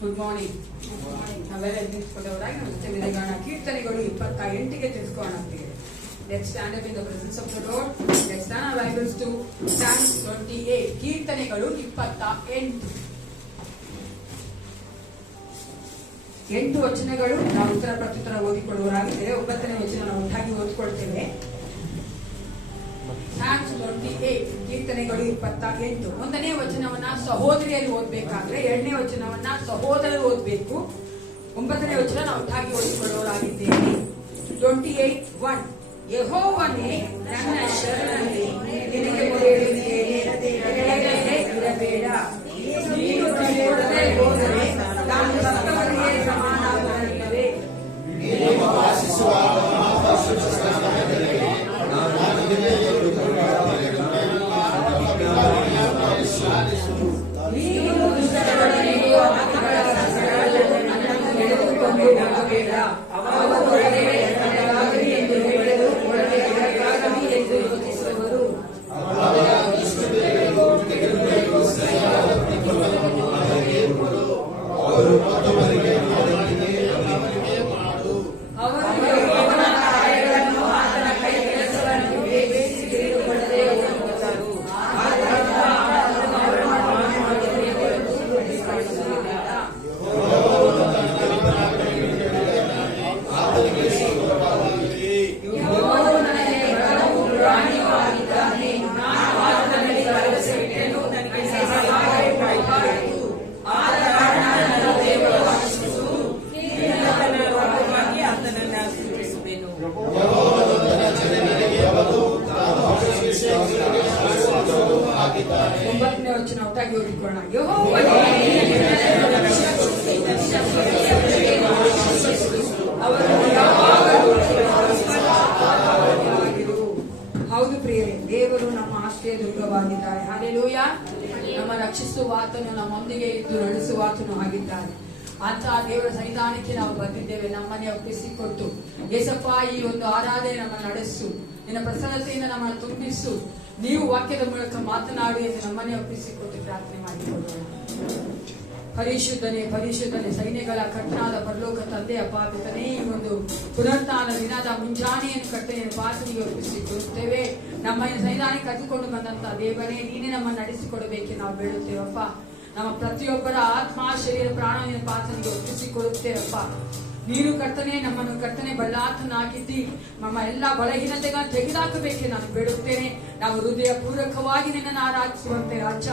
Good morning. ನಾವೆಲ್ಲ ನಿಂತ್ಕೊಂಡವರಾಗಿ ನಾವು ತಿಳಿದೋಣ. ಕೀರ್ತನೆಗಳು 28ಗೆ ತಿಳಿಸ್ಕೊಳ್ಳೋಣ. Let's stand up in the presence of the Lord. Let's turn our Bibles to Psalm 28. ಕೀರ್ತನೆಗಳು 28. 8 ವಚನಗಳು ನಾವು ಉತ್ತರ ಪ್ರತ್ಯುತ್ತರ ಓದಿಕೊಳ್ಳುವರಾಗಿದ್ದೇವೆ. 9ನೇ ವಚನ ನಾವು ಒಟ್ಟಾಗಿ ಓದಿಕೊಳ್ತೇವೆ. Psalms 28 ಕೀರ್ತನೆಗಳು 28. 1ನೇ ವಚನವನ್ನ ಸಹೋದರಿಯಲ್ಲಿ ಓದಬೇಕಾದ್ರೆ 2ನೇ ವಚನವನ್ನ ಸಹೋದರರು ಓದಬೇಕು. 9ನೇ ವಚನ ನಾವು ಒಟ್ಟಾಗಿ ಓದಿಕೊಳ್ಳುವರಾಗಿದ್ದೇವೆ. 28:1 ಯೆಹೋವನೇ ನನ್ನ ಶರಣನೇ, ನಿನಗೆ ಮೊರೆಯಿಡುತ್ತೇನೆ, ಇರಬೇಡ. ನೀನು ಕೊಡದೆ ಹೋದರೆ ನಾನು ಸತ್ತವರಿಗೆ ಸಮಾನವಾಗಿರುವೆ. ನೀನು ದುಷ್ಟರೊಡನೆಯೂ ಅತಿಗಳ ಸರಸಗಳಲ್ಲಿ ನನ್ನನ್ನು ಎಳೆದುಕೊಂಡು ಹೋಗಬೇಡ. ಅವರು ಒಳಗೆ ನನಗಾಗಲಿ ಎಂದು ಹೇಳಲು ಒಳಗೆ ನನಗಾಗಲಿ ಎಂದು ಯೋಚಿಸುವರು. ಅವರು ಯೆಹೋವನ ಕಾರ್ಯಗಳನ್ನು ಆತನ ಕೈ ಕೆಲಸವನ್ನು ಬೇಯಿಸಿ ತಿಳಿದುಕೊಳ್ಳದೆ ಹೋಗುವರು. ಒಂಬತ್ತನೇ ವಚನ ಒಟ್ಟಾಗಿ ಓದಿಕೊಳ್ಳೋಣ. ಹೌದು ಪ್ರಿಯರೇ, ದೇವರು ನಮ್ಮ ಆಶ್ರಯ ದುರ್ಗವಾಗಿದ್ದಾರೆ. ಹಲ್ಲೆಲೂಯಾ. ನಮ್ಮ ರಕ್ಷಿಸುವಾತನು ನಮ್ಮೊಂದಿಗೆ ಇದ್ದು ನಡೆಸುವಾತನು ಆಗಿದ್ದಾನೆ. ಅಂತ ದೇವರ ಸನ್ನಿಧಾನಕ್ಕೆ ನಾವು ಬಂದಿದ್ದೇವೆ. ನಮ್ಮನೆ ಒಪ್ಪಿಸಿಕೊಟ್ಟು ಯೇಸಪ್ಪ, ಈ ಒಂದು ಆರಾಧನೆ ನಮ್ಮನ್ನು ನಡೆಸು, ನಿನ್ನ ಪ್ರಸನ್ನತೆಯಿಂದ ನಮ್ಮನ್ನು ತುಂಬಿಸು, ನೀವು ವಾಕ್ಯದ ಮೂಲಕ ಮಾತನಾಡಿ ಎಂದು ನಮ್ಮನೆ ಒಪ್ಪಿಸಿಕೊಟ್ಟು ಪ್ರಾರ್ಥನೆ ಮಾಡಿಕೊಳ್ಳೋಣ. ಪರಿಶುದ್ಧನೇ ಪರಿಶುದ್ಧನೇ, ಸೈನ್ಯಗಳ ಕರ್ತನಾದ ಪರಲೋಕ ತಂದೆ ಅಪ್ಪ ಪಿತನೇ, ಈ ಒಂದು ಪುನರುತ್ಥಾನ ದಿನದ ಮುಂಜಾನೆಯನ್ನು ಕರ್ತನೆಯ ಪಾತ್ರನಿಗೆ ಒಪ್ಪಿಸಿಕೊಡುತ್ತೇವೆ. ನಮ್ಮ ಸನ್ನಿಧಾನಕ್ಕೆ ಕರೆದುಕೊಂಡು ಬಂದಂತ ದೇವರೇ, ನೀನೇ ನಮ್ಮನ್ನು ನಡೆಸಿಕೊಡಬೇಕೆ ನಾವು ಬೇಡುತ್ತೇವಪ್ಪ. ನಮ್ಮ ಪ್ರತಿಯೊಬ್ಬರ ಆತ್ಮ ಶರೀರ ಪ್ರಾಣವಿನ ಪಾತ್ರನಿಗೆ ಒಪ್ಪಿಸಿಕೊಡುತ್ತೇವಪ್ಪ. ನೀನು ಕರ್ತನೆ ನಮ್ಮನ್ನು ಕರ್ತನೆ ಬಲ್ಲಾತನಾಗಿದ್ದಿ ನಮ್ಮ ಎಲ್ಲಾ ಬಲಹೀನತೆಗಳನ್ನು ತೆಗೆದುಹಾಕಬೇಕೆ ನಾನು ಬೇಡುತ್ತೇನೆ. ನಾವು ಹೃದಯ ಪೂರ್ವಕವಾಗಿ ನಿನ್ನನ್ನು ಆರಾಧಿಸುವಂತೆ ರಾಜ,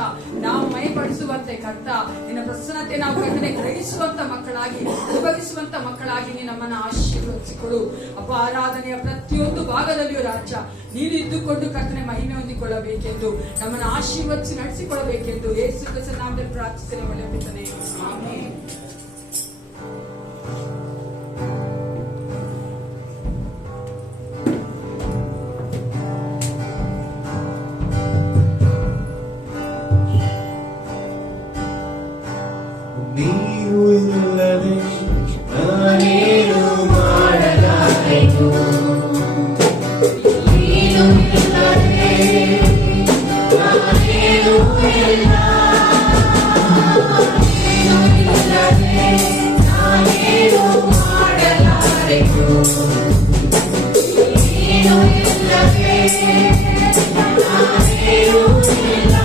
ನಾವು ಮೈಪಡಿಸುವಂತೆ ಕರ್ತ, ನಿನ್ನ ಪ್ರಸನ್ನತೆ ನಾವು ಕರ್ತನೆ ಗ್ರಹಿಸುವಂತ ಮಕ್ಕಳಾಗಿ, ಅನುಭವಿಸುವಂತ ಮಕ್ಕಳಾಗಿ ನೀನು ನಮ್ಮನ್ನು ಆಶೀರ್ವದಿಸಿಕೊಡು ಅಪ್ಪ. ಆರಾಧನೆಯ ಪ್ರತಿಯೊಂದು ಭಾಗದಲ್ಲಿಯೂ ರಾಜ ನೀನು ಇದ್ದುಕೊಂಡು ಕರ್ತನೆ ಮಹಿಮೆ ಹೊಂದಿಕೊಳ್ಳಬೇಕೆಂದು, ನಮ್ಮನ್ನು ಆಶೀರ್ವದಿಸಿ ನಡೆಸಿಕೊಳ್ಳಬೇಕೆಂದು ಯೇಸು ಕ್ರಿಸ್ತನ ನಾಮದಲ್ಲಿ ಪ್ರಾರ್ಥಿಸುತ್ತೇನೆ ಒಳ್ಳೆಯ ಪಿತನೇ, ಆಮೆನ್. ನೀನು ಇಲ್ಲದೆ ನಾನೇನು ಮಾಡಲಾರೆನು, ನೀನು ಇಲ್ಲದೆ ನಾನೇನು ಇಲ್ಲ, ನೀನು ಇಲ್ಲದೆ ನಾನೇನು ಮಾಡಲಾರೆನು, ನೀನು ಇಲ್ಲದೆ ನಾನೇನು ಇಲ್ಲ.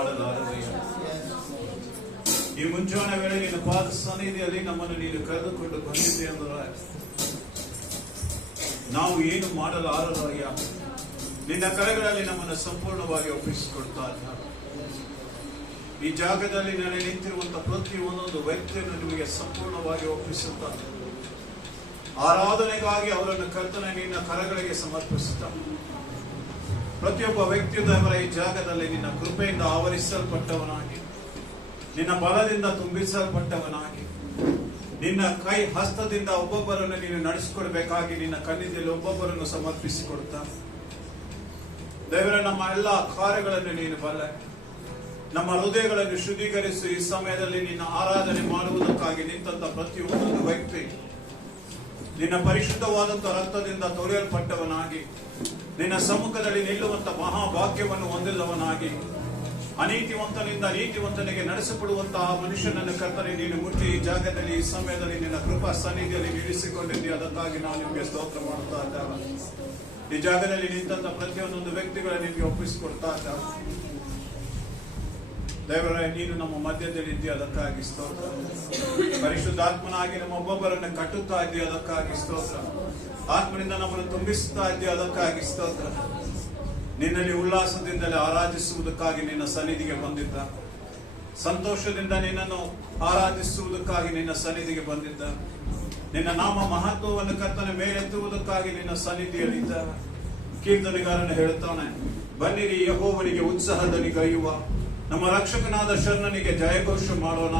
ಮಾಡಲಾರದಯ್ಯ. ಈ ಮುಂಜಾನೆ ವೇಳೆ ನಿನ್ನ ಪಾದ ಸನ್ನಿಧಿಯಲ್ಲಿ ನಮ್ಮನ್ನು ನೀನು ಕರೆದುಕೊಂಡು ಬಂದಿದ್ದೆ ಅಂದರೆ ನಾವು ಏನು ಮಾಡಲಾರದಯ್ಯ. ನಿನ್ನ ಕರೆಗಳಲ್ಲಿ ನಮ್ಮನ್ನು ಸಂಪೂರ್ಣವಾಗಿ ಒಪ್ಪಿಸಿಕೊಡ್ತಾ ಇದ್ದಾರೆ. ಈ ಜಾಗದಲ್ಲಿ ನಾನು ನಿಂತಿರುವಂತಹ ಪ್ರತಿಯೊಂದೊಂದು ವ್ಯಕ್ತಿಯನ್ನು ನಿಮಗೆ ಸಂಪೂರ್ಣವಾಗಿ ಒಪ್ಪಿಸುತ್ತಾರೆ. ಆರಾಧನೆಗಾಗಿ ಅವರನ್ನು ಕರ್ತನೆ ನಿನ್ನ ಕರಗಳಿಗೆ ಸಮರ್ಪಿಸುತ್ತಾರೆ. ಪ್ರತಿಯೊಬ್ಬ ವ್ಯಕ್ತಿಯು ದೇವರ ಈ ಜಾಗದಲ್ಲಿ ನಿನ್ನ ಕೃಪೆಯಿಂದ ಆವರಿಸಲ್ಪಟ್ಟವನಾಗಿ, ನಿನ್ನ ಬಲದಿಂದ ತುಂಬಿಸಲ್ಪಟ್ಟವನಾಗಿ, ನಿನ್ನ ಕೈ ಹಸ್ತದಿಂದ ಒಬ್ಬೊಬ್ಬರನ್ನು ನೀನು ನಡೆಸಿಕೊಡ್ಬೇಕಾಗಿ ನಿನ್ನ ಕಣ್ಣಿನಲ್ಲಿ ಒಬ್ಬೊಬ್ಬರನ್ನು ಸಮರ್ಪಿಸಿಕೊಡ್ತಾ ದೇವರ ನಮ್ಮ ಎಲ್ಲ ಕಾರ್ಯಗಳನ್ನು ನೀನು ಬಲ್ಲ. ನಮ್ಮ ಹೃದಯಗಳನ್ನು ಶುದ್ಧೀಕರಿಸಿ ಈ ಸಮಯದಲ್ಲಿ ನಿನ್ನ ಆರಾಧನೆ ಮಾಡುವುದಕ್ಕಾಗಿ ನಿಂತ ಪ್ರತಿಯೊಂದು ವ್ಯಕ್ತಿ ನಿನ್ನ ಪರಿಶುದ್ಧವಾದಂತಹ ರಕ್ತದಿಂದ ತೊಳೆಯಲ್ಪಟ್ಟವನಾಗಿ, ನಿನ್ನ ಸಮ್ಮುಖದಲ್ಲಿ ನಿಲ್ಲುವಂತ ಮಹಾಭಾಗ್ಯವನ್ನು ಹೊಂದಿದವನಾಗಿ, ಅನೀತಿವಂತನಿಂದ ನೀತಿವಂತನಿಗೆ ನಡೆಸಪಡುವಂತಹ ಮನುಷ್ಯನನ್ನು ಕರ್ತನೆ ನೀನು ಮುಟ್ಟಿ ಈ ಜಾಗದಲ್ಲಿ ಈ ಸಮಯದಲ್ಲಿ ನಿನ್ನ ಕೃಪಾ ಸನ್ನಿಧಿಯಲ್ಲಿ ನಿಲ್ಲಿಸಿಕೊಂಡಿದ್ದೀವಿ. ಅದಕ್ಕಾಗಿ ನಾವು ನಿಮಗೆ ಸ್ತೋತ್ರ ಮಾಡ್ತಾ ಇದ್ದೇವೆ. ಈ ಜಾಗದಲ್ಲಿ ನಿಂತ ಪ್ರತಿಯೊಂದೊಂದು ವ್ಯಕ್ತಿಗಳನ್ನು ನಿಮಗೆ ಒಪ್ಪಿಸಿಕೊಡ್ತಾ ಇದ್ದೇವೆ. ದೇವರ ನೀನು ನಮ್ಮ ಮಧ್ಯದಲ್ಲಿ ಇದ್ದೀಯ, ಅದಕ್ಕಾಗಿ ಸ್ತೋತ್ರ. ಪರಿಶುದ್ಧಾತ್ಮನಾಗಿ ನಮ್ಮ ಒಬ್ಬೊಬ್ಬರನ್ನು ಕಟ್ಟುತ್ತಾ ಇದ್ದೀಯ, ಅದಕ್ಕಾಗಿ ಸ್ತೋತ್ರ. ಆತ್ಮನಿಂದ ನಮ್ಮನ್ನು ತುಂಬಿಸುತ್ತಾ ಇದ್ದೀಯ, ಅದಕ್ಕಾಗಿ ಸ್ತೋತ್ರ. ನಿನ್ನಲ್ಲಿ ಉಲ್ಲಾಸದಿಂದಲೇ ಆರಾಧಿಸುವುದಕ್ಕಾಗಿ ನಿನ್ನ ಸನ್ನಿಧಿಗೆ ಬಂದಿದ್ದ, ಸಂತೋಷದಿಂದ ನಿನ್ನನ್ನು ಆರಾಧಿಸುವುದಕ್ಕಾಗಿ ನಿನ್ನ ಸನ್ನಿಧಿಗೆ ಬಂದಿದ್ದ, ನಿನ್ನ ನಾಮ ಮಹತ್ವವನ್ನು ಕರ್ತನ ಮೇಲೆತ್ತುವುದಕ್ಕಾಗಿ ನಿನ್ನ ಸನ್ನಿಧಿಯಲ್ಲಿದ್ದ ಕೀರ್ತನೆಗಾರನು ಹೇಳುತ್ತಾನೆ, ಬನ್ನಿರಿ ಯೆಹೋವನಿಗೆ ಉತ್ಸಾಹದಲ್ಲಿ ಗೈಯುವ, ನಮ್ಮ ರಕ್ಷಕನಾದ ಶರಣನಿಗೆ ಜಯಘೋಷ ಮಾಡೋಣ,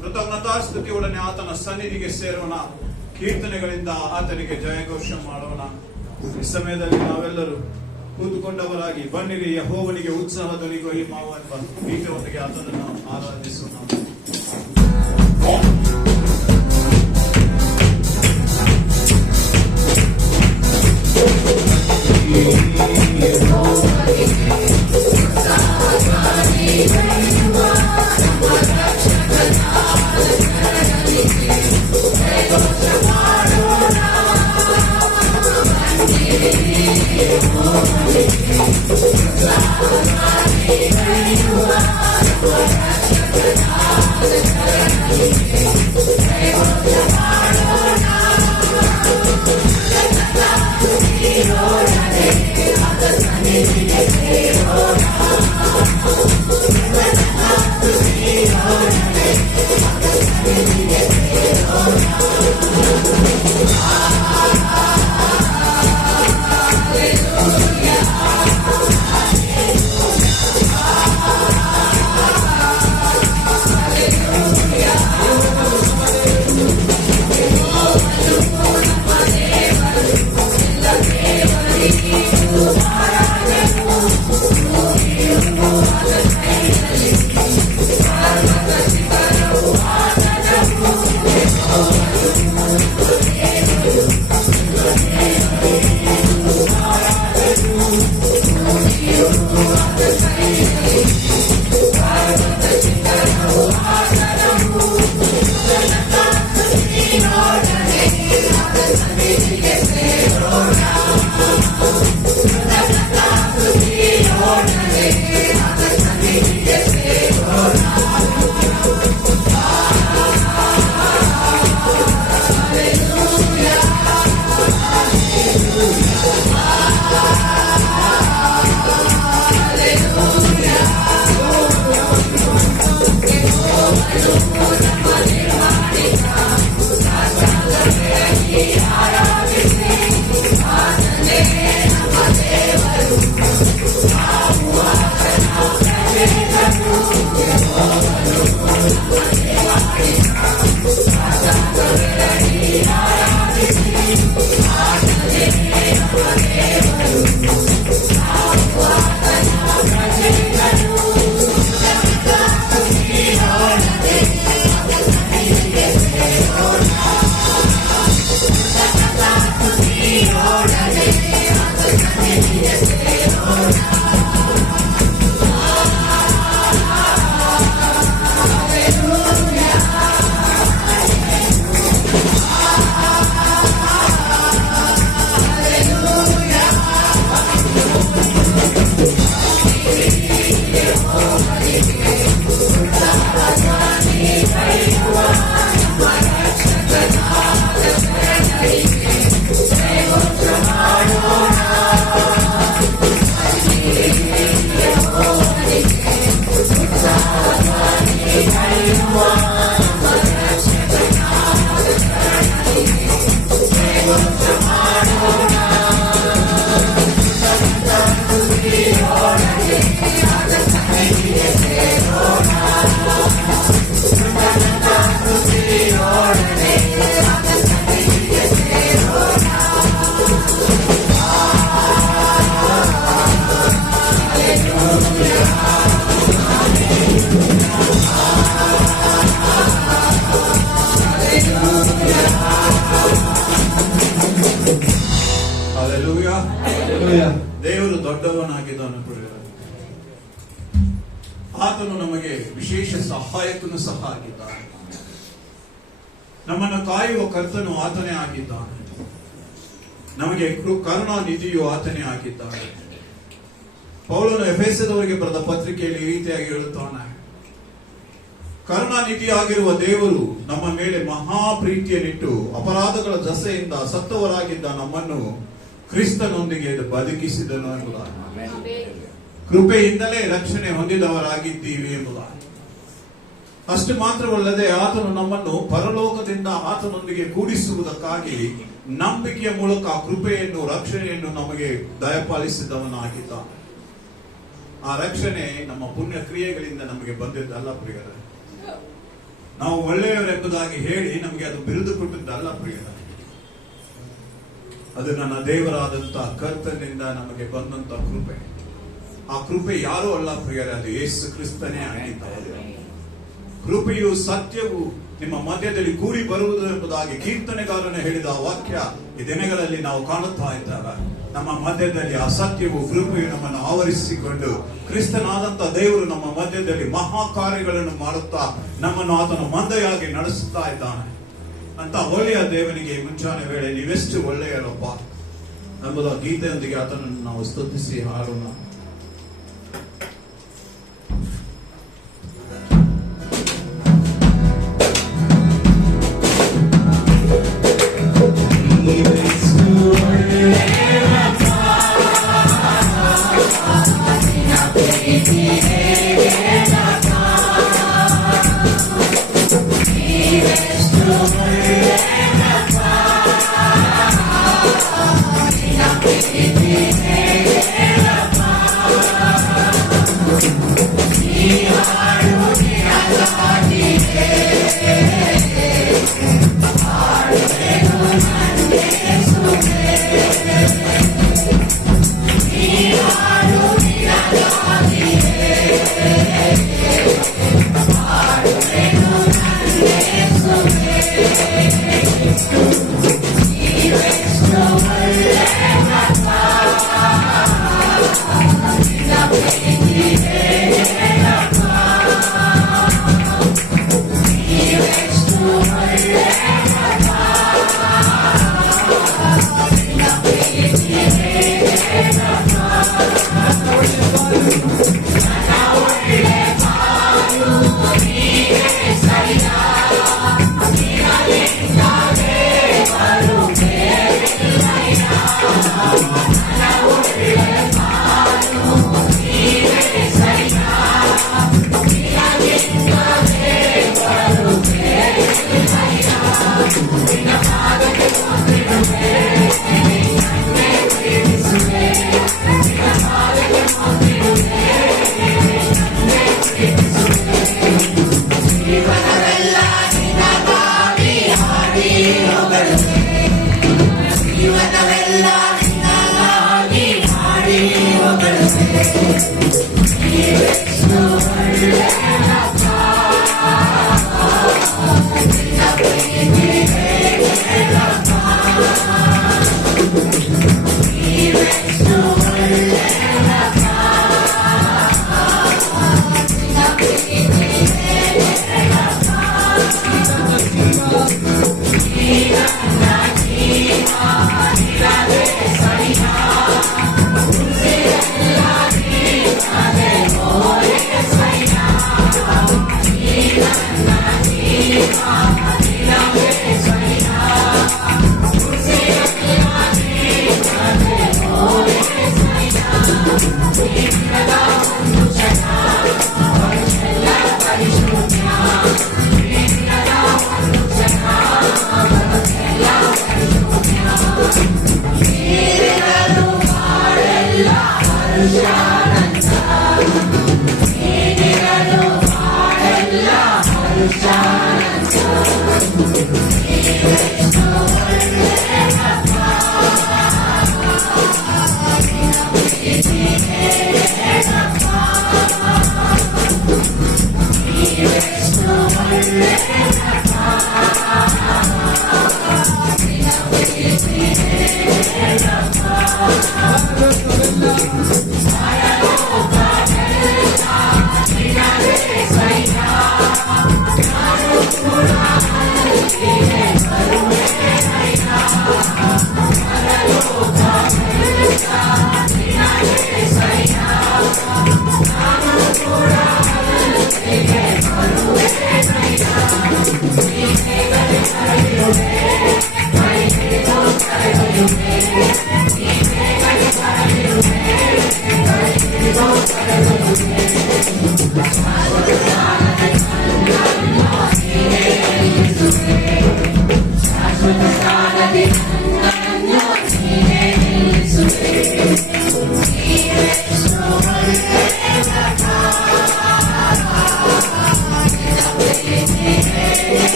ಕೃತಜ್ಞತಾಸ್ತುತಿಯೊಡನೆ ಆತನ ಸನ್ನಿಧಿಗೆ ಸೇರೋಣ, ಕೀರ್ತನೆಗಳಿಂದ ಆತನಿಗೆ ಜಯಘೋಷ ಮಾಡೋಣ. ಈ ಸಮಯದಲ್ಲಿ ನಾವೆಲ್ಲರೂ ಕೂತುಕೊಂಡವರಾಗಿ ಬನ್ನಿರಿ ಯೆಹೋವನಿಗೆ ಉತ್ಸಾಹದಲ್ಲಿ ಗೈಯುವ ಎಂಬ ಗೀತೆಯೊಂದಿಗೆ ಆತನನ್ನು ಆರಾಧಿಸೋಣ. ಆತನು ನಮಗೆ ವಿಶೇಷ ಸಹಾಯಕನು ಸಹ ಆಗಿದ್ದಾನೆ. ನಮ್ಮನ್ನು ಕಾಯುವ ಕರ್ತನು ಆತನೇ ಆಗಿದ್ದಾನೆ. ನಮಗೆ ಕರುಣಾನಿಧಿಯು ಆತನೇ ಆಗಿದ್ದಾನೆ. ಪೌಲನು ಎಫೆಸದವರಿಗೆ ಬರೆದ ಪತ್ರಿಕೆಯಲ್ಲಿ ಈ ರೀತಿಯಾಗಿ ಹೇಳುತ್ತಾನೆ, ಕರುಣಾನಿಧಿಯಾಗಿರುವ ದೇವರು ನಮ್ಮ ಮೇಲೆ ಮಹಾ ಪ್ರೀತಿಯನ್ನಿಟ್ಟು ಅಪರಾಧಗಳ ದಸೆಯಿಂದ ಸತ್ತವರಾಗಿದ್ದ ನಮ್ಮನ್ನು ಕ್ರಿಸ್ತನೊಂದಿಗೆ ಬದುಕಿಸಿದನು ಎಂಬುದಾಗಿ. ಕೃಪೆಯಿಂದಲೇ ರಕ್ಷಣೆ ಹೊಂದಿದವರಾಗಿದ್ದೀವಿ ಎಂಬುದಾಗಿ. ಅಷ್ಟು ಮಾತ್ರವಲ್ಲದೆ ಆತನು ನಮ್ಮನ್ನು ಪರಲೋಕದಿಂದ ಆತನೊಂದಿಗೆ ಕೂಡಿಸುವುದಕ್ಕಾಗಿ ನಂಬಿಕೆಯ ಮೂಲಕ ಕೃಪೆಯನ್ನು ರಕ್ಷಣೆಯನ್ನು ನಮಗೆ ದಯಪಾಲಿಸಿದವನಾಗಿದ್ದಾನೆ. ಆ ರಕ್ಷಣೆ ನಮ್ಮ ಪುಣ್ಯ ಕ್ರಿಯೆಗಳಿಂದ ನಮಗೆ ಬಂದಿದ್ದಲ್ಲ ಪ್ರಿಯರೇ. ನಾವು ಒಳ್ಳೆಯವರೆಂಬುದಾಗಿ ಹೇಳಿ ನಮಗೆ ಅದು ಬಿರುದು ಕೊಟ್ಟಿದ್ದಲ್ಲ ಪ್ರಿಯರೇ. ಅದು ನನ್ನ ದೇವರಾದಂತ ಕರ್ತನಿಂದ ನಮಗೆ ಬಂದಂತ ಕೃಪೆ. ಆ ಕೃಪೆ ಯಾರೂ ಅಲ್ಲ ಪ್ರಿಯರೇ, ಅದು ಯೇಸು ಕ್ರಿಸ್ತನೇ ಆಗಿದ್ದಾರೆ. ಕೃಪೆಯು ಸತ್ಯವು ನಿಮ್ಮ ಮಧ್ಯದಲ್ಲಿ ಕೂಡಿ ಬರುವುದು ಎಂಬುದಾಗಿ ಕೀರ್ತನೆಗಾರನ ಹೇಳಿದ ವಾಕ್ಯ ಈ ದಿನಗಳಲ್ಲಿ ನಾವು ಕಾಣುತ್ತಾ ಇದ್ದಾವೆ. ನಮ್ಮ ಮಧ್ಯದಲ್ಲಿ ಆ ಸತ್ಯವು ಕೃಪೆಯು ನಮ್ಮನ್ನು ಆವರಿಸಿಕೊಂಡು ಕ್ರಿಸ್ತನಾದಂತ ದೇವರು ನಮ್ಮ ಮಧ್ಯದಲ್ಲಿ ಮಹಾ ಕಾರ್ಯಗಳನ್ನು ಮಾಡುತ್ತಾ ನಮ್ಮನ್ನು ಆತನ ಮಂದೆಯಾಗಿ ನಡೆಸುತ್ತಾ ಇದ್ದಾನೆ. ಅಂತ ಒಳ್ಳೆಯ ದೇವನಿಗೆ ಮುಂಚಾನೆ ವೇಳೆ ನೀವೆಷ್ಟು ಒಳ್ಳೆಯರಪ್ಪ ಎಂಬುದ ಗೀತೆಯೊಂದಿಗೆ ಆತನನ್ನು ನಾವು ಸ್ತುತಿಸಿ ಹಾಡೋಣ.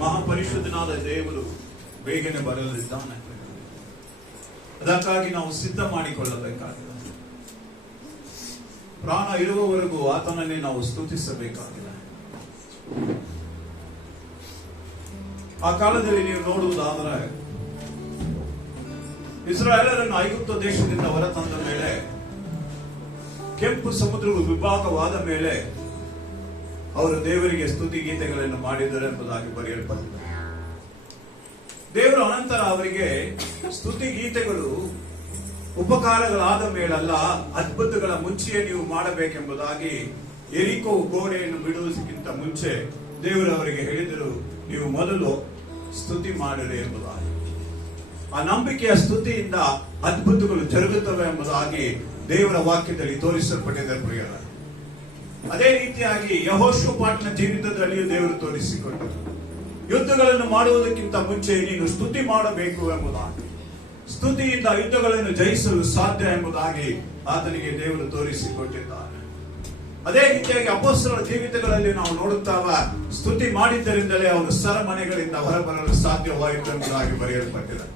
ಮಹಾಪರಿಶುದ್ಧನಾದ ದೇವರು ಬೇಗನೆ ಬರಲಿದ್ದಾನೆ. ಅದಕ್ಕಾಗಿ ನಾವು ಸಿದ್ಧ ಮಾಡಿಕೊಳ್ಳಬೇಕಾಗಿದೆ. ಪ್ರಾಣ ಇರುವವರೆಗೂ ಆತನನ್ನೇ ನಾವು ಸ್ತುತಿಸಬೇಕಾಗಿದೆ. ಆ ಕಾಲದಲ್ಲಿ ನೀವು ನೋಡುವುದಾದರೆ ಇಸ್ರಾಯೇಲರನ್ನು ಐಗುಪ್ತ ದೇಶದಿಂದ ಹೊರತಂದ ಮೇಲೆ, ಕೆಂಪು ಸಮುದ್ರವು ವಿಭಾಗವಾದ ಮೇಲೆ ಅವರು ದೇವರಿಗೆ ಸ್ತುತಿ ಗೀತೆಗಳನ್ನು ಮಾಡಿದರು ಎಂಬುದಾಗಿ ಬರೆಯಲ್ಪಟ್ಟಿದೆ. ದೇವರು ಅನಂತರ ಅವರಿಗೆ ಸ್ತುತಿ ಗೀತೆಗಳು ಉಪಕಾರಗಳಾದ ಮೇಲಲ್ಲ, ಅದ್ಭುತಗಳ ಮುಂಚೆಯೇ ನೀವು ಮಾಡಬೇಕೆಂಬುದಾಗಿ ಎರಿಕೋ ಗೋಡೆಯನ್ನು ಬಿಡುವುದಕ್ಕಿಂತ ಮುಂಚೆ ದೇವರು ಅವರಿಗೆ ಹೇಳಿದರು, ನೀವು ಮೊದಲು ಸ್ತುತಿ ಮಾಡಿರಿ ಎಂಬುದಾಗಿ. ಆ ನಂಬಿಕೆಯ ಸ್ತುತಿಯಿಂದ ಅದ್ಭುತಗಳು ಜರುಗುತ್ತವೆ ಎಂಬುದಾಗಿ ದೇವರ ವಾಕ್ಯದಲ್ಲಿ ತೋರಿಸಲ್ಪಟ್ಟಿದೆ ಪ್ರಿಯರ. ಅದೇ ರೀತಿಯಾಗಿ ಯೆಹೋಷಾಫಾಟನ ಜೀವಿತದಲ್ಲಿಯೂ ದೇವರು ತೋರಿಸಿಕೊಂಡರು. ಯುದ್ಧಗಳನ್ನು ಮಾಡುವುದಕ್ಕಿಂತ ಮುಂಚೆ ನೀನು ಸ್ತುತಿ ಮಾಡಬೇಕು ಎಂಬುದಾಗಿ, ಸ್ತುತಿಯಿಂದ ಯುದ್ಧಗಳನ್ನು ಜಯಿಸಲು ಸಾಧ್ಯ ಎಂಬುದಾಗಿ ಆತನಿಗೆ ದೇವರು ತೋರಿಸಿಕೊಟ್ಟಿದ್ದಾರೆ. ಅದೇ ರೀತಿಯಾಗಿ ಅಪೊಸ್ತಲರ ಜೀವಿತಗಳಲ್ಲಿ ನಾವು ನೋಡುತ್ತಾವ, ಸ್ತುತಿ ಮಾಡಿದ್ದರಿಂದಲೇ ಅವರು ಸರಮನೆಗಳಿಂದ ಹೊರಬರಲು ಸಾಧ್ಯವಾಯಿತು ಎಂಬುದಾಗಿ ಬರೆಯಲ್ಪಟ್ಟಿದೆ.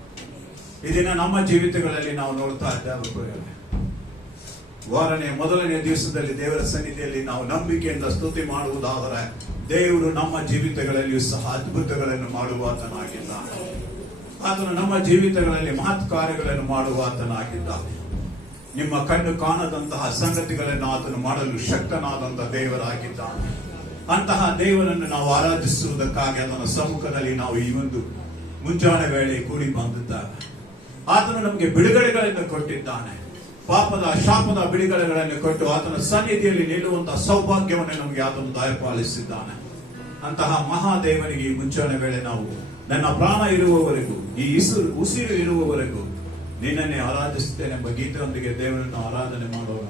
ಇದನ್ನ ನಮ್ಮ ಜೀವಿತಗಳಲ್ಲಿ ನಾವು ನೋಡ್ತಾ ಇದ್ದೇವೆ. ಮೊದಲನೇ ದಿವಸದಲ್ಲಿ ದೇವರ ಸನ್ನಿಧಿಯಲ್ಲಿ ನಾವು ನಂಬಿಕೆಯಿಂದ ಸ್ತುತಿ ಮಾಡುವುದಾದರೆ ದೇವರು ನಮ್ಮ ಜೀವಿತಗಳಲ್ಲಿಯೂ ಸಹ ಅದ್ಭುತಗಳನ್ನು ಮಾಡುವಾತನಾಗಿದ್ದಾನೆ. ಆತನು ನಮ್ಮ ಜೀವಿತಗಳಲ್ಲಿ ಮಹತ್ ಕಾರ್ಯಗಳನ್ನು ಮಾಡುವಾತನಾಗಿದ್ದಾನೆ. ನಿಮ್ಮ ಕಣ್ಣು ಕಾಣದಂತಹ ಸಂಗತಿಗಳನ್ನು ಆತನು ಮಾಡಲು ಶಕ್ತನಾದಂತಹ ದೇವರಾಗಿದ್ದಾನೆ. ಅಂತಹ ದೇವರನ್ನು ನಾವು ಆರಾಧಿಸುವುದಕ್ಕಾಗಿ ಆತನ ಸಮ್ಮುಖದಲ್ಲಿ ನಾವು ಈ ಒಂದು ಮುಂಜಾನೆ ವೇಳೆ ಕೂಡಿ ಬಂದಿದ್ದೇವೆ. ಆತನು ನಮಗೆ ಬಿಡುಗಡೆಗಳನ್ನು ಕೊಟ್ಟಿದ್ದಾನೆ. ಪಾಪದ ಶಾಪದ ಬಿಡುಗಡೆಗಳನ್ನು ಕೊಟ್ಟು ಆತನ ಸನ್ನಿಧಿಯಲ್ಲಿ ನಿಲ್ಲುವಂತಹ ಸೌಭಾಗ್ಯವನ್ನು ನಮಗೆ ಆತನು ದಯಪಾಲಿಸಿದ್ದಾನೆ. ಅಂತಹ ಮಹಾದೇವನಿಗೆ ಈ ಮುಂಚಾನೆ ವೇಳೆ ನಾವು ನನ್ನ ಪ್ರಾಣ ಇರುವವರೆಗೂ, ಈ ಉಸಿರು ಇರುವವರೆಗೂ ನಿನ್ನನ್ನೇ ಆರಾಧಿಸುತ್ತೇನೆ ಎಂಬ ಗೀತೆಯೊಂದಿಗೆ ದೇವರನ್ನು ಆರಾಧನೆ ಮಾಡೋಣ.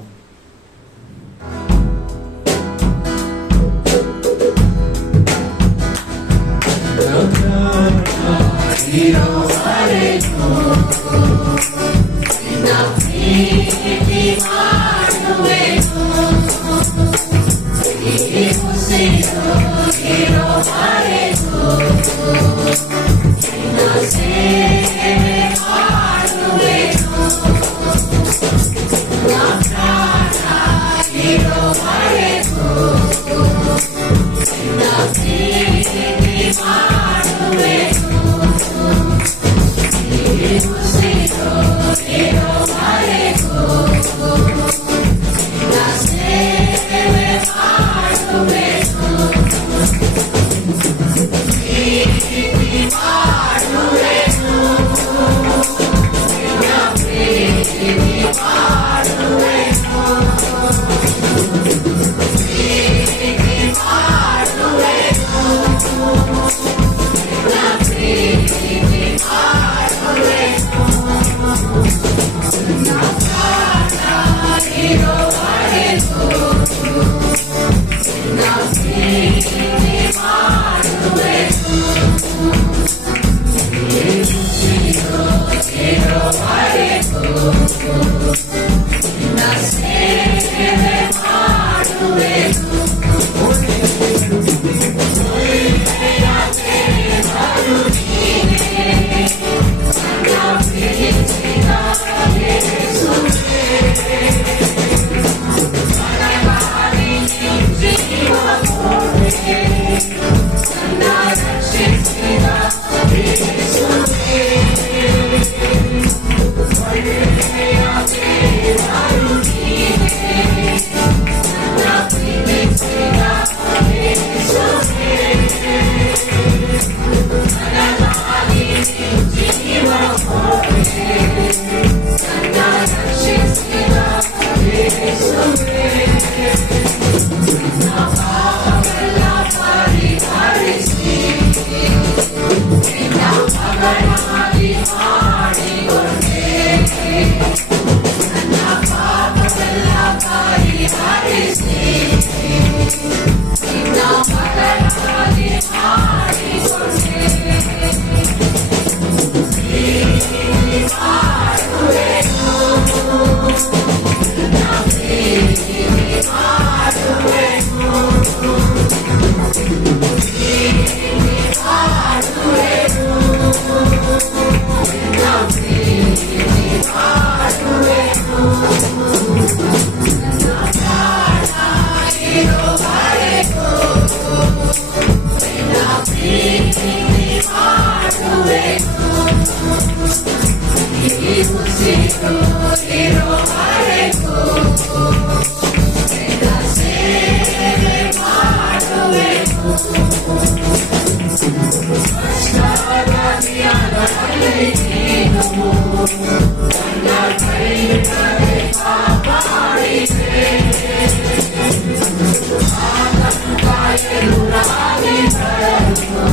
ಉಸಿರು ಇರುವವರೆಗೂ ನಿನ್ನ ಸೇವೆ ಮಾಡುವೆನು. ಕಷ್ಟವಾದ ದಿನಗಳಲ್ಲಿ ನೀನು ನನ್ನ ಕೈಬಿಡದೆ ಕಾಪಾಡಿದೆ. ಆತಂಕ ಎದುರಾಳಿಗಳನ್ನು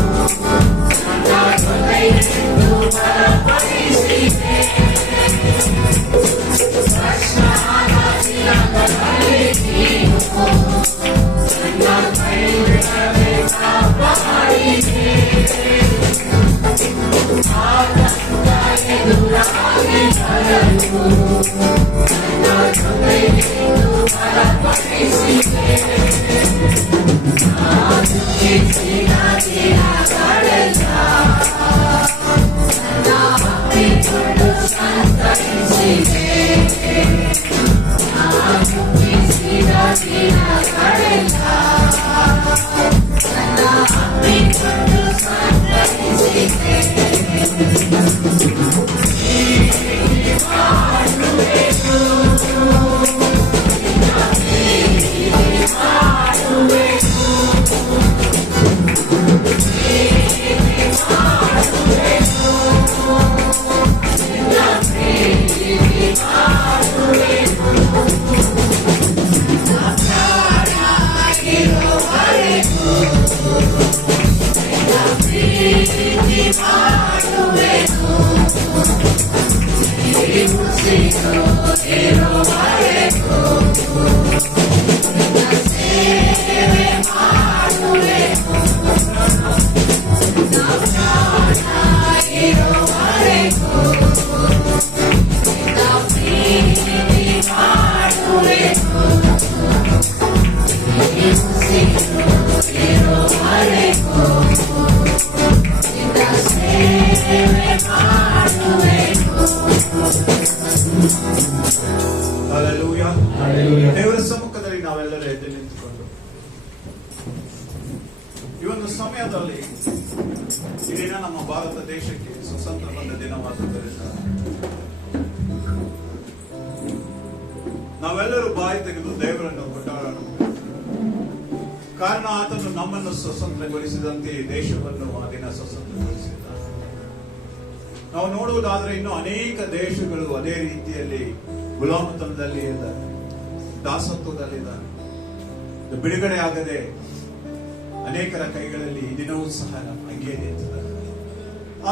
ನನ್ನ ಜೊತೆಗಿದ್ದು ಬಲಪಡಿಸಿದೆ. ಕಷ್ಟವಾದ ದಿನಗಳಲ್ಲಿ ನೀನು ನನ್ನ ಕೈಬಿಡದೆ ಕಾಪಾಡಿದೆ. ಆತಂಕ ಎದುರಾಳಿಗಳನ್ನು ನನ್ನ ಜೊತೆಗಿದ್ದು ಬಲಪಡಿಸಿದೆ. ನಾನು ಮೆಚ್ಚಿದ ದಿನಗಳೆಲ್ಲ ನನ್ನ ಹಮ್ಮಿಕೊಂಡು ಸಂತೈಸಿದೆ. ನಾನು ಮೆಚ್ಚಿದ ದಿನಗಳೆಲ್ಲ ನನ್ನ ಹಮ್ಮಿಕೊಂಡು ಸಂತೈಸಿದೆ. Hallelujah. ದೇವರ ಸಮ್ಮುಖದಲ್ಲಿ ನಾವೆಲ್ಲರೂ ಎದ್ದು ನಿಂತುಕೊಂಡು ಈ ಒಂದು ಸಮಯದಲ್ಲಿ ಈ ದಿನ ನಮ್ಮ ಭಾರತ ದೇಶಕ್ಕೆ ಸ್ವತಂತ್ರ ಬಂದ ದಿನವಾದುದರಿಂದ ನಾವೆಲ್ಲರೂ ಬಾಯಿ ತೆಗೆದು ದೇವರನ್ನು ಕೊಂಡಾಡೋಣ. ಕಾರಣ ಆತನು ನಮ್ಮನ್ನು ಸ್ವತಂತ್ರಗೊಳಿಸಿದಂತೆ ಈ ದೇಶವನ್ನು ಆ ದಿನ ಸ್ವತಂತ್ರಗೊಳಿಸಿದ್ದಾನೆ. ನಾವು ನೋಡುವುದಾದ್ರೆ ಇನ್ನು ಅನೇಕ ದೇಶಗಳು ಅದೇ ರೀತಿಯಲ್ಲಿ ಗುಲಾಮತನದಲ್ಲಿ ಇದ್ದಾರೆ, ದಾಸತ್ವದಲ್ಲಿದ್ದಾರೆ. ಬಿಡುಗಡೆ ಆಗದೆ ಅನೇಕರ ಕೈಗಳಲ್ಲಿ ಈ ದಿನವೂ ಸಹ ಹಂಗೆ ನಿಂತಿದ್ದಾರೆ.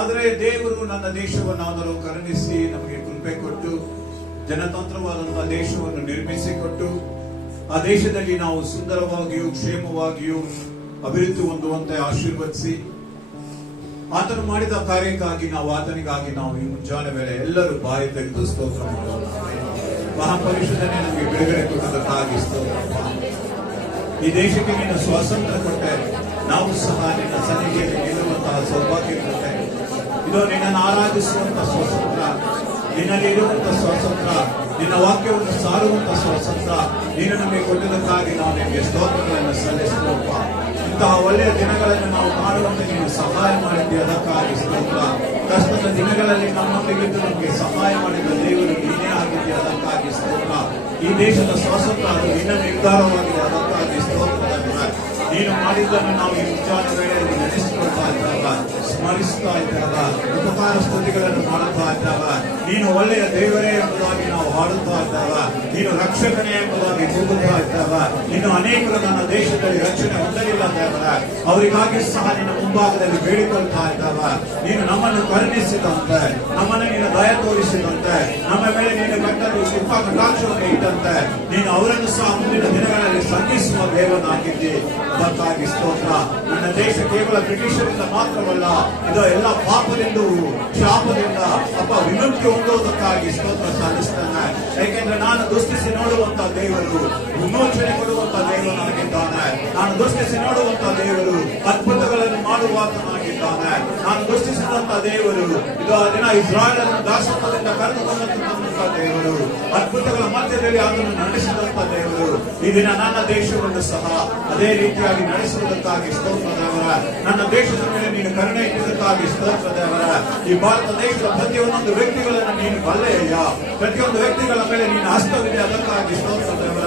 ಆದರೆ ದೇವರು ನನ್ನ ದೇಶವನ್ನಾದರೂ ಕರುಣಿಸಿ ನಮಗೆ ಕೃಪೆ ಕೊಟ್ಟು ಜನತಂತ್ರವಾದಂತಹ ದೇಶವನ್ನು ನಿರ್ಮಿಸಿಕೊಟ್ಟು ಆ ದೇಶದಲ್ಲಿ ನಾವು ಸುಂದರವಾಗಿಯೂ ಕ್ಷೇಮವಾಗಿಯೂ ಅಭಿವೃದ್ಧಿ ಹೊಂದುವಂತೆ ಆಶೀರ್ವದಿಸಿ ಆತನು ಮಾಡಿದ ಕಾರ್ಯಕ್ಕಾಗಿ ನಾವು ಆತನಿಗಾಗಿ ನಾವು ಈ ಮುಂಜಾನೆ ವೇಳೆ ಎಲ್ಲರೂ ಬಾಯಿ ತೆಗೆದು ಸ್ತೋತ್ರ ಮಾಡೋಣ. ಮಹಾಪರಿಷದನೆ ನಮಗೆ ಬಿಡುಗಡೆ ಕೊಟ್ಟದಕ್ಕಾಗಿ ಸ್ತೋತ್ರಪ್ಪ. ಈ ದೇಶಕ್ಕೆ ನಿನ್ನ ಸ್ವಾತಂತ್ರ್ಯ ಕೊಟ್ಟೆ, ನಾವು ಸಹ ನಿನ್ನ ಸನ್ನಿಧಿಯಲ್ಲಿ ನಿಲ್ಲುವಂತಹ ಸೌಭಾಗ್ಯ ಕೊಟ್ಟೆ. ಇದು ನಿನ್ನನ್ನು ಆರಾಧಿಸುವಂತಹ ಸ್ವಾತಂತ್ರ್ಯ, ನಿನ್ನಲ್ಲಿ ಇರುವಂತಹ ಸ್ವಾತಂತ್ರ್ಯ, ನಿನ್ನ ವಾಕ್ಯವನ್ನು ಸಾರುವಂತಹ ಸ್ವಾತಂತ್ರ್ಯ ನೀನು ನಮಗೆ ಕೊಟ್ಟದಕ್ಕಾಗಿ ನಾವು ನಿಮಗೆ ಸ್ತೋತ್ರಗಳನ್ನು ಸಲ್ಲಿಸುತ್ತಪ್ಪ. ಇಂತಹ ಒಳ್ಳೆಯ ದಿನಗಳನ್ನು ನಾವು ಮಾಡುವಂತೆ ನೀನು ಸಹಾಯ ಮಾಡಿದ್ದೀವಿ, ಅದಕ್ಕಾಗಿ ಸ್ತೋತ್ರ. ಕಷ್ಟದ ದಿನಗಳಲ್ಲಿ ನಮ್ಮೊಂದಿಗಿದ್ದು ನಮಗೆ ಸಹಾಯ ಮಾಡಿದ ದೇವರು ನೀನೇ ಆಗಿದ್ದೀಯ, ಅದಕ್ಕಾಗಿ ಸ್ತೋತ್ರ. ಈ ದೇಶದ ಸ್ವಾತಂತ್ರ್ಯ ಅದು ನಿನ್ನ ನಿರ್ಧಾರವಾಗಿದೆ, ಅದಕ್ಕಾಗಿ ಸ್ತೋತ್ರ. ನೀನು ಮಾಡಿದ್ದನ್ನು ನಾವು ಈ ಮುಂಜಾನೆ ವೇಳೆಯಲ್ಲಿ ನಡೆಸಿಕೊಳ್ತಾ ಇದ್ದಾಗ, ಸ್ಮರಿಸ್ತಾ ಇದ್ದಾಗ, ಉಪಕಾರ ಸ್ತುತಿಗಳನ್ನು ಮಾಡುತ್ತಾ ಇದ್ದಾಗ, ನೀನು ಒಳ್ಳೆಯ ದೇವರೇ ಎಂಬುದಾಗಿ ನಾವು ಹಾಡುತ್ತಾ ಇದ್ದಾಗ, ನೀನು ರಕ್ಷಕನೇ ಎಂಬುದಾಗಿ ಕೂಗುತ್ತಾ ಇದ್ದಾಗ, ನೀನು ಅನೇಕರು ನನ್ನ ದೇಶದಲ್ಲಿ ರಕ್ಷಣೆ ಹೊಂದಲಿಲ್ಲ ದೇವರ, ಅವರಿಗಾಗಿ ಸಹ ನಿನ್ನ ಮುಂಭಾಗದಲ್ಲಿ ಬೇಡಿಕೊಳ್ತಾ ಇದ್ದಾಗ, ನೀನು ನಮ್ಮನ್ನು ಕರುಣಿಸಿದಂತೆ, ನಮ್ಮನ್ನು ನೀನು ದಯ ತೋರಿಸಿದಂತೆ, ನಮ್ಮ ಮೇಲೆ ನೀನು ಕಟ್ಟಲು ಕೃಪಾ ಕಟಾಕ್ಷವನ್ನು ಇಟ್ಟಂತೆ, ನೀನು ಅವರನ್ನು ಸಹ ಮುಂದಿನ ದಿನಗಳಲ್ಲಿ ಸಂಧಿಸುವ ದೇವನಾಗಿದ್ದಿ, ಅದಕ್ಕಾಗಿ ಸ್ತೋತ್ರ. ನನ್ನ ದೇಶ ಕೇವಲ ಬ್ರಿಟಿಷರಿಂದ ಮಾತ್ರವಲ್ಲ, ಇದು ಎಲ್ಲ ಪಾಪದಿಂದ ಶಾಪದಿಂದ ವಿಮುಕ್ತಿ ಹೊಂದುವುದಕ್ಕಾಗಿ ಸ್ತೋತ್ರ ಸಲ್ಲಿಸ್ತಾನೆ. ಏಕೆಂದ್ರೆ ನಾನು ದೃಷ್ಟಿಸಿ ನೋಡುವಂತ ದೇವರು ವಿಮೋಚನೆ ಕೊಡುವಂತ ದೇವನಾಗಿದ್ದಾನೆ. ನಾನು ದೃಷ್ಟಿಸಿ ನೋಡುವಂತ ದೇವರು ಅದ್ಭುತಗಳನ್ನು ಮಾಡುವಾತನಾಗಿದ್ದಾನೆ. ನಾನು ದೃಷ್ಟಿಸಿದಂತ ದೇವರು ಇದು ಆ ದಿನ ಇಸ್ರಾಯೇಲನ್ನು ದಾಸತ್ವದಿಂದ ಕರೆದುಕೊಂಡಂತ ದೇವರು, ಅದ್ಭುತ ಪರ್ವತಗಳ ಮಧ್ಯದಲ್ಲಿ ಆತನು ನಡೆಸಿದಂತ ದೇವರು ಈ ದಿನ ನನ್ನ ದೇಶವನ್ನು ಸಹ ಅದೇ ರೀತಿಯಾಗಿ ನಡೆಸುವುದಕ್ಕಾಗಿ ಸ್ತೋತ್ರ ದೇವರ. ನನ್ನ ದೇಶದ ಮೇಲೆ ನೀನು ಕರುಣೆ ಇಟ್ಟಿದ್ದಕ್ಕಾಗಿ ಸ್ತೋತ್ರ ದೇವರ. ಈ ಭಾರತ ದೇಶದ ಪ್ರತಿಯೊಂದು ವ್ಯಕ್ತಿಗಳನ್ನು ನೀನು ಬಲ್ಲೆಯ, ಪ್ರತಿಯೊಂದು ವ್ಯಕ್ತಿಗಳ ಮೇಲೆ ನೀನು ಹಸ್ತವಿದೆ, ಅದಕ್ಕಾಗಿ ಸ್ತೋತ್ರ ದೇವರ.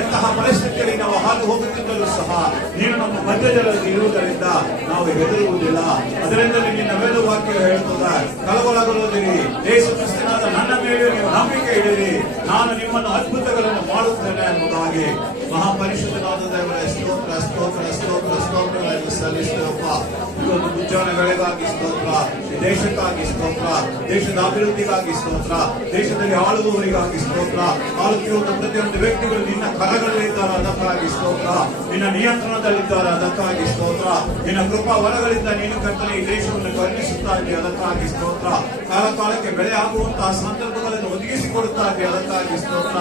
ಎಂತಹ ಪರಿಸ್ಥಿತಿಯಲ್ಲಿ ನಾವು ಹಾದು ಹೋಗುತ್ತಿದ್ದರೂ ಸಹ ನೀನು ನಮ್ಮ ಮಧ್ಯದಲ್ಲಿ ಇರುವುದರಿಂದ ನಾವು ಹೆದರುವುದಿಲ್ಲ. ಅದರಿಂದಲೇ ನಿನ್ನ ವೇದವಾಕ್ಯ ಹೇಳುತ್ತದೆ, ಕಳವಳಗೊಳ್ಳುವುದಿರಿ, ಯೇಸು ಕ್ರಿಸ್ತನಾದ ನನ್ನ ಮೇಲೆ ನೀವು ನಂಬಿಕೆ ಇಡಿರಿ, ನಾನು ನಿಮ್ಮನ್ನು ಅದ್ಭುತಗಳನ್ನು ಮಾಡುತ್ತೇನೆ ಎಂಬುದಾಗಿ. ಮಹಾಪರಿಶುದ್ಧನಾದ ದೇವರೇ, ಸ್ತೋತ್ರ ಸ್ತೋತ್ರ ಸ್ತೋತ್ರ ಸ್ತೋತ್ರಗಳನ್ನು ಸಲ್ಲಿಸುತ್ತೇವಪ್ಪ. ಇವತ್ತು ಮುಂಜಾನೆ ವೇಳೆಗಾಗಿ ಸ್ತೋತ್ರ, ಈ ದೇಶಕ್ಕಾಗಿ ಸ್ತೋತ್ರ, ದೇಶದ ಅಭಿವೃದ್ಧಿಗಾಗಿ ಸ್ತೋತ್ರ, ದೇಶದಲ್ಲಿ ಆಳುವವರಿಗಾಗಿ ಸ್ತೋತ್ರ, ಆಳುತ್ತಿರುವ ಪ್ರತಿಯೊಂದು ವ್ಯಕ್ತಿಗಳು ನಿನ್ನ ಕರಗಳಲ್ಲಿದ್ದಾರೆ, ಅದಕ್ಕಾಗಿ ಸ್ತೋತ್ರ, ನಿನ್ನ ನಿಯಂತ್ರಣದಲ್ಲಿದ್ದಾರೆ, ಅದಕ್ಕಾಗಿ ಸ್ತೋತ್ರ, ನಿನ್ನ ಕೃಪಾ ವರಗಳಿಂದ ನೀನು ಕರ್ತನೆ ಈ ದೇಶವನ್ನು ಕರುಣಿಸುತ್ತಾ ಇದ್ದೀವಿ, ಅದಕ್ಕಾಗಿ ಸ್ತೋತ್ರ, ಕಾಲ ಕಾಲಕ್ಕೆ ಬೆಳೆ ಆಗುವಂತಹ ಸಂದರ್ಭಗಳನ್ನು ಒದಗಿಸಿಕೊಡುತ್ತಾ ಇದ್ದೀವಿ, ಅದಕ್ಕಾಗಿ ಸ್ತೋತ್ರ,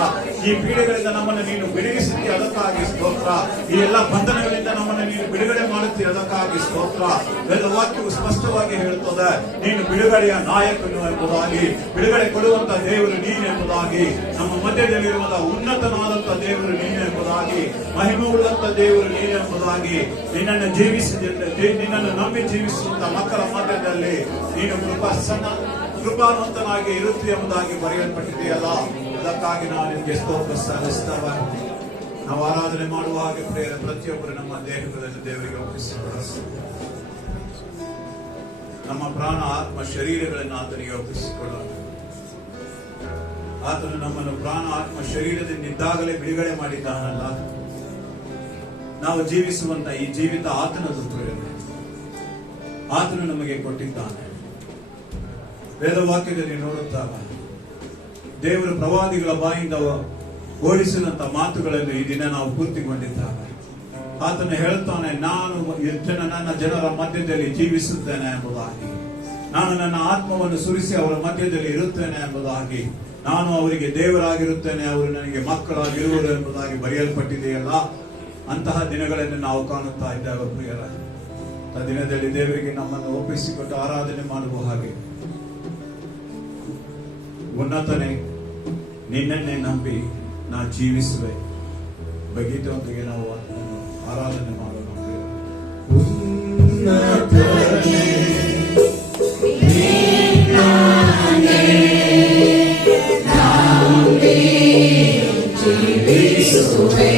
ಈ ಪೀಡೆಗಳಿಂದ ನಮ್ಮನ್ನು ನೀನು ಬಿಡುಗಿಸುತ್ತೀಯ, ಅದಕ್ಕಾಗಿ ಸ್ತೋತ್ರ, ಈ ಎಲ್ಲ ಬಂಧನಗಳಿಂದ ನಮ್ಮನ್ನು ನೀನು ಬಿಡುಗಡೆ ಮಾಡುತ್ತೀಯ, ಅದಕ್ಕಾಗಿ ಸ್ತೋತ್ರ. ವೇದವಾಕ್ಯವು ಸ್ಪಷ್ಟವಾಗಿ ಹೇಳುತ್ತದೆ, ನೀನು ಬಿಡುಗಡೆಯ ನಾಯಕನು ಎಂಬುದಾಗಿ, ಬಿಡುಗಡೆ ಕೊಡುವಂತ ದೇವರು ನೀನೆಂಬುದಾಗಿ, ನಮ್ಮ ಮಧ್ಯದಲ್ಲಿರುವಂತ ಉನ್ನತನಾದಂತ ದೇವರು ನೀನೆಂಬುದಾಗಿ, ಮಹಿಮೆ ಉಳ್ಳಂತ ದೇವರು ನೀನೆಂಬುದಾಗಿ, ನಿನ್ನನ್ನು ನಂಬಿ ಜೀವಿಸುವಂತ ಮಕ್ಕಳ ಮಧ್ಯದಲ್ಲಿ ನೀನು ಕೃಪಾವಂತನಾಗಿ ಇರುತ್ತೀಯ ಎಂಬುದಾಗಿ ಬರೆಯಲ್ಪಟ್ಟಿದೆಯಲ್ಲ, ಅದಕ್ಕಾಗಿ ನಾವು ನಿಮಗೆ ಸ್ತೋತ್ರ ಸಲ್ಲಿಸ್ತೇವೆ. ನಾವು ಆರಾಧನೆ ಮಾಡುವ ಹಾಗೆ ಪ್ರಿಯರ ಪ್ರತಿಯೊಬ್ಬರು ನಮ್ಮ ದೇಹಗಳನ್ನು ದೇವರಿಗೆ ಒಪ್ಪಿಸಿಕೊಳ್ಳ, ನಮ್ಮ ಪ್ರಾಣ ಆತ್ಮ ಶರೀರಗಳನ್ನು ಆತನಿಗೆ ಒಪ್ಪಿಸಿಕೊಳ್ಳೋಣ. ಆತನು ನಮ್ಮನ್ನು ಪ್ರಾಣ ಆತ್ಮ ಶರೀರದಿಂದಾಗಲೇ ಬಿಡುಗಡೆ ಮಾಡಿದ್ದಾನಲ್ಲ, ನಾವು ಜೀವಿಸುವಂತ ಈ ಜೀವಿತ ಆತನದು ಪ್ರೇರಣೆ, ಆತನು ನಮಗೆ ಕೊಟ್ಟಿದ್ದಾನೆ. ವೇದವಾಕ್ಯದಲ್ಲಿ ನೋಡುತ್ತಾಗ ದೇವರ ಪ್ರವಾದಿಗಳ ಬಾಯಿಂದ ಓಡಿಸಿದಂತ ಮಾತುಗಳನ್ನು ಈ ದಿನ ನಾವು ಪೂರ್ತಿಗೊಂಡಿದ್ದಾವೆ. ಆತನು ಹೇಳುತ್ತಾನೆ, ನಾನು ನನ್ನ ಜನರ ಮಧ್ಯದಲ್ಲಿ ಜೀವಿಸುತ್ತೇನೆ ಎಂಬುದಾಗಿ, ನಾನು ನನ್ನ ಆತ್ಮವನ್ನು ಸುರಿಸಿ ಅವರ ಮಧ್ಯದಲ್ಲಿ ಇರುತ್ತೇನೆ ಎಂಬುದಾಗಿ, ನಾನು ಅವರಿಗೆ ದೇವರಾಗಿರುತ್ತೇನೆ, ಅವರು ನನಗೆ ಮಕ್ಕಳಾಗಿರುವರು ಎಂಬುದಾಗಿ ಬರೆಯಲ್ಪಟ್ಟಿದೆಯಲ್ಲ. ಅಂತಹ ದಿನಗಳನ್ನು ನಾವು ಕಾಣುತ್ತಾ ಇದ್ದೇವೆ ಪ್ರಿಯರ. ಆ ದಿನದಲ್ಲಿ ದೇವರಿಗೆ ನಮ್ಮನ್ನು ಒಪ್ಪಿಸಿಕೊಟ್ಟು ಆರಾಧನೆ ಮಾಡುವ ಹಾಗೆ, ಉನ್ನತನೇ ನಿನ್ನನ್ನೇ ನಂಬಿ ನಾ ಜೀವಿಸುವೆ ಬಗೀತೊಂದಿಗೆ ನಾವು ಆರಾಧನೆ ಮಾಡೋಣ. ಜೀವಿಸುವೆ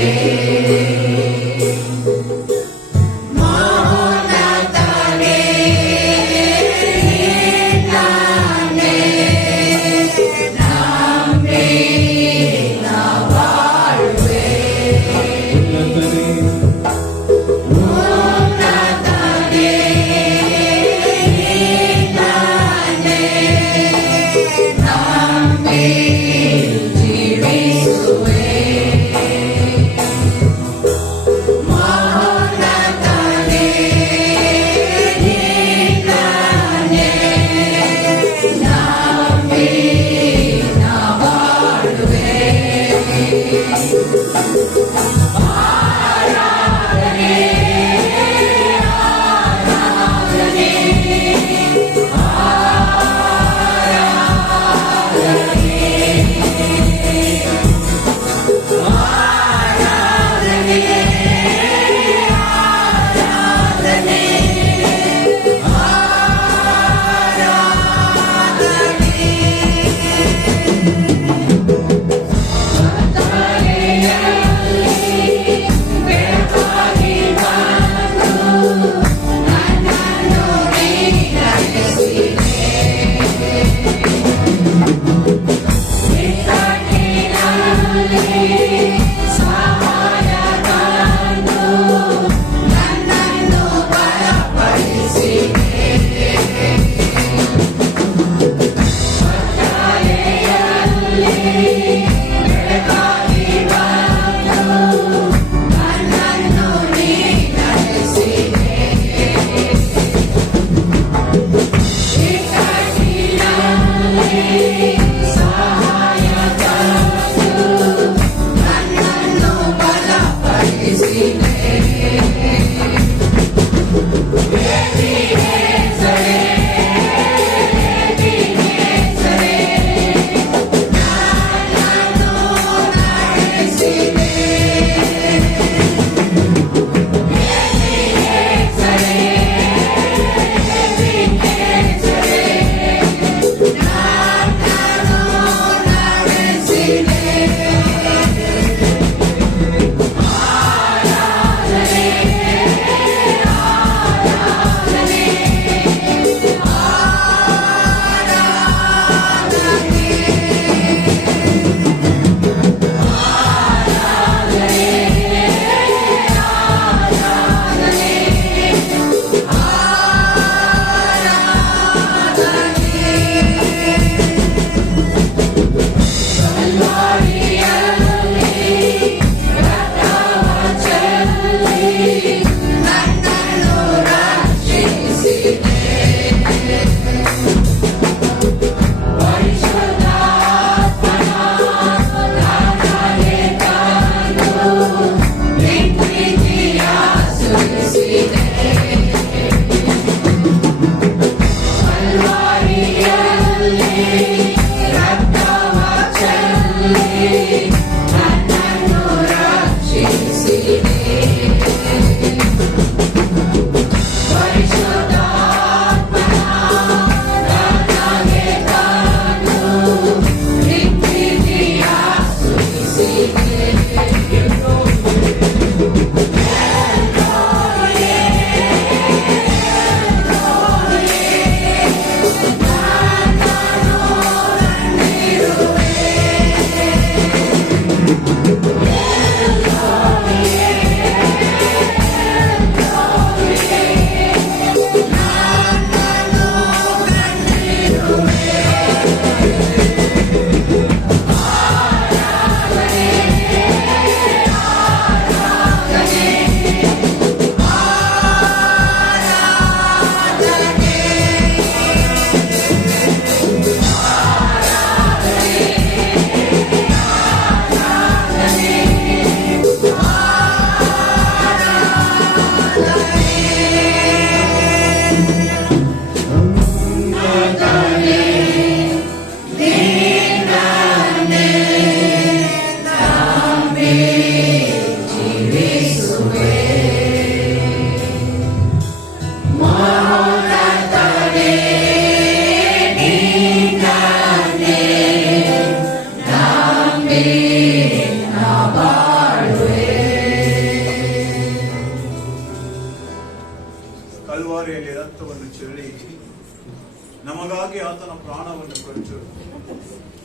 ನಮಗಾಗಿ ಆತನ ಪ್ರಾಣವನ್ನು ಕೊಟ್ಟು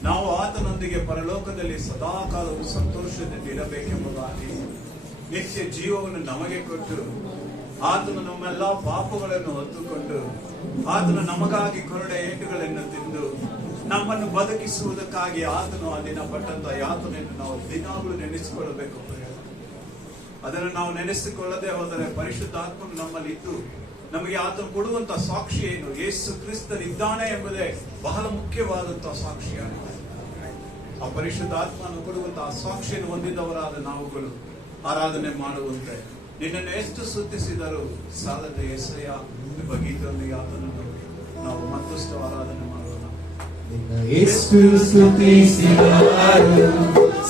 ನಾವು ಆತನೊಂದಿಗೆ ಪರಲೋಕದಲ್ಲಿ ಸದಾಕಾಲವು ಸಂತೋಷದಿಂದ ಇರಬೇಕೆಂಬುದಾಗಿ ನಿತ್ಯ ಜೀವವನ್ನು ನಮಗೆ ಕೊಟ್ಟು ಆತನು ನಮ್ಮೆಲ್ಲಾ ಪಾಪಗಳನ್ನು ಹೊತ್ತುಕೊಂಡು ಆತನು ನಮಗಾಗಿ ಕೊರಡ ಏಟುಗಳನ್ನು ತಿಂದು ನಮ್ಮನ್ನು ಬದುಕಿಸುವುದಕ್ಕಾಗಿ ಆತನು ಆ ದಿನ ಪಟ್ಟಂತ ಯಾತನೆಯನ್ನು ನಾವು ದಿನಾಗಲೂ ನೆನೆಸಿಕೊಳ್ಳಬೇಕು. ಅದನ್ನು ನಾವು ನೆನೆಸಿಕೊಳ್ಳದೆ ಹೋದರೆ ಪರಿಶುದ್ಧಾತ್ಮನು ನಮ್ಮಲ್ಲಿ ಇದ್ದು ನಮಗೆ ಆತನು ಕೊಡುವಂತ ಸಾಕ್ಷಿ ಏನು? ಯೇಸು ಕ್ರಿಸ್ತನಿದ್ದಾನೆ ಎಂಬುದೇ ಬಹಳ ಮುಖ್ಯವಾದಂತಹ ಸಾಕ್ಷಿಯಾಗಿದೆ. ಆ ಪರಿಶುದ್ಧಾತ್ಮನು ಕೊಡುವಂತಹ ಸಾಕ್ಷಿಯನ್ನು ಹೊಂದಿದವರಾದ ನಾವುಗಳು ಆರಾಧನೆ ಮಾಡುವಂತೆ ನಿನ್ನನ್ನು ಎಷ್ಟು ಸ್ತುತಿಸಿದರೂ ಸಾಲದ యేసయ్య ಎಂಬ ಗೀತೆಯಲ್ಲಿ ಆತನನ್ನು ನಾವು ಮತ್ತಷ್ಟು ಆರಾಧನೆ ಮಾಡೋಣ. ಎಷ್ಟು ಸ್ತುತಿಸಿದರು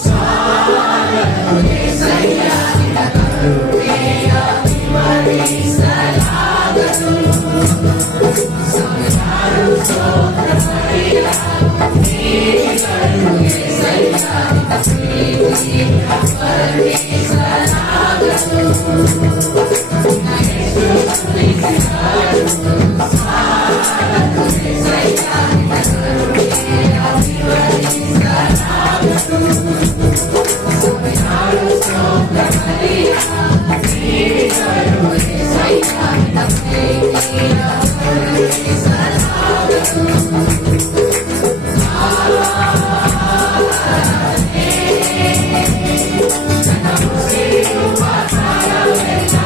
ಸಾಲದು యేసయ్య ನಿನ್ನ ಕರುಣೆಯ ವಿವರಿಸಲಾಗದು. ಸಾವಿರಾರು ಸ್ತೋತ್ರ ಬರೆಯಲು యేసయ్య ನಿನ್ನ ಪ್ರೀತಿ ವರ್ಣಿಸಲಾಗದು. ಎಷ್ಟು ಸ್ತುತಿಸಿದರು ಸಾಲದು యేసయ్య ನಿನ್ನ ಕರುಣೆಯ ವಿವರಿಸಲಾಗದು. ಸಾವಿರಾರು ಸ್ತೋತ್ರ ಬರೆಯಲು యేసయ్య ನಿನ್ನ ಪ್ರೀತಿಯ ವರ್ಣಿಸಲಾಗದು. ಆರಾಧನೆ ನನ್ನ ಉಸಿರುವ ಕಾಲವೆಲ್ಲ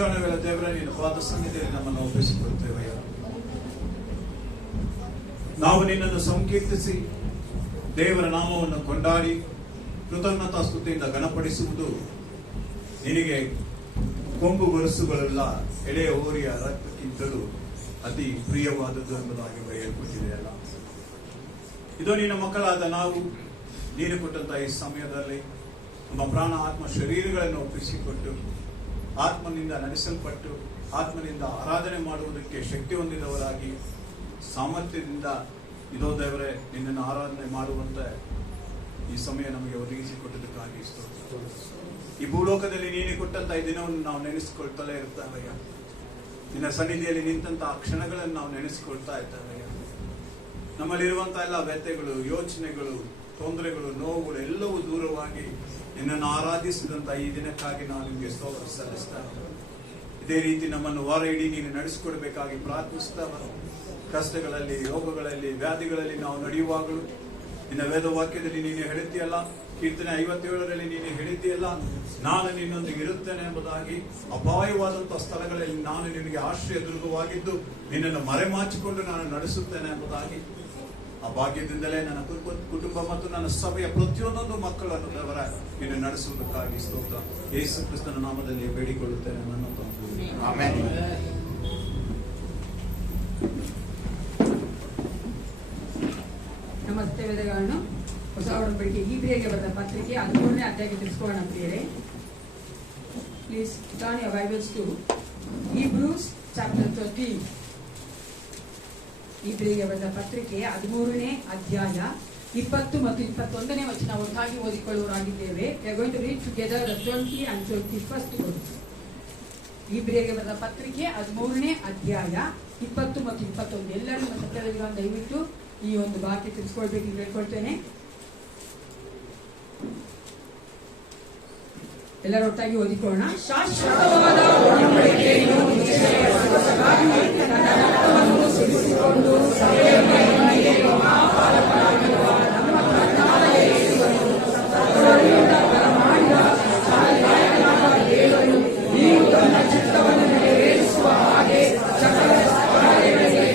ಮುಂಚಾಣ ವೇಳೆ ದೇವರ ನಿನ್ನ ಪಾದ ಸನ್ನಿಧಿಯಲ್ಲಿ ನಮ್ಮನ್ನು ಒಪ್ಪಿಸಿಕೊಳ್ತೇವಯ್ಯ. ನಾವು ನಿನ್ನನ್ನು ಸಂಕೀರ್ತಿಸಿ ದೇವರ ನಾಮವನ್ನು ಕೊಂಡಾಡಿ ಕೃತಜ್ಞತಾ ಸ್ತುತಿಯಿಂದ ಗಣಪಡಿಸುವುದು ನಿನಗೆ ಕೊಂಬು ಗೊರಸುಗಳೆಲ್ಲ ಎಳೆಯ ಹೋರಿಯ ರಕ್ತಕ್ಕಿಂತಲೂ ಅತಿ ಪ್ರಿಯವಾದದ್ದು ಎಂಬುದಾಗಿ ಹೇಳ್ಕೊಟ್ಟಿದೆಯಲ್ಲ. ಇದು ನಿನ್ನ ಮಕ್ಕಳಾದ ನಾವು ನೀನು ಕೊಟ್ಟಂತಹ ಈ ಸಮಯದಲ್ಲಿ ನಮ್ಮ ಪ್ರಾಣ ಆತ್ಮ ಶರೀರಗಳನ್ನು ಒಪ್ಪಿಸಿಕೊಟ್ಟು ಆತ್ಮನಿಂದ ನಡೆಸಲ್ಪಟ್ಟು ಆತ್ಮನಿಂದ ಆರಾಧನೆ ಮಾಡುವುದಕ್ಕೆ ಶಕ್ತಿ ಹೊಂದಿದವರಾಗಿ ಸಾಮರ್ಥ್ಯದಿಂದ ಇದೋ ದೇವರೇ ನಿನ್ನನ್ನು ಆರಾಧನೆ ಮಾಡುವಂತೆ ಈ ಸಮಯ ನಮಗೆ ಒದಗಿಸಿಕೊಟ್ಟದಕ್ಕಾಗಿ ಸ್ತೋತ್ರ. ಈ ಭೂಲೋಕದಲ್ಲಿ ನೀನು ಕೊಟ್ಟಂತ ಈ ದಿನವನ್ನು ನಾವು ನೆನೆಸಿಕೊಳ್ತಲೇ ಇರ್ತೇವಯ್ಯ. ನಿನ್ನ ಸನ್ನಿಧಿಯಲ್ಲಿ ನಿಂತಹ ಕ್ಷಣಗಳನ್ನು ನಾವು ನೆನೆಸಿಕೊಳ್ತಾ ಇರ್ತೇವಯ್ಯ. ನಮ್ಮಲ್ಲಿರುವಂತಹ ಎಲ್ಲ ವ್ಯಥೆಗಳು, ಯೋಚನೆಗಳು, ತೊಂದರೆಗಳು, ನೋವುಗಳು ಎಲ್ಲವೂ ದೂರವಾಗಿ ನಿನ್ನನ್ನು ಆರಾಧಿಸಿದಂತ ಈ ದಿನಕ್ಕಾಗಿ ನಾವು ನಿಮಗೆ ಸ್ತೋತ್ರ ಸಲ್ಲಿಸ್ತಾ ಇದೇ ರೀತಿ ನಮ್ಮನ್ನು ವಾರ ಇಡೀ ನೀನು ನಡೆಸಿಕೊಡ್ಬೇಕಾಗಿ ಪ್ರಾರ್ಥಿಸ್ತಾ ಕಷ್ಟಗಳಲ್ಲಿ, ರೋಗಗಳಲ್ಲಿ, ವ್ಯಾಧಿಗಳಲ್ಲಿ ನಾವು ನಡೆಯುವಾಗಲೂ ನಿನ್ನ ವೇದವಾಕ್ಯದಲ್ಲಿ ನೀನು ಹೇಳಿದ್ದೀಯಲ್ಲ, ಕೀರ್ತನೆ 57ರಲ್ಲಿ ನೀನು ಹೇಳಿದ್ದೀಯಲ್ಲ, ನಾನು ನಿನ್ನೊಂದಿಗೆ ಇರುತ್ತೇನೆ ಎಂಬುದಾಗಿ. ಅಪಾಯವಾದಂತಹ ಸ್ಥಳಗಳಲ್ಲಿ ನಾನು ನಿನಗೆ ಆಶ್ರಯ ದುರ್ಗವಾಗಿದ್ದು ನಿನ್ನನ್ನು ಮರೆಮಾಚಿಕೊಂಡು ನಾನು ನಡೆಸುತ್ತೇನೆ ಎಂಬುದಾಗಿ. ಆ ಭಾಗ್ಯದಿಂದಲೇ ನನ್ನ ಕುಟುಂಬ ಮತ್ತು ನನ್ನ ಸಭೆಯ ಪ್ರತಿಯೊಂದೊಂದು ಮಕ್ಕಳನ್ನು ದೇವರ ನೀನು ನಡೆಸುವುದಕ್ಕಾಗಿ ಸ್ತೋತ್ರ. ಯೇಸು ಕ್ರಿಸ್ತನ ನಾಮದಲ್ಲಿ ಬೇಡಿಕೊಳ್ಳುತ್ತೇನೆ ನನ್ನ ತಂದೆ. ಆಮೆನ್. ನಮ್ಮ ಸತ್ಯವೇದಗಳನ್ನು ಹೊಸ ಒಡಂಬಡಿಕೆ ಹೀಬ್ರಿಯರಿಗೆ ಬರೆದ ಪತ್ರಿಕೆ 13ನೇ ಅಧ್ಯಾಯಕ್ಕೆ ತಿಳಿಸ್ಕೊಳ್ಳೋಣ ಪ್ರಿಯರೇ. Please turn your Bibles to Hebrews chapter 13. ಹೀಬ್ರಿಯರಿಗೆ ಬರೆದ ಪತ್ರಿಕೆ 13ನೇ ಅಧ್ಯಾಯ 20 ಮತ್ತು 21ನೇ ವಚನ ಒಟ್ಟಾಗಿ ಓದಿಕೊಳ್ಳುವರಾಗಿದ್ದೇವೆ. We are going to read together the 20 and 21st verse. ಹೀಬ್ರಿಯರಿಗೆ ಬರೆದ ಪತ್ರಿಕೆ 13ನೇ ಅಧ್ಯಾಯ 20 ಮತ್ತು 21. ಎಲ್ಲರೂ ನಮ್ಮ ಸತ್ಯವೇದಗಳನ್ನು ದಯವಿಟ್ಟು ಈ ಒಂದು ಭಾಗಕ್ಕೆ ತಿಳಿಸ್ಕೊಳ್ಬೇಕು ಹೇಳ್ಕೊಳ್ತೇನೆ. ಎಲ್ಲರೂ ಒಟ್ಟಾಗಿ ಓದಿಕೊಳ್ಳೋಣ. ಶಾಶ್ವತವಾದ ಒಡಂಬಡಿಕೆಯನ್ನು ತನ್ನ ರಕ್ತವನ್ನು ಸುರಿಸಿಕೊಂಡು ಸಭೆಯ ಮಹಿಮೆಗೆ ಮಹಾಪಾಲಕರಾಗಿರುವ ನಮ್ಮ ಕರ್ತನಾದ ಯೇಸುವನ್ನು ಸತ್ತವರಿಂದ ಬರಮಾಡಿದ ಚಾರಿತ್ರ್ಯನಾದ ದೇವರು ನೀವು ತನ್ನ ಚಿತ್ತವನ್ನು ನೆರವೇರಿಸುವ ಹಾಗೆ ಸಕಲ ಕಾರ್ಯಗಳಿಗೆ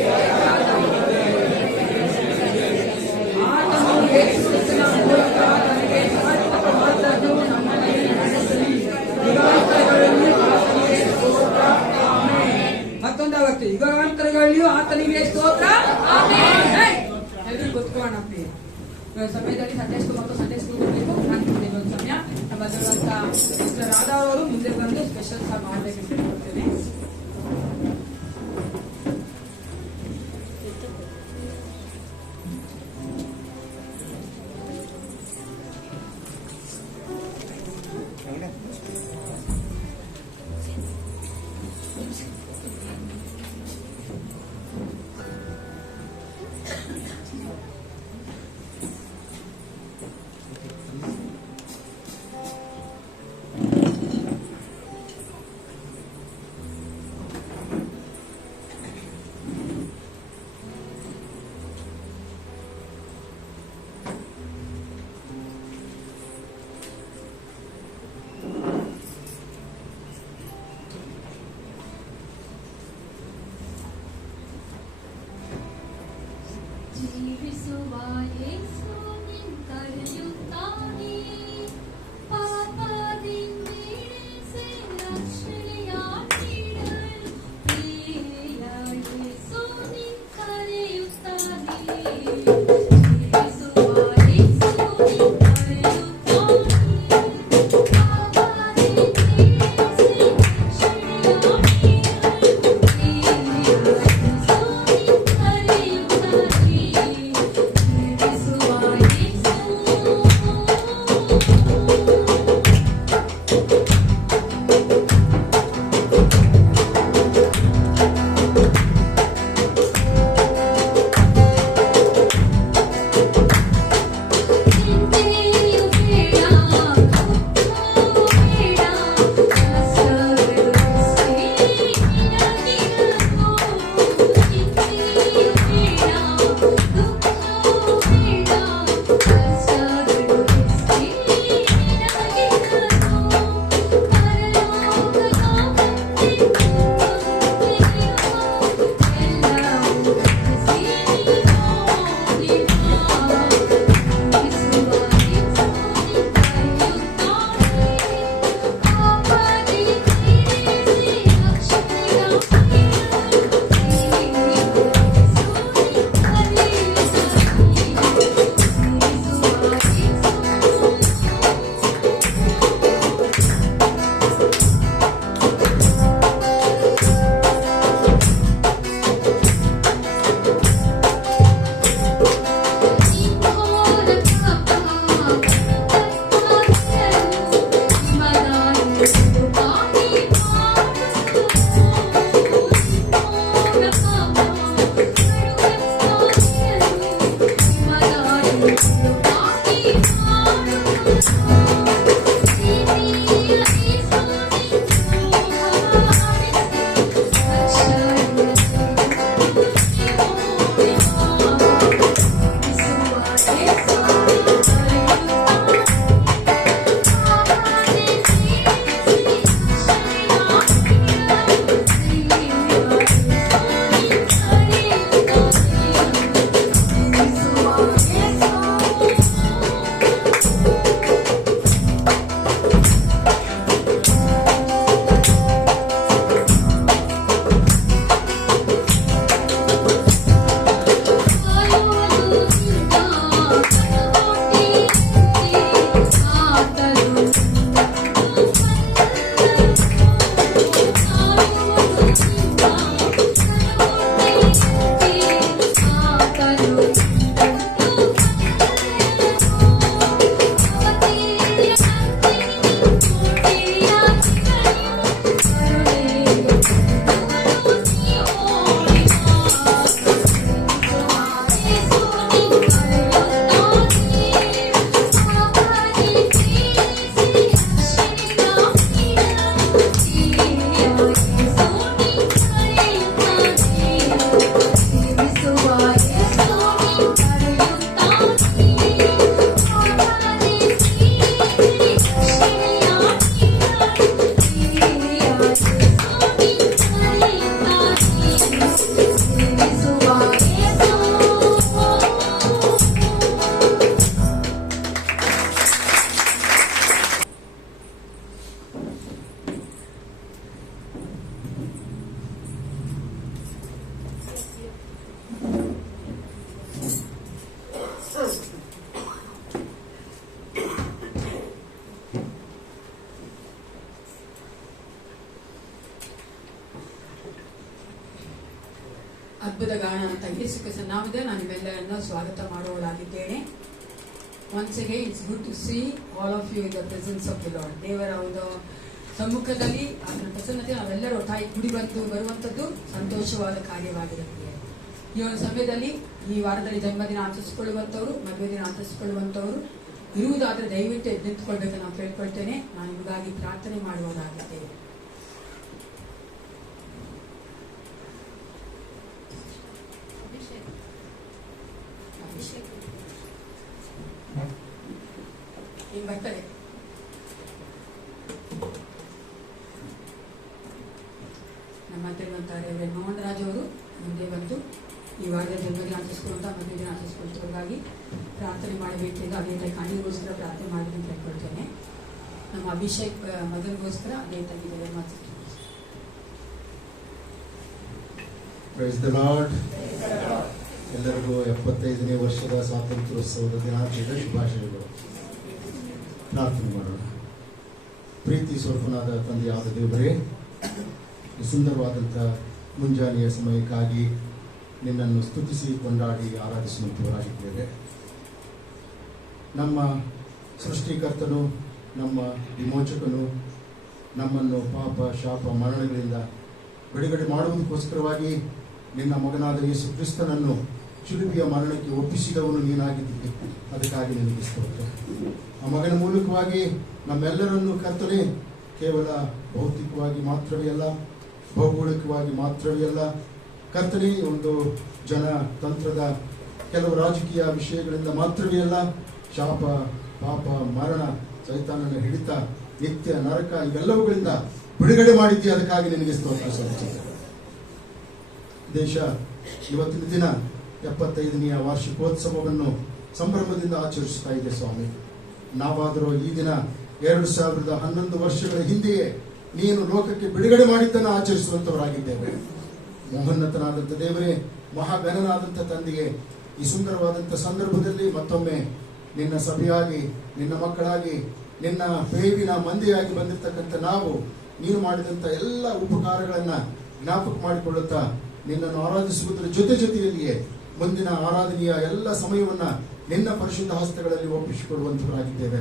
ಆತನು ಯೇಸು ಕ್ರಿಸ್ತನ ಮೂಲಕ ತನಗೆ ಸಮರ್ಪಕವಾದದ್ದು ನಮ್ಮಲ್ಲಿ ನಡೆಸಲಿ. ಯುಗಾಂತರಗಳಲ್ಲಿಯೂ ಆತನಿಗೆ ಸ್ತೋತ್ರ. ಆಮೆನ್. ಮತ್ತೊಂದಾವತ್ತು ಯುಗಾಂತರಗಳಲ್ಲಿಯೂ ಆತನಿಗೆ ಸ್ತೋತ್ರ. ಆಮೆನ್. ಎಲ್ಲರೂ ಗೊತ್ಕೊಳ್ಳೋಣ ಪ್ರಿಯ. ಸಮಯದಲ್ಲಿ ಸಂಡೇ ಸ್ಕೂಲ್ ಮತ್ತು ಸಂಡೇ ಸ್ಕೂಲ್ ಬರಬೇಕು. ಒಂದು ಸಮಯ ನಮ್ಮ ಸಿಸ್ಟರ್ ರಾಧಾ ಅವರು ಮುಂದೆ ಬಂದು ಸ್ಪೆಷಲ್ ಸಹ ಮಾಡಬೇಕಂತ ಹೇಳ್ಕೊಡ್ತೇನೆ. ಅದ್ಭುತ ಗಾನ ಅಂತ ಯೇಸು ಕ್ರಿಸ್ತನ ನಾಮದಲ್ಲಿ ನಾನು ನಿಮ್ಮೆಲ್ಲರನ್ನು ಸ್ವಾಗತ ಮಾಡುವವರಾಗಿದ್ದೇನೆ. Once again, it's good to see all of you in the presence of the Lord. ದೇವರ ಒಂದು ಸಮ್ಮುಖದಲ್ಲಿ ಆತನ ಪ್ರಸನ್ನತೆ ನಾವೆಲ್ಲರೂ ಒಟ್ಟಾಗಿ ಕೂಡಿ ಬರುವಂಥದ್ದು ಸಂತೋಷವಾದ ಕಾರ್ಯವಾಗಿರುತ್ತೆ. ಈ ಒಂದು ಸಮಯದಲ್ಲಿ ಈ ವಾರದಲ್ಲಿ ಜನ್ಮದಿನ ಆಚರಿಸಿಕೊಳ್ಳುವಂಥವ್ರು, ಮದುವೆ ದಿನ ಆಚರಿಸಿಕೊಳ್ಳುವಂಥವ್ರು ಇರುವುದಾದ್ರೆ ದಯವಿಟ್ಟು ಎದ್ದು ನಿಂತ್ಕೊಳ್ಬೇಕು ನಾವು ಕೇಳ್ಕೊಳ್ತೇನೆ. ನಾನು ನಿಮಗಾಗಿ ಪ್ರಾರ್ಥನೆ ಮಾಡುವವರಾಗಿದ್ದೇನೆ. ಈಗ ಬರ್ತಾರೆ. ನಮ್ಮ ಹತ್ತಿರುವಂತಾರೆ ಮೋಹನ್ ರಾಜ್ ಅವರು ಮುಂದೆ ಬಂದು ಈ ವಾರದ ಜನ್ಮದಿನ ಆಚರಿಸಿಕೊಳ್ಳುವಂಥ ಮದುವೆ ದಿನ ಆಚರಿಸಿಕೊಳ್ಳುವುದಕ್ಕಾಗಿ ಪ್ರಾರ್ಥನೆ ಮಾಡಬೇಕೆಂದು ಅದೇ ತಾಯಿ ಕಾಣಿಗೋಸ್ಕರ ಪ್ರಾರ್ಥನೆ ಮಾಡಬೇಕಂತ ಹೇಳ್ಕೊಳ್ತೇನೆ. ನಮ್ಮ ಅಭಿಷೇಕ್ ಮಗನಿಗೋಸ್ಕರ ಅದೇ ತಾಯಿದ್ದಾರೆ ಮಾತು. Praise the lord. ಎಲ್ಲರಿಗೂ 75ನೇ ವರ್ಷದ ಸ್ವಾತಂತ್ರ್ಯೋತ್ಸವದ ದಿನಾಂಕದ ಶುಭಾಶಯಗಳು. ಪ್ರಾರ್ಥನೆ ಮಾಡೋಣ. ಪ್ರೀತಿ ಸ್ವರೂಪನಾದ ತಂದೆಯಾದ ದೇವರೇ, ಈ ಸುಂದರವಾದಂಥ ಮುಂಜಾನೆಯ ಸಮಯಕ್ಕಾಗಿ ನಿನ್ನನ್ನು ಸ್ತುತಿಸಿ ಕೊಂಡಾಡಿ ಆರಾಧಿಸುವಂತವರಾಗಿದ್ದೇವೆ. ನಮ್ಮ ಸೃಷ್ಟಿಕರ್ತನು, ನಮ್ಮ ವಿಮೋಚಕನು ನಮ್ಮನ್ನು ಪಾಪ ಶಾಪ ಮರಣಗಳಿಂದ ಬಿಡುಗಡೆ ಮಾಡುವುದಕ್ಕೋಸ್ಕರವಾಗಿ ನಿನ್ನ ಮಗನಾದ ಯೇಸು ಕ್ರಿಸ್ತನನ್ನು ಶಿಲುಬೆಯ ಮರಣಕ್ಕೆ ಒಪ್ಪಿಸಿದವನು ನೀನಾಗಿದ್ದೆ. ಅದಕ್ಕಾಗಿ ನಿನಗೆ ಸ್ತೋತ್ರ. ಆ ಮಗನ ಮೂಲಕವಾಗಿ ನಮ್ಮೆಲ್ಲರನ್ನು ಕರ್ತನೆ ಕೇವಲ ಭೌತಿಕವಾಗಿ ಮಾತ್ರವೇ ಅಲ್ಲ, ಭೌಗೋಳಿಕವಾಗಿ ಮಾತ್ರವೇ ಅಲ್ಲ ಕರ್ತನೆ, ಒಂದು ಜನತಂತ್ರದ ಕೆಲವು ರಾಜಕೀಯ ವಿಷಯಗಳಿಂದ ಮಾತ್ರವೇ ಅಲ್ಲ, ಶಾಪ ಪಾಪ ಮರಣ ಸೈತಾನನ ಹಿಡಿತ ನಿತ್ಯ ನರಕ ಇವೆಲ್ಲವುಗಳಿಂದ ಬಿಡುಗಡೆ ಮಾಡಿದ್ದೆ. ಅದಕ್ಕಾಗಿ ನಿನಗೆ ಸ್ತೋತ್ರ ಸಲ್ಲಿಸುತ್ತೇವೆ. ದೇಶ ಇವತ್ತಿನ ದಿನ 75ನೇ ವಾರ್ಷಿಕೋತ್ಸವವನ್ನು ಸಂಭ್ರಮದಿಂದ ಆಚರಿಸ್ತಾ ಇದೆ ಸ್ವಾಮಿ. ನಾವಾದರೂ ಈ ದಿನ 2011 ವರ್ಷಗಳ ಹಿಂದೆಯೇ ನೀನು ಲೋಕಕ್ಕೆ ಬಿಡುಗಡೆ ಮಾಡಿದ್ದನ್ನು ಆಚರಿಸುವಂತವರಾಗಿದ್ದೇವೆ. ಮಹೋನ್ನತನಾದಂಥ ದೇವರೇ, ಮಹಾಗಣನಾದಂಥ ತಂದೆಗೆ ಈ ಸುಂದರವಾದಂಥ ಸಂದರ್ಭದಲ್ಲಿ ಮತ್ತೊಮ್ಮೆ ನಿನ್ನ ಸಭೆಯಾಗಿ, ನಿನ್ನ ಮಕ್ಕಳಾಗಿ, ನಿನ್ನ ಪ್ರೇಮಿನ ಮಂದಿಯಾಗಿ ಬಂದಿರತಕ್ಕಂಥ ನಾವು ನೀನು ಮಾಡಿದಂಥ ಎಲ್ಲ ಉಪಕಾರಗಳನ್ನು ಜ್ಞಾಪಕ ಮಾಡಿಕೊಳ್ಳುತ್ತಾ ನಿನ್ನನ್ನು ಆರಾಧಿಸುವುದರ ಜೊತೆಯಲ್ಲಿಯೇ ಮುಂದಿನ ಆರಾಧನೆಯ ಎಲ್ಲ ಸಮಯವನ್ನ ನಿನ್ನ ಪರಿಶುದ್ಧ ಹಸ್ತಗಳಲ್ಲಿ ಒಪ್ಪಿಸಿಕೊಡುವಂತವರಾಗಿದ್ದೇವೆ.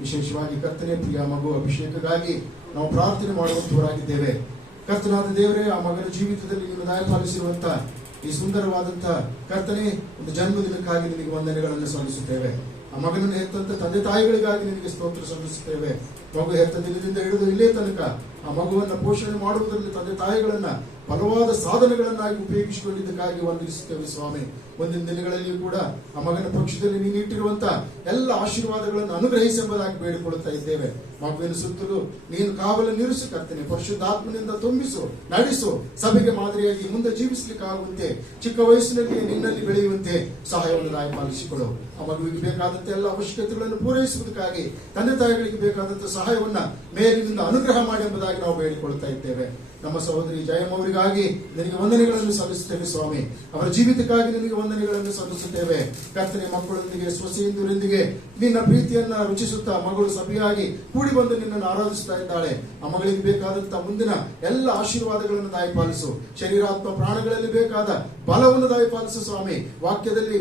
ವಿಶೇಷವಾಗಿ ಕರ್ತನೆ, ಪ್ರಿಯ ಮಗು ಅಭಿಷೇಕಗಾಗಿ ನಾವು ಪ್ರಾರ್ಥನೆ ಮಾಡುವಂತವರಾಗಿದ್ದೇವೆ. ಕರ್ತನಾದ ದೇವರೇ, ಆ ಮಗನ ಜೀವಿತದಲ್ಲಿ ನೀನು ದಯಪಾಲಿಸಿರುವಂತ ಈ ಸುಂದರವಾದಂತಹ ಕರ್ತನೆ ಒಂದು ಜನ್ಮದಿನಕ್ಕಾಗಿ ನಿನಗೆ ವಂದನೆಗಳನ್ನು ಸಲ್ಲಿಸುತ್ತೇವೆ. ಆ ಮಗನನ್ನು ಹೆತ್ತಂತ ತಂದೆ ತಾಯಿಗಳಿಗಾಗಿ ನಿನಗೆ ಸ್ತೋತ್ರ ಸಲ್ಲಿಸುತ್ತೇವೆ. ಮಗು ಹೆತ್ತ ದಿನದಿಂದ ಹಿಡಿದು ಇಲ್ಲೇ ತನಕ ಆ ಮಗುವನ್ನ ಪೋಷಣೆ ಮಾಡುವುದರಲ್ಲಿ ತಂದೆ ತಾಯಿಗಳನ್ನ ಬಲವಾದ ಸಾಧನಗಳನ್ನಾಗಿ ಉಪಯೋಗಿಸಿಕೊಂಡಿದ್ದಕ್ಕಾಗಿ ವಂದಿಸುತ್ತೇವೆ ಸ್ವಾಮಿ. ಮುಂದಿನ ದಿನಗಳಲ್ಲಿಯೂ ಕೂಡ ಆ ಮಗನ ಪಕ್ಷದಲ್ಲಿ ನೀನು ಇಟ್ಟಿರುವಂತ ಎಲ್ಲ ಆಶೀರ್ವಾದಗಳನ್ನು ಅನುಗ್ರಹಿಸೆಂಬುದಾಗಿ ಬೇಡಿಕೊಳ್ಳುತ್ತಾ ಇದ್ದೇವೆ. ಮಗುವಿನ ಸುತ್ತಲೂ ನೀನು ಕಾವಲನ್ನಿರಿಸು ಕರ್ತನೆ, ಪರಿಶುದ್ಧಾತ್ಮನಿಂದ ತುಂಬಿಸು, ನಡೆಸು, ಸಭೆಗೆ ಮಾದರಿಯಾಗಿ ಮುಂದೆ ಜೀವಿಸಲಿಕ್ಕಾಗುವಂತೆ, ಚಿಕ್ಕ ವಯಸ್ಸಿನಲ್ಲಿ ನಿನ್ನಲ್ಲಿ ಬೆಳೆಯುವಂತೆ ಸಹಾಯವನ್ನು ದಯಪಾಲಿಸಿಕೊಡು. ಆ ಮಗುವಿಗೆ ಬೇಕಾದಂತೆ ಎಲ್ಲ ಅವಶ್ಯಕತೆಗಳನ್ನು ಪೂರೈಸುವುದಕ್ಕಾಗಿ ತಂದೆ ತಾಯಿಗಳಿಗೆ ಬೇಕಾದಂತಹ ಸಹಾಯವನ್ನ ಮೇಲಿನಿಂದ ಅನುಗ್ರಹ ಮಾಡಿ ಎಂಬುದಾಗಿ ನಾವು ಬೇಡಿಕೊಳ್ಳುತ್ತಾ ಇದ್ದೇವೆ. ನಮ್ಮ ಸಹೋದರಿ ಜಯಮ್ಮ ಅವರಿಗಾಗಿ ನಿನಗೆ ವಂದನೆಗಳನ್ನು ಸಲ್ಲಿಸುತ್ತೇವೆ ಸ್ವಾಮಿ. ಅವರ ಜೀವಿತಕ್ಕಾಗಿ ನಿನಗೆ ವಂದನೆಗಳನ್ನು ಸಲ್ಲಿಸುತ್ತೇವೆ ಕರ್ತನೆ. ಮಕ್ಕಳೊಂದಿಗೆ ಸೊಸೆಯಂದಿರೊಂದಿಗೆ ನಿನ್ನ ಪ್ರೀತಿಯನ್ನ ರುಚಿಸುತ್ತಾ ಮಗಳು ಸಭೆಯಾಗಿ ಕೂಡಿ ಬಂದು ನಿನ್ನನ್ನು ಆರಾಧಿಸುತ್ತಾ ಇದ್ದಾಳೆ. ಆ ಮಗಳಿಗೆ ಬೇಕಾದಂತಹ ಮುಂದಿನ ಎಲ್ಲ ಆಶೀರ್ವಾದಗಳನ್ನು ದಯಪಾಲಿಸು. ಶರೀರಾತ್ಮ ಪ್ರಾಣಗಳಲ್ಲಿ ಬೇಕಾದ ಬಲವನ್ನು ದಯಪಾಲಿಸು ಸ್ವಾಮಿ. ವಾಕ್ಯದಲ್ಲಿ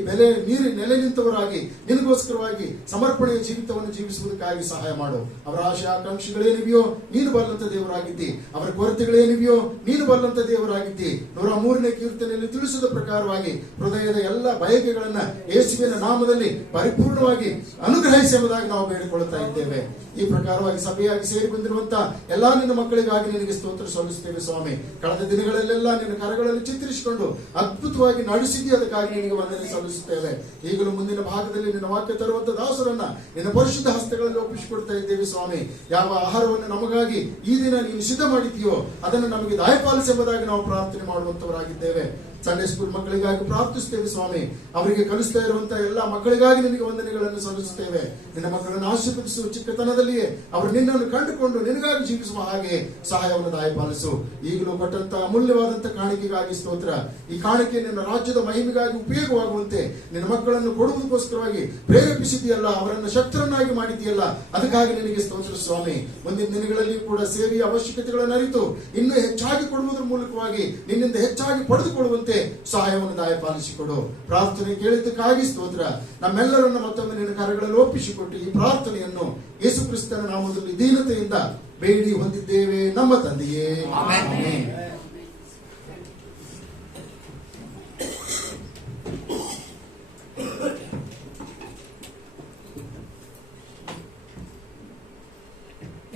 ನೆಲೆ ನಿಂತವರಾಗಿ ನಿನಗೋಸ್ಕರವಾಗಿ ಸಮರ್ಪಣೆಯ ಜೀವಿತವನ್ನು ಜೀವಿಸುವುದಕ್ಕಾಗಿ ಸಹಾಯ ಮಾಡು. ಅವರ ಆಶೆ ಆಕಾಂಕ್ಷೆಗಳೇನಿವೆಯೋ ನೀನು ಬಲ್ಲಂತ ದೇವರಾಗಿದ್ದಿ, ಅವರ ಕೊರತೆಗಳೇನಿವೆಯೋ ನೀನು ಬಲ್ಲಂತ ದೇವರಾಗಿದ್ದಿ. 103ನೇ ಕೀರ್ತನೆಯಲ್ಲಿ ತಿಳಿಸಿದ ಪ್ರಕಾರವಾಗಿ ಹೃದಯದ ಎಲ್ಲ ಬಯಕೆಗಳನ್ನ ಯೇಸುವಿನ ನಾಮದಲ್ಲಿ ಪರಿಪೂರ್ಣವಾಗಿ ಅನುಗ್ರಹಿಸುವುದಾಗಿ ನಾವು ಬೇಡಿಕೊಳ್ಳುತ್ತಾ ಇದ್ದೇವೆ. ಈ ಪ್ರಕಾರವಾಗಿ ಸಭೆಯಾಗಿ ಸೇರಿ ಬಂದಿರುವಂತ ಎಲ್ಲಾ ನಿನ್ನ ಮಕ್ಕಳಿಗಾಗಿ ನಿನಗೆ ಸ್ತೋತ್ರ ಸಲ್ಲಿಸುತ್ತೇವೆ ಸ್ವಾಮಿ. ಕಳೆದ ದಿನಗಳಲ್ಲೆಲ್ಲ ನಿನ್ನ ಕರಗಳಲ್ಲಿ ಚಿತ್ರಿಸಿಕೊಂಡು ಅದ್ಭುತವಾಗಿ ನಡೆಸಿದಿ, ಅದಕ್ಕಾಗಿ ನಿನಗೆ ವಂದನೆ ಸಲ್ಲಿಸುತ್ತೇವೆ. ಈಗಲೂ ಮುಂದಿನ ಭಾಗದಲ್ಲಿ ನಿನ್ನ ವಾಕ್ಯ ತರುವಂತ ದಾಸರನ್ನ ನಿನ್ನ ಪರಿಶುದ್ಧ ಹಸ್ತಗಳಲ್ಲಿ ಒಪ್ಪಿಸಿಕೊಡ್ತಾ ಇದ್ದೇವೆ ಸ್ವಾಮಿ. ಯಾವ ಆಹಾರವನ್ನು ನಮಗಾಗಿ ಈ ದಿನ ನೀನು ಸಿದ್ಧ ಮಾಡಿದೆಯೋ ಅದನ್ನು ನಮಗೆ ದಯಪಾಲಿಸೆಂಬುದಾಗಿ ನಾವು ಪ್ರಾರ್ಥನೆ ಮಾಡುವಂತವರಾಗಿದ್ದೇವೆ. ಸಂಡೇ ಸ್ಕೂಲ್ ಮಕ್ಕಳಿಗಾಗಿ ಪ್ರಾರ್ಥಿಸುತ್ತೇವೆ ಸ್ವಾಮಿ. ಅವರಿಗೆ ಕಲಿಸ್ತಾ ಇರುವಂತಹ ಎಲ್ಲಾ ಮಕ್ಕಳಿಗಾಗಿ ನಿನಗೆ ವಂದನೆಗಳನ್ನು ಸಲ್ಲಿಸುತ್ತೇವೆ. ನಿನ್ನ ಮಕ್ಕಳನ್ನು ಆಶೀರ್ವದಿಸು. ಚಿಕ್ಕತನದಲ್ಲಿಯೇ ಅವರು ನಿನ್ನನ್ನು ಕಂಡುಕೊಂಡು ನಿನಗಾಗಿ ಜೀವಿಸುವ ಹಾಗೆ ಸಹಾಯವನ್ನು ದಯಪಾಲಿಸು. ಈಗಲೂ ಕೊಟ್ಟಂತಹ ಅಮೂಲ್ಯವಾದಂತಹ ಕಾಣಿಕೆಗಾಗಿ ಸ್ತೋತ್ರ. ಈ ಕಾಣಿಕೆ ನಿನ್ನ ರಾಜ್ಯದ ಮಹಿಮೆಗಾಗಿ ಉಪಯೋಗವಾಗುವಂತೆ ನಿನ್ನ ಮಕ್ಕಳನ್ನು ಕೊಡುವುದಕ್ಕೋಸ್ಕರವಾಗಿ ಪ್ರೇರೇಪಿಸಿದೆಯಲ್ಲ, ಅವರನ್ನು ಶಕ್ತರನ್ನಾಗಿ ಮಾಡಿದೆಯಲ್ಲ, ಅದಕ್ಕಾಗಿ ನಿನಗೆ ಸ್ತೋತ್ರ ಸ್ವಾಮಿ. ಮುಂದಿನ ದಿನಗಳಲ್ಲಿ ಕೂಡ ಸೇವೆಯ ಅವಶ್ಯಕತೆಗಳನ್ನು ಅರಿತು ಇನ್ನೂ ಹೆಚ್ಚಾಗಿ ಕೊಡುವುದರ ಮೂಲಕವಾಗಿ ನಿನ್ನಿಂದ ಹೆಚ್ಚಾಗಿ ಪಡೆದುಕೊಳ್ಳುವಂತೆ ಸಹಾಯವನ್ನು ದಯಪಾಲಿಸಿಕೊಡು. ಪ್ರಾರ್ಥನೆ ಕೇಳಿದ್ದಕ್ಕಾಗಿ ಸ್ತೋತ್ರ. ನಮ್ಮೆಲ್ಲರನ್ನು ಮತ್ತೊಮ್ಮೆ ನಿನ್ನ ಕರಗಳಲ್ಲಿ ಒಪ್ಪಿಸಿಕೊಟ್ಟು ಈ ಪ್ರಾರ್ಥನೆಯನ್ನು ಯೇಸು ಕ್ರಿಸ್ತನ ನಾಮದಲ್ಲಿ ದೀನತೆಯಿಂದ ಬೇಡಿ ಹೊಂದಿದ್ದೇವೆ ನಮ್ಮ ತಂದೆಯೇ, ಆಮೆನ್.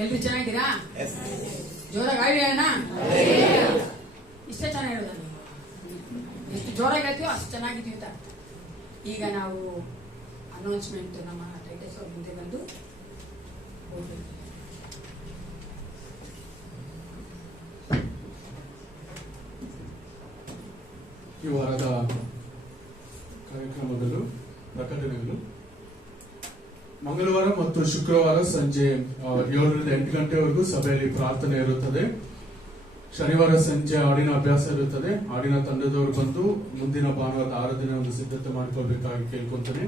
ಎಲ್ರು ಚೆನ್ನಾಗಿದ್ದೀರಾ? ಜೋರಾಗಿ ಹೇಳೋಣ. ಇಷ್ಟೇ ಚೆನ್ನಾಗಿ ಹೇಳೋದ, ಎಷ್ಟು ಜೋರಾಗಿ ಹೇಳ್ತೀವೋ ಅಷ್ಟು ಚೆನ್ನಾಗಿದ್ದೀವಿ ಅಂತ. ಈಗ ನಾವು ಅನೌನ್ಸ್ಮೆಂಟ್ ನಮ್ಮ ಟೈಟಲ್ಸ್ ಅವ್ರ ಮುಂದೆ ಬಂದು ಹೋಗ್ಬೇಕು. ಈ ವಾರದ ಕಾರ್ಯಕ್ರಮದಲ್ಲೂ ಪ್ರಕಟಣೆಗಳು ಮಂಗಳವಾರ ಮತ್ತು ಶುಕ್ರವಾರ ಸಂಜೆ 7ರಿಂದ 8 ಗಂಟೆವರೆಗೂ ಸಭೆಯಲ್ಲಿ ಪ್ರಾರ್ಥನೆ ಇರುತ್ತದೆ. ಶನಿವಾರ ಸಂಜೆ ಹಾಡಿನ ಅಭ್ಯಾಸ ಇರುತ್ತದೆ. ಹಾಡಿನ ತಂಡದವರು ಬಂದು ಮುಂದಿನ ಭಾನುವಾರದ ಆರಾಧನೆ ಒಂದು ಸಿದ್ಧತೆ ಮಾಡಿಕೊಳ್ಬೇಕಾಗಿ ಕೇಳ್ಕೊಂತಾನೆ.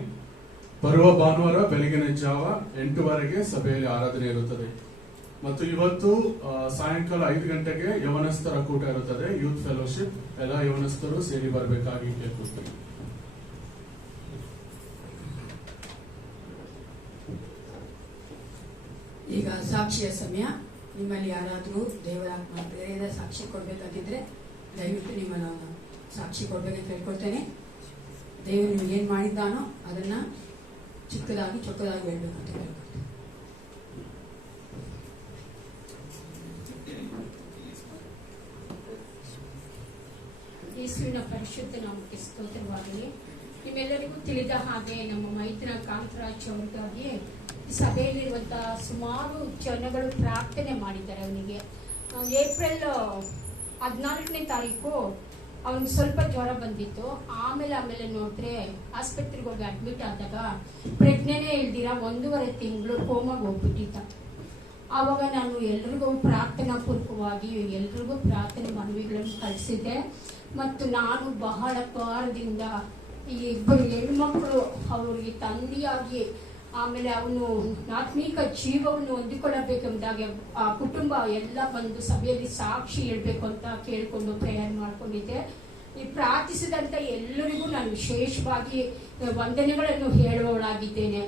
ಬರುವ ಭಾನುವಾರ ಬೆಳಗಿನ ಜಾವ 8 ಸಭೆಯಲ್ಲಿ ಆರಾಧನೆ ಇರುತ್ತದೆ. ಮತ್ತು ಇವತ್ತು ಸಾಯಂಕಾಲ 5 ಗಂಟೆಗೆ ಯವನಸ್ಥರ ಕೂಟ ಇರುತ್ತದೆ, ಯೂತ್ ಫೆಲೋಶಿಪ್. ಎಲ್ಲ ಯವನಸ್ಥರು ಸೇರಿ ಬರಬೇಕಾಗಿ ಕೇಳ್ಕೊಳ್ತೀನಿ. ಈಗ ಸಾಕ್ಷಿಯ ಸಮಯ. ನಿಮ್ಮಲ್ಲಿ ಯಾರಾದರೂ ದೇವರಾತ್ಮ ಪ್ರೇರಿತ ಸಾಕ್ಷಿ ಕೊಡ್ಬೇಕಾಗಿದ್ರೆ ದಯವಿಟ್ಟು ನಿಮ್ಮನ್ನು ಸಾಕ್ಷಿ ಕೊಡ್ಬೇಕಂತ ಹೇಳ್ಕೊಳ್ತೇನೆ. ದೇವರು ನಿಮ್ಗೆ ಏನ್ ಮಾಡಿದ್ದಾನೋ ಅದನ್ನ ಚಿಕ್ಕದಾಗಿ ಚೊಕ್ಕದಾಗಿ ಹೇಳ್ಬೇಕಂತ ಹೇಳ್ಕೊಳ್ತೇನೆ. ಯೇಸುವಿನ ಪರಿಶುದ್ಧ ನಾಮಕ್ಕೆ ಸ್ತೋತ್ರವಾಗಲಿ. ನಿಮ್ಮೆಲ್ಲರಿಗೂ ತಿಳಿದ ಹಾಗೆ ನಮ್ಮ ಮೈತ್ರಿನ ಕಾಂತರಾಜ್ ಅವರಿಗಾಗಿ ಸಭೆಯಲ್ಲಿರುವಂತಹ ಸುಮಾರು ಜನಗಳು ಪ್ರಾರ್ಥನೆ ಮಾಡಿದ್ದಾರೆ. ಅವನಿಗೆ ಏಪ್ರಿಲ್ 14ನೇ ತಾರೀಕು ಅವನಿಗೆ ಸ್ವಲ್ಪ ಜ್ವರ ಬಂದಿತ್ತು. ಆಮೇಲೆ ನೋಡಿದ್ರೆ ಆಸ್ಪತ್ರೆಗೆ ಹೋಗಿ ಅಡ್ಮಿಟ್ ಆದಾಗ ಪ್ರಜ್ಞೆನೇ ಇಲ್ದಿರ 1.5 ತಿಂಗಳು ಕೋಮಾಗಿ ಹೋಗ್ಬಿಟ್ಟಿದ್ದ. ಆವಾಗ ನಾನು ಎಲ್ರಿಗೂ ಪ್ರಾರ್ಥನಾ ಪೂರ್ವಕವಾಗಿ ಎಲ್ರಿಗೂ ಪ್ರಾರ್ಥನೆ ಮನವಿಗಳನ್ನು ಕಳಿಸಿದ್ದೆ. ಮತ್ತು ನಾನು ಬಹಳ ಕಾಲದಿಂದ ಈ 2 ಹೆಣ್ಮಕ್ಳು ಅವರಿಗೆ ತಂದೆಯಾಗಿ ಆಮೇಲೆ ಅವನು ಆತ್ಮೀಕ ಜೀವವನ್ನು ಹೊಂದಿಕೊಳ್ಳಬೇಕೆಂಬುದಾಗೆ ಆ ಕುಟುಂಬ ಎಲ್ಲ ಬಂದು ಸಭೆಯಲ್ಲಿ ಸಾಕ್ಷಿ ಹೇಳ್ಬೇಕು ಅಂತ ಕೇಳಿಕೊಂಡು ಪ್ರೇಯರ್ ಮಾಡ್ಕೊಂಡಿದ್ದೆ. ಈ ಪ್ರಾರ್ಥಿಸಿದಂತ ಎಲ್ಲರಿಗೂ ನಾನು ವಿಶೇಷವಾಗಿ ವಂದನೆಗಳನ್ನು ಹೇಳುವವಳಾಗಿದ್ದೇನೆ.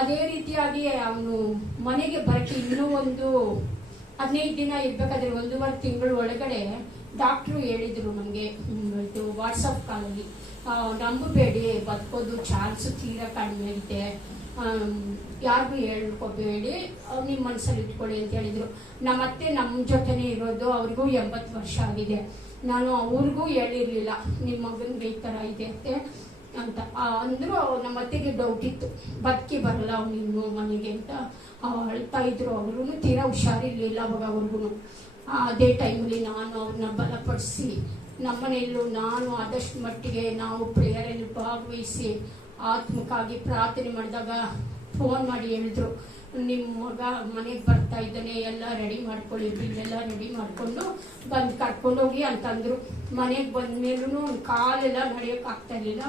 ಅದೇ ರೀತಿಯಾಗಿ ಅವನು ಮನೆಗೆ ಬರಕ್ಕೆ ಇನ್ನೂ ಒಂದು 15 ದಿನ ಇರ್ಬೇಕಾದ್ರೆ 1.5 ತಿಂಗಳ ಒಳಗಡೆ ಡಾಕ್ಟ್ರು ಹೇಳಿದ್ರು ನಮಗೆ ಇದು ವಾಟ್ಸಪ್ ಕಾಲಲ್ಲಿ ನಂಬಬೇಡಿ, ಬದುಕೋದು ಚಾನ್ಸ್ ತೀರಾ ಕಡಿಮೆ ಐತೆ, ಯಾರಿಗೂ ಹೇಳ್ಕೋಬೇಡಿ, ನಿಮ್ಮ ಮನಸ್ಸಲ್ಲಿ ಇಟ್ಕೊಳ್ಳಿ ಅಂತ ಹೇಳಿದ್ರು. ನಮ್ಮತ್ತೆ ನಮ್ಮ ಜೊತೆನೇ ಇರೋದು, ಅವ್ರಿಗೂ 80 ವರ್ಷ ಆಗಿದೆ. ನಾನು ಅವ್ರಿಗೂ ಹೇಳಿರ್ಲಿಲ್ಲ ನಿಮ್ಮ ಮಗನಿಗೆ ಈ ಥರ ಇದೆ ಅಂತ ಅಂದ್ರು. ನಮ್ಮ ಅತ್ತೆಗೆ ಡೌಟ್ ಇತ್ತು, ಬದುಕಿ ಬರಲ್ಲ ಅವ್ನು ಇನ್ನು ಮನೆಗೆ ಅಂತ ಅಳ್ತಾ ಇದ್ರು. ಅವ್ರೂ ತೀರಾ ಹುಷಾರಿರ್ಲಿಲ್ಲ ಅವಾಗ ಅವ್ರಿಗೂ. ಅದೇ ಟೈಮಲ್ಲಿ ನಾನು ಅವ್ರನ್ನ ಬಲಪಡಿಸಿ ನಮ್ಮನೆಯಲ್ಲೂ ನಾನು ಆದಷ್ಟು ಮಟ್ಟಿಗೆ ನಾವು ಪ್ರೇಯರಲ್ಲಿ ಭಾಗವಹಿಸಿ ಆತ್ಮಕ್ಕಾಗಿ ಪ್ರಾರ್ಥನೆ ಮಾಡಿದಾಗ ಫೋನ್ ಮಾಡಿ ಹೇಳಿದ್ರು, ನಿಮ್ಮ ಮಗ ಮನೆಗೆ ಬರ್ತಾ ಇದ್ದಾನೆ, ಎಲ್ಲ ರೆಡಿ ಮಾಡ್ಕೊಳ್ಳಿ, ಬಿಲ್ಲೆಲ್ಲ ರೆಡಿ ಮಾಡಿಕೊಂಡು ಬಂದು ಕರ್ಕೊಂಡೋಗಿ ಅಂತಂದ್ರು. ಮನೆಗೆ ಬಂದ ಮೇಲೂ ಕಾಲೆಲ್ಲ ನಡೆಯೋಕ್ಕಾಗ್ತಾ ಇರಲಿಲ್ಲ,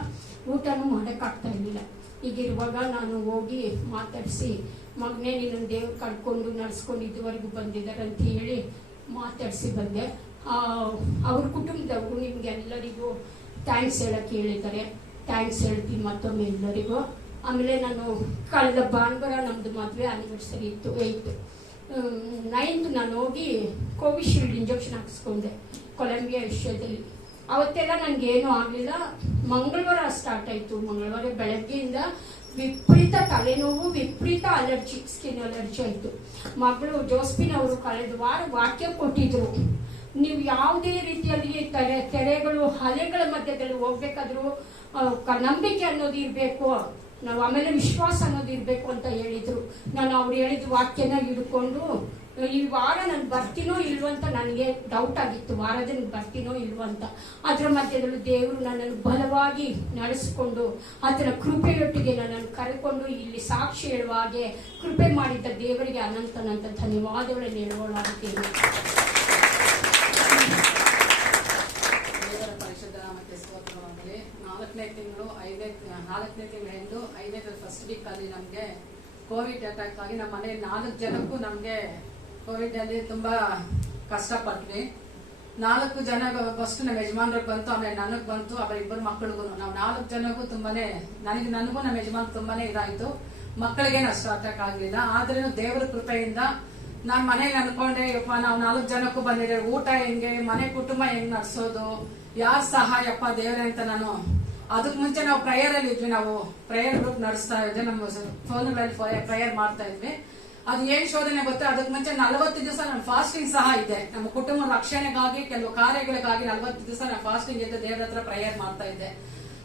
ಊಟನೂ ಮಾಡೋಕ್ಕಾಗ್ತಾ ಇರಲಿಲ್ಲ. ಈಗಿರುವಾಗ ನಾನು ಹೋಗಿ ಮಾತಾಡಿಸಿ, ಮಗನೇ ನೀನು ದೇವ್ರು ಕರ್ಕೊಂಡು ನಡೆಸ್ಕೊಂಡು ಇದುವರೆಗೂ ಬಂದಿದ್ದಾರೆ ಅಂತ ಹೇಳಿ ಮಾತಾಡಿಸಿ ಬಂದೆ. ಅವ್ರ ಕುಟುಂಬದವರು ನಿಮ್ಗೆಲ್ಲರಿಗೂ ಥ್ಯಾಂಕ್ಸ್ ಹೇಳಕ್ಕೆ ಹೇಳಿದ್ದಾರೆ. ಥ್ಯಾಂಕ್ಸ್ ಹೇಳ್ತೀನಿ ಮತ್ತೊಮ್ಮೆ ಎಲ್ಲರಿಗೂ. ಆಮೇಲೆ ನಾನು ಕಳೆದ ಭಾನುವಾರ ನಮ್ಮದು ಮದುವೆ ಆನಿವರ್ಸರಿ ಇತ್ತು, 8th 9th ನಾನು ಹೋಗಿ ಕೋವಿಶೀಲ್ಡ್ ಇಂಜೆಕ್ಷನ್ ಹಾಕಿಸ್ಕೊಂಡೆ ಕೊಲಂಬಿಯಾ ವಿಷಯದಲ್ಲಿ. ಅವತ್ತೆಲ್ಲ ನನಗೇನು ಆಗಲಿಲ್ಲ. ಮಂಗಳವಾರ ಸ್ಟಾರ್ಟ್ ಆಯಿತು. ಮಂಗಳವಾರ ಬೆಳಗ್ಗೆಯಿಂದ ವಿಪರೀತ ತಲೆನೋವು, ವಿಪರೀತ ಅಲರ್ಜಿ, ಸ್ಕಿನ್ ಅಲರ್ಜಿ ಆಯಿತು. ಮಗಳು ಜೋಸ್ಪಿನ್ ಅವರು ಕಳೆದ ವಾರ ವಾಕ್ಯ ಕೊಟ್ಟಿದ್ರು, ನೀವು ಯಾವುದೇ ರೀತಿಯಲ್ಲಿ ತೆರೆಗಳು ಅಲೆಗಳ ಮಧ್ಯದಲ್ಲಿ ಹೋಗ್ಬೇಕಾದ್ರೂ ನಂಬಿಕೆ ಅನ್ನೋದು ಇರಬೇಕು, ನಾವು ಆಮೇಲೆ ವಿಶ್ವಾಸ ಅನ್ನೋದು ಇರಬೇಕು ಅಂತ ಹೇಳಿದ್ರು. ನಾನು ಅವ್ರು ಹೇಳಿದ ವಾಕ್ಯನ ಹಿಡ್ಕೊಂಡು ಈ ವಾರ ನಾನು ಬರ್ತೀನೋ ಇಲ್ವೋ ಅಂತ ನನಗೆ ಡೌಟ್ ಆಗಿತ್ತು, ವಾರದಲ್ಲಿ ಬರ್ತೀನೋ ಇಲ್ವೋ ಅಂತ. ಅದರ ಮಧ್ಯದಲ್ಲಿ ದೇವರು ನನ್ನನ್ನು ಬಲವಾಗಿ ನಡೆಸಿಕೊಂಡು ಆತನ ಕೃಪೆಯೊಟ್ಟಿಗೆ ನನ್ನನ್ನು ಕರೆಕೊಂಡು ಇಲ್ಲಿ ಸಾಕ್ಷಿ ಹೇಳುವ ಹಾಗೆ ಕೃಪೆ ಮಾಡಿದ್ದ ದೇವರಿಗೆ ಅನಂತ ಧನ್ಯವಾದಗಳನ್ನು ಹೇಳುವಳಾಗುತ್ತೇನೆ. ದೇವರ ಪರಿಶುದ್ಧ ನಾಮಕ್ಕೆ ಸ್ತೋತ್ರವಾಗಲಿ. 4ನೇ ತಿಂಗಳು 5ನೇ ಫಸ್ಟ್ ವೀಕ್ ಅಲ್ಲಿ ನಮಗೆ ಕೋವಿಡ್ ಅಟ್ಯಾಕ್ ಆಗಿ ನಮ್ಮ ಮನೆ 4 ಜನಕ್ಕೂ ನಮಗೆ ಕೋವಿಡ್ ಅಲ್ಲಿ ತುಂಬಾ ಕಷ್ಟಪಟ್ವಿ. 4 ಜನ ಫಸ್ಟ್ ನಮ್ಮ ಯಜಮಾನ್ರಿಗೆ ಬಂತು, ಆಮೇಲೆ ನನಗ್ ಬಂತು, ಆಮೇಲೆ 2 ಮಕ್ಕಳಿಗೂ. ನಾವು 4 ಜನಕ್ಕೂ ತುಂಬಾನೇ ನನಗೂ ನಮ್ಮ ಯಜಮಾನ್ ತುಂಬಾನೇ ಇದಾಯ್ತು. ಮಕ್ಕಳಿಗೇನು ಅಷ್ಟು ಅಟ್ಯಾಕ್ ಆಗ್ಲಿಲ್ಲ. ಆದ್ರೂ ದೇವರ ಕೃಪೆಯಿಂದ ನಾನ್ ಮನೇಲಿ ಅನ್ಕೊಂಡೆ, ಯಪ್ಪ ನಾವು 4 ಜನಕ್ಕೂ ಬಂದಿದೆ, ಊಟ ಹೆಂಗೆ, ಮನೆ ಕುಟುಂಬ ಹೆಂಗ್ ನಡ್ಸೋದು, ಯಾರ್ ಸಹಾಯಪ್ಪ ದೇವರೇ ಅಂತ. ನಾನು ಅದಕ್ ಮುಂಚೆ ನಾವು ಪ್ರೇಯರ್ ಅಲ್ಲಿ ಇದ್ವಿ, ನಾವು ಪ್ರೇಯರ್ ಗ್ರೂಪ್ ನಡೆಸ್ತಾ ಇದ್ವಿ, ನಮ್ಮ ಫೋನ್ಗಳಲ್ಲಿ ಪ್ರೇಯರ್ ಮಾಡ್ತಾ ಇದ್ವಿ. ಅದು ಏನ್ ಶೋಧನೆ ಗೊತ್ತೆ, ಅದಕ್ಕೆ ಮುಂಚೆ 40 ದಿವಸ ನಾನು ಫಾಸ್ಟಿಂಗ್ ಸಹ ಇದೆ. ನಮ್ಮ ಕುಟುಂಬ ರಕ್ಷಣೆಗಾಗಿ, ಕೆಲವು ಕಾರ್ಯಗಳಿಗಾಗಿ 40 ದಿವಸ ನಾನು ಫಾಸ್ಟಿಂಗ್ ಇದ್ದು ದೇವರ ಹತ್ರ ಪ್ರೇಯರ್ ಮಾಡ್ತಾ ಇದ್ದೆ.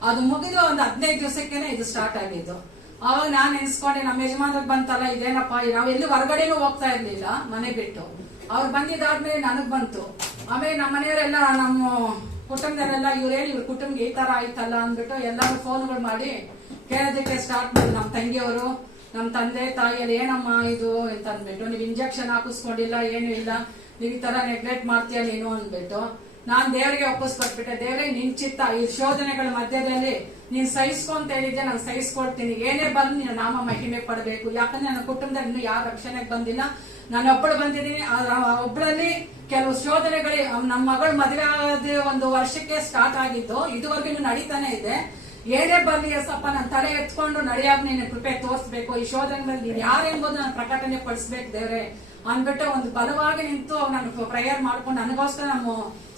ಅದು ಮುಗಿದು ಒಂದು 15 ದಿವಸಕ್ಕೇನೆ ಇದು ಸ್ಟಾರ್ಟ್ ಆಗಿದ್ದು. ಅವಾಗ ನಾನ್ ಎನ್ಸ್ಕೊಂಡೆ, ನಮ್ಮ ಯಜಮಾನ್ರಿಗೆ ಬಂತಲ್ಲ ಇದೇನಪ್ಪ, ನಾವೆಲ್ಲಿ ಹೊರಗಡೆನೂ ಹೋಗ್ತಾ ಇರ್ಲಿಲ್ಲ ಮನೆ ಬಿಟ್ಟು. ಅವ್ರು ಬಂದಿದ್ದಾದ್ಮೇಲೆ ನನಗ್ ಬಂತು. ಆಮೇಲೆ ನಮ್ಮ ಮನೆಯವರೆಲ್ಲ, ನಮ್ಮ ಕುಟುಂಬದವರೆಲ್ಲ ಇವ್ರ ಕುಟುಂಬ ಈ ತರ ಆಯ್ತಲ್ಲ ಅಂದ್ಬಿಟ್ಟು ಎಲ್ಲಾರು ಫೋನ್ಗಳು ಮಾಡಿ ಕೇಳೋದಕ್ಕೆ ಸ್ಟಾರ್ಟ್ ಮಾಡಿ. ನಮ್ಮ ತಂಗಿಯವರು, ನಮ್ಮ ತಂದೆ ತಾಯಿಯಲ್ಲಿ ಏನಮ್ಮ ಇದು ಅಂತ ಅಂದ್ಬಿಟ್ಟು, ನೀವು ಇಂಜೆಕ್ಷನ್ ಹಾಕಿಸ್ಕೊಂಡಿಲ್ಲ, ಏನು ಇಲ್ಲ, ನೀವ್ ಈ ತರ ನೆಗ್ಲೆಕ್ಟ್ ಮಾಡ್ತೀಯ ನೀನು ಅಂದ್ಬಿಟ್ಟು ನಾನ್ ದೇವರಿಗೆ ಒಪ್ಪಿಸ್ಕೊಟ್ಬಿಟ್ಟೆ. ದೇವರೇ ನಿನ್ ಚಿತ್ತ, ಈ ಶೋಧನೆಗಳ ಮಧ್ಯದಲ್ಲಿ ನೀನ್ ಸಹಿಸ್ಕೊಂತ ಹೇಳಿದ್ದೆ, ನಾನು ಸಹಿಸ್ಕೊಡ್ತೀನಿ. ಏನೇ ಬಂದು ನೀನು ನಾಮ ಮಹಿಮೆ ಪಡಬೇಕು. ಯಾಕಂದ್ರೆ ನನ್ನ ಕುಟುಂಬದಲ್ಲಿ ಇನ್ನೂ ಯಾರ ರಕ್ಷಣೆಗೆ ಬಂದಿಲ್ಲ, ನಾನು ಒಬ್ಬಳು ಬಂದಿದ್ದೀನಿ. ಒಬ್ಬಳಲ್ಲಿ ಕೆಲವು ಶೋಧನೆಗಳು, ನಮ್ಮ ಮಗಳು ಮದುವೆ ಆದ 1 ವರ್ಷಕ್ಕೆ ಸ್ಟಾರ್ಟ್ ಆಗಿದ್ದು, ಇದುವರೆಗೂ ನಡೀತಾನೆ ಇದೆ. ಏನೇ ಬರ್ಲಿ ಎಸಪ್ಪ, ನಾನು ತಲೆ ಎತ್ಕೊಂಡು ನಡೆಯಾಗ ನೀನು ಕೃಪೆ ತೋರಿಸ್ಬೇಕು. ಈ ಶೋಧನೆ ಮೇಲೆ ನೀನು ಯಾರೆಂಬುದು ನಾನು ಪ್ರಕಟಣೆ ಪಡಿಸ್ಬೇಕು ದೇವ್ರೆ ಅಂದ್ಬಿಟ್ಟು ಒಂದು ಬಲವಾಗಿ ನಿಂತು ನಾನು ಪ್ರೇಯರ್ ಮಾಡ್ಕೊಂಡು, ನನಗೋಸ್ಕರ ನಮ್ಮ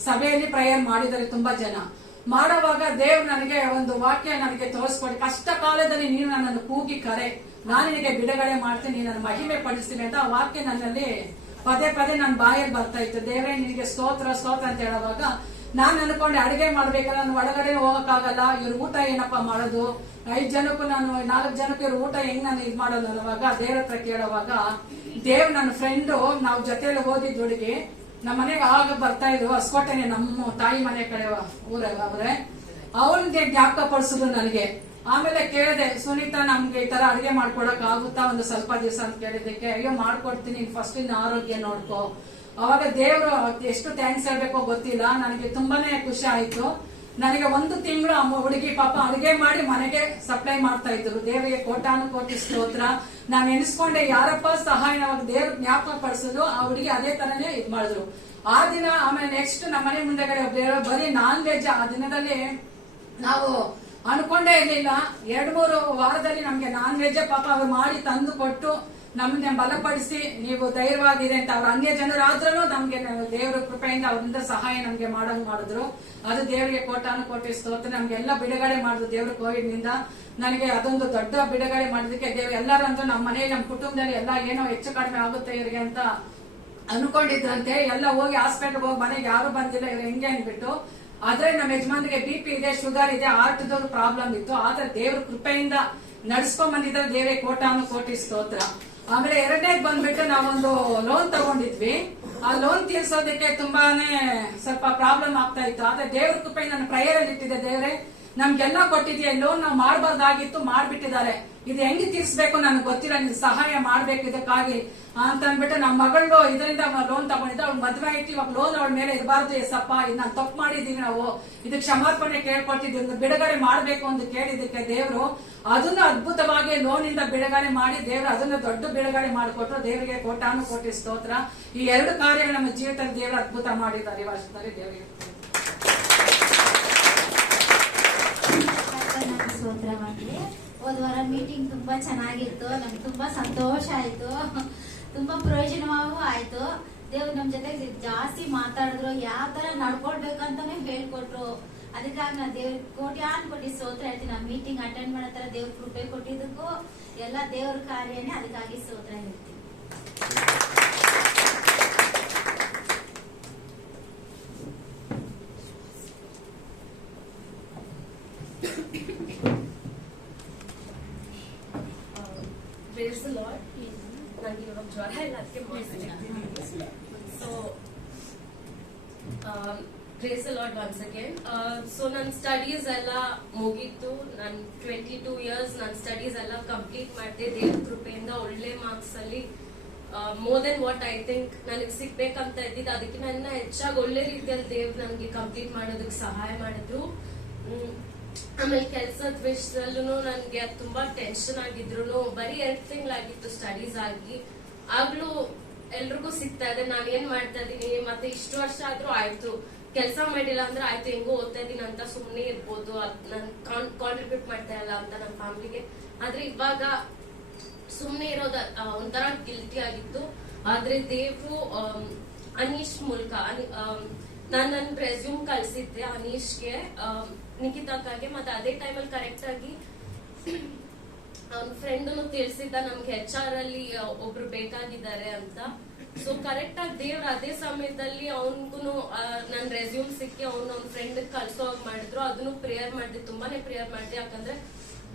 ಸಭೆಯಲ್ಲಿ ಪ್ರೇಯರ್ ಮಾಡಿದ್ದಾರೆ ತುಂಬಾ ಜನ. ಮಾಡುವಾಗ ದೇವ್ರು ನನಗೆ ಒಂದು ವಾಕ್ಯ ನನಗೆ ತೋರಿಸ್ಕೊಡಿ, ಕಷ್ಟ ಕಾಲದಲ್ಲಿ ನೀನು ನನ್ನನ್ನು ಕೂಗಿ ಕರೆ, ನಾನು ನಿನಗೆ ಬಿಡುಗಡೆ ಮಾಡ್ತೀನಿ, ನೀನು ನನ್ನ ಮಹಿಮೆ ಪಡಿಸ್ತೀನಿ ಅಂತ. ಆ ವಾಕ್ಯ ನನ್ನಲ್ಲಿ ಪದೇ ನನ್ನ ಬಾಯಲ್ಲಿ ಬರ್ತಾ ಇತ್ತು. ದೇವರೇ ನಿನಗೆ ಸ್ತೋತ್ರ ಅಂತ ಹೇಳುವಾಗ ನಾನ್ ಅನ್ಕೊಂಡೆ, ಅಡಿಗೆ ಮಾಡ್ಬೇಕಲ್ಲ, ನಾನು ಒಳಗಡೆ ಹೋಗಕ್ಕಾಗಲ್ಲ, ಇವ್ರ ಊಟ ಏನಪ್ಪಾ ಮಾಡೋದು, 5 ಜನಕ್ಕೂ ನಾನು 4 ಜನಕ್ಕೂ ಇವ್ರ ಊಟ ಹೆಂಗ್ ನಾನು ಇದ್ ಮಾಡೋದು ಅನ್ನುವಾಗ ದೇವ್ರ ಹತ್ರ ಕೇಳುವಾಗ, ದೇವ್ ನನ್ನ ಫ್ರೆಂಡು, ನಾವು ಜೊತೆಯಲ್ಲಿ ಓದಿದ್ ಹುಡುಗಿ, ನಮ್ಮ ಮನೆಗೆ ಆಗ ಬರ್ತಾ ಇದ್ರು, ಹೊಸಕೋಟೆನೆ ನಮ್ಮ ತಾಯಿ ಮನೆ ಕಡೆ ಅವ್ರೆ, ಅವನಿಗೆ ಜ್ಞಾಪಕ ಪಡಿಸಿದ್ರು ನನಗೆ. ಆಮೇಲೆ ಕೇಳಿದೆ, ಸುನೀತಾ ನಮ್ಗೆ ಈ ತರ ಅಡಿಗೆ ಮಾಡ್ಕೊಡಕ್ ಆಗುತ್ತಾ ಒಂದು ಸ್ವಲ್ಪ ದಿವಸ ಅಂತ ಕೇಳಿದಕ್ಕೆ, ಅಯ್ಯೋ ಮಾಡ್ಕೊಡ್ತೀನಿ, ಫಸ್ಟ್ ಇನ್ ಆರೋಗ್ಯ ನೋಡ್ಕೋ. ಅವಾಗ ದೇವ್ರು ಎಷ್ಟು ಥ್ಯಾಂಕ್ಸ್ ಹೇಳ್ಬೇಕೋ ಗೊತ್ತಿಲ್ಲ, ನನಗೆ ತುಂಬಾನೇ ಖುಷಿ ಆಯ್ತು. ನನಗೆ 1 ತಿಂಗಳು ಹುಡುಗಿ ಪಾಪ ಅಡಿಗೆ ಮಾಡಿ ಮನೆಗೆ ಸಪ್ಲೈ ಮಾಡ್ತಾ ಇದ್ರು. ದೇವರಿಗೆ ಕೋಟಿ ಸ್ತೋತ್ರ. ನಾನು ಎನಿಸ್ಕೊಂಡೆ, ಯಾರಪ್ಪ ಸಹಾಯ ದೇವ್ರ ಜ್ಞಾಪಕ ಪಡಿಸಿದ್ರು, ಆ ಹುಡುಗಿ ಅದೇ ತರನೇ ಇದ್ ಮಾಡಿದ್ರು. ಆ ದಿನ ಆಮೇಲೆ ನೆಕ್ಸ್ಟ್ ನಮ್ಮ ಮನೆ ಮುಂದೆಗಡೆ ಬರೀ ನಾನ್ ವೆಜ್. ಆ ದಿನದಲ್ಲಿ ನಾವು ಅನ್ಕೊಂಡೇ ಇರ್ಲಿಲ್ಲ, 2-3 ವಾರದಲ್ಲಿ ನಮ್ಗೆ ನಾನ್ ವೆಜ್ ಪಾಪ ಅವ್ರು ಮಾಡಿ ತಂದು ಕೊಟ್ಟು ನಮ್ಮನ್ನ ಬಲಪಡಿಸಿ ನೀವು ಧೈರ್ಯವಾಗಿದೆ ಅಂತ ಅವ್ರ ಅನ್ಯ ಜನರಾದ್ರೂ ನಮ್ಗೆ ದೇವರ ಕೃಪೆಯಿಂದ ಅವರಿಂದ ಸಹಾಯ ನಮ್ಗೆ ಮಾಡಂಗ್ ಮಾಡಿದ್ರು. ಅದು ದೇವರಿಗೆ ಕೋಟಿ ಸ್ತೋತ್ರ. ನಮ್ಗೆಲ್ಲ ಬಿಡುಗಡೆ ಮಾಡಿದ್ರು ದೇವ್ರ ಕೋವಿಡ್ ನಿಂದ. ನನಗೆ ಅದೊಂದು ದೊಡ್ಡ ಬಿಡುಗಡೆ ಮಾಡೋದಕ್ಕೆ ದೇವ್ರು ಎಲ್ಲರಂತೂ ನಮ್ಮ ಮನೆಯಲ್ಲಿ ನಮ್ಮ ಕುಟುಂಬದಲ್ಲಿ ಎಲ್ಲ ಏನೋ ಹೆಚ್ಚು ಕಡಿಮೆ ಆಗುತ್ತೆ ಇವರಿಗೆ ಅಂತ ಅನ್ಕೊಂಡಿದ್ರಂತೆ. ಎಲ್ಲ ಹೋಗಿ ಹಾಸ್ಪಿಟಲ್ ಹೋಗಿ ಮನೆಗೆ ಯಾರು ಬಂದಿಲ್ಲ ಇವ್ರು ಹೆಂಗೆ ಅಂದ್ಬಿಟ್ಟು. ಆದ್ರೆ ನಮ್ಮ ಯಜಮಾನ್ರಿಗೆ BP ಇದೆ, ಶುಗರ್ ಇದೆ, ಹಾರ್ಟ್ ಪ್ರಾಬ್ಲಮ್ ಇತ್ತು. ಆದ್ರೆ ದೇವ್ರ ಕೃಪೆಯಿಂದ ನಡ್ಸ್ಕೊಂಡ್ ಬಂದಿದ್ರೆ ದೇವರಿಗೆ ಕೋಟಿ ಸ್ತೋತ್ರ. ಆಮೇಲೆ ಎರಡನೇದು ಬಂದ್ಬಿಟ್ಟು ನಾವೊಂದು ಲೋನ್ ತಗೊಂಡಿದ್ವಿ. ಆ ಲೋನ್ ತೀರ್ಸೋದಕ್ಕೆ ತುಂಬಾನೇ ಸ್ವಲ್ಪ ಪ್ರಾಬ್ಲಮ್ ಆಗ್ತಾ ಇತ್ತು. ಆದ್ರೆ ದೇವ್ರ ಕೃಪೆ ನನ್ನ ಪ್ರೇಯರ್ ಅಲ್ಲಿ ಇಟ್ಟಿದೆ. ದೇವ್ರೆ ನಮ್ಗೆಲ್ಲ ಕೊಟ್ಟಿದ್ಯಾ, ಲೋನ್ ನಾವು ಮಾಡಬಾರ್ದಾಗಿತ್ತು, ಮಾಡ್ಬಿಟ್ಟಿದ್ದಾರೆ. ಇದು ಹೆಂಗೆ ತೀರ್ಸ್ಬೇಕು ನನಗೆ ಗೊತ್ತಿಲ್ಲ, ನಿನ್ ಸಹಾಯ ಮಾಡ್ಬೇಕು ಇದಕ್ಕಾಗಿ ಅಂತ ಅಂದ್ಬಿಟ್ಟು ನಮ್ಮ ಮಗಳು ಇದರಿಂದ ಲೋನ್ ತಗೊಂಡಿದ್ದ. ಅವ್ಳು ಮದ್ವೆ ಆಯ್ತು, ಇವಾಗ ಲೋನ್ ಅವಳ ಮೇಲೆ ಇರಬಾರ್ದು ಎಸಪ್ಪ, ಇದು ನಾನು ತಪ್ಪು ಮಾಡಿದೀವಿ, ನಾವು ಇದಕ್ಕೆ ಕ್ಷಮಾರ್ಪಣೆ ಕೇಳ್ಕೊಟ್ಟಿದ್ವಿ, ಬಿಡುಗಡೆ ಮಾಡ್ಬೇಕು ಅಂತ ಕೇಳಿದಕ್ಕೆ ದೇವ್ರು ಅದನ್ನ ಅದ್ಭುತವಾಗಿ ಲೋನ್ ಇಂದ ಬಿಡುಗಡೆ ಮಾಡಿ ದೇವ್ರು ಅದನ್ನ ದೊಡ್ಡ ಬಿಡುಗಡೆ ಮಾಡಿಕೊಟ್ರು. ದೇವರಿಗೆ ಕೋಟಿ ಸ್ತೋತ್ರ. ಈ ಎರಡು ಕಾರ್ಯ ನಮ್ಮ ಜೀವಿತದಲ್ಲಿ ದೇವರು ಅದ್ಭುತ ಮಾಡಿದ್ದಾರೆ ಈ ವರ್ಷದಲ್ಲಿ. ದೇವರಿಗೆ ಸ್ತೋತ್ರವಾಗಲಿ. ಹೋದ ವಾರ ಮೀಟಿಂಗ್ ತುಂಬಾ ಚೆನ್ನಾಗಿತ್ತು. ನಮ್ಗೆ ತುಂಬಾ ಸಂತೋಷ ಆಯ್ತು, ತುಂಬಾ ಪ್ರಯೋಜನವೂ ಆಯ್ತು. ದೇವ್ರು ನಮ್ ಜೊತೆ ಜಾಸ್ತಿ ಮಾತಾಡಿದ್ರು, ಯಾವ ತರ ನಡ್ಕೊಳ್ಬೇಕಂತಾನೆ ಹೇಳ್ಕೊಟ್ರು. ಅದಕ್ಕಾಗಿ ನಾ ದೇವ್ರ ಕೋಟಿ ಸ್ತೋತ್ರ ಹೇಳ್ತೀನಿ. ನಾ ಮೀಟಿಂಗ್ ಅಟೆಂಡ್ ಮಾಡೋ ತರ ದೇವ್ರ ಕೃಪೆ ಕೊಟ್ಟಿದ್ದಕ್ಕೂ ಎಲ್ಲ ದೇವ್ರ ಕಾರ್ಯನೇ, ಅದಕ್ಕಾಗಿ ಸ್ತೋತ್ರ ಹೇಳ್ತೀನಿ. Praise the Lord. ನನಗೆ ಇವಾಗ ಜ್ವರ ಇಲ್ಲ, ಅದಕ್ಕೆ so praise the Lord once again. So ನನ್ನ ಸ್ಟಡೀಸ್ ಎಲ್ಲ ಮುಗೀತು. ನಾನು 22 years ನನ್ನ ಸ್ಟಡೀಸ್ ಎಲ್ಲ ಕಂಪ್ಲೀಟ್ ಮಾಡಿದೆ. ದೇವ್ರ ಕೃಪೆಯಿಂದ ಒಳ್ಳೆ ಮಾರ್ಕ್ಸ್ ಅಲ್ಲಿ more than what I think ನನಗೆ ಸಿಗ್ಬೇಕಂತ ಇದ್ದಿದ್ದು. ಅದಕ್ಕೆ ನನ್ನ ಹೆಚ್ಚಾಗಿ ಒಳ್ಳೆ ರೀತಿಯಲ್ಲಿ ದೇವ್ರು ನನಗೆ ಕಂಪ್ಲೀಟ್ ಮಾಡೋದಕ್ಕೆ ಸಹಾಯ ಮಾಡಿದ್ರು. ಆಮೇಲೆ ಕೆಲ್ಸದ ವಿಷಯದಲ್ಲೂ ನನ್ಗೆ ತುಂಬಾ ಟೆನ್ಷನ್ ಆಗಿದ್ರು. ಬರೀ 2 ತಿಂಗಳಾಗಿತ್ತು ಸ್ಟಡೀಸ್ ಆಗಿ. ಆಗ್ಲೂ ಎಲ್ರಿಗೂ ಸಿಗ್ತಾ ಇದೆ, ನಾನ್ ಏನ್ ಮಾಡ್ತಾ ಇದೀನಿ, ಮತ್ತೆ ಇಷ್ಟು ವರ್ಷ ಆದ್ರೂ ಆಯ್ತು, ಕೆಲಸ ಮಾಡಿಲ್ಲ ಅಂದ್ರೆ ಆಯ್ತು, ಹೆಂಗೋ ಓದ್ತಾ ಇದೀನಿ ಅಂತ ಸುಮ್ನೆ ಇರ್ಬೋದು, ನನ್ ಕಾಂಟ್ರಿಬ್ಯೂಟ್ ಮಾಡ್ತಾ ಇಲ್ಲ ಅಂತ ನನ್ನ ಫ್ಯಾಮಿಲಿಗೆ. ಆದ್ರೆ ಇವಾಗ ಸುಮ್ನೆ ಇರೋದ ಒಂಥರ ಗಿಲ್ಟಿ ಆಗಿತ್ತು. ಆದ್ರೆ ದೇವ್ರು ಅನೀಶ್ ಮೂಲಕ ನಾನು ನನ್ನ ರೆಸ್ಯೂಮ್ ಕಳ್ಸಿದ್ದೆ ಅನೀಶ್ಗೆ, ನಿಖಿತಾಕಾಗೆ. ಮತ್ತೆ ಅದೇ ಟೈಮಲ್ಲಿ ಕರೆಕ್ಟ್ ಆಗಿ ಅವ್ನ ಫ್ರೆಂಡ್ನು ತಿಳಿಸಿದ್ದ ನಮ್ಗೆ HR ಅಲ್ಲಿ ಒಬ್ರು ಬೇಕಾಗಿದ್ದಾರೆ ಅಂತ. ಸೊ ಕರೆಕ್ಟ್ ಆಗಿ ದೇವ್ರ ಅದೇ ಸಮಯದಲ್ಲಿ ಅವನ್ಗೂ ನನ್ ರೆಸ್ಯೂಮ್ ಸಿಕ್ಕಿ ಅವ್ನ ಫ್ರೆಂಡ್ ಕಳ್ಸೋ ಮಾಡಿದ್ರು. ಅದನ್ನು ಪ್ರೇಯರ್ ಮಾಡಿದೆ, ತುಂಬಾನೇ ಪ್ರೇಯರ್ ಮಾಡಿದೆ. ಯಾಕಂದ್ರೆ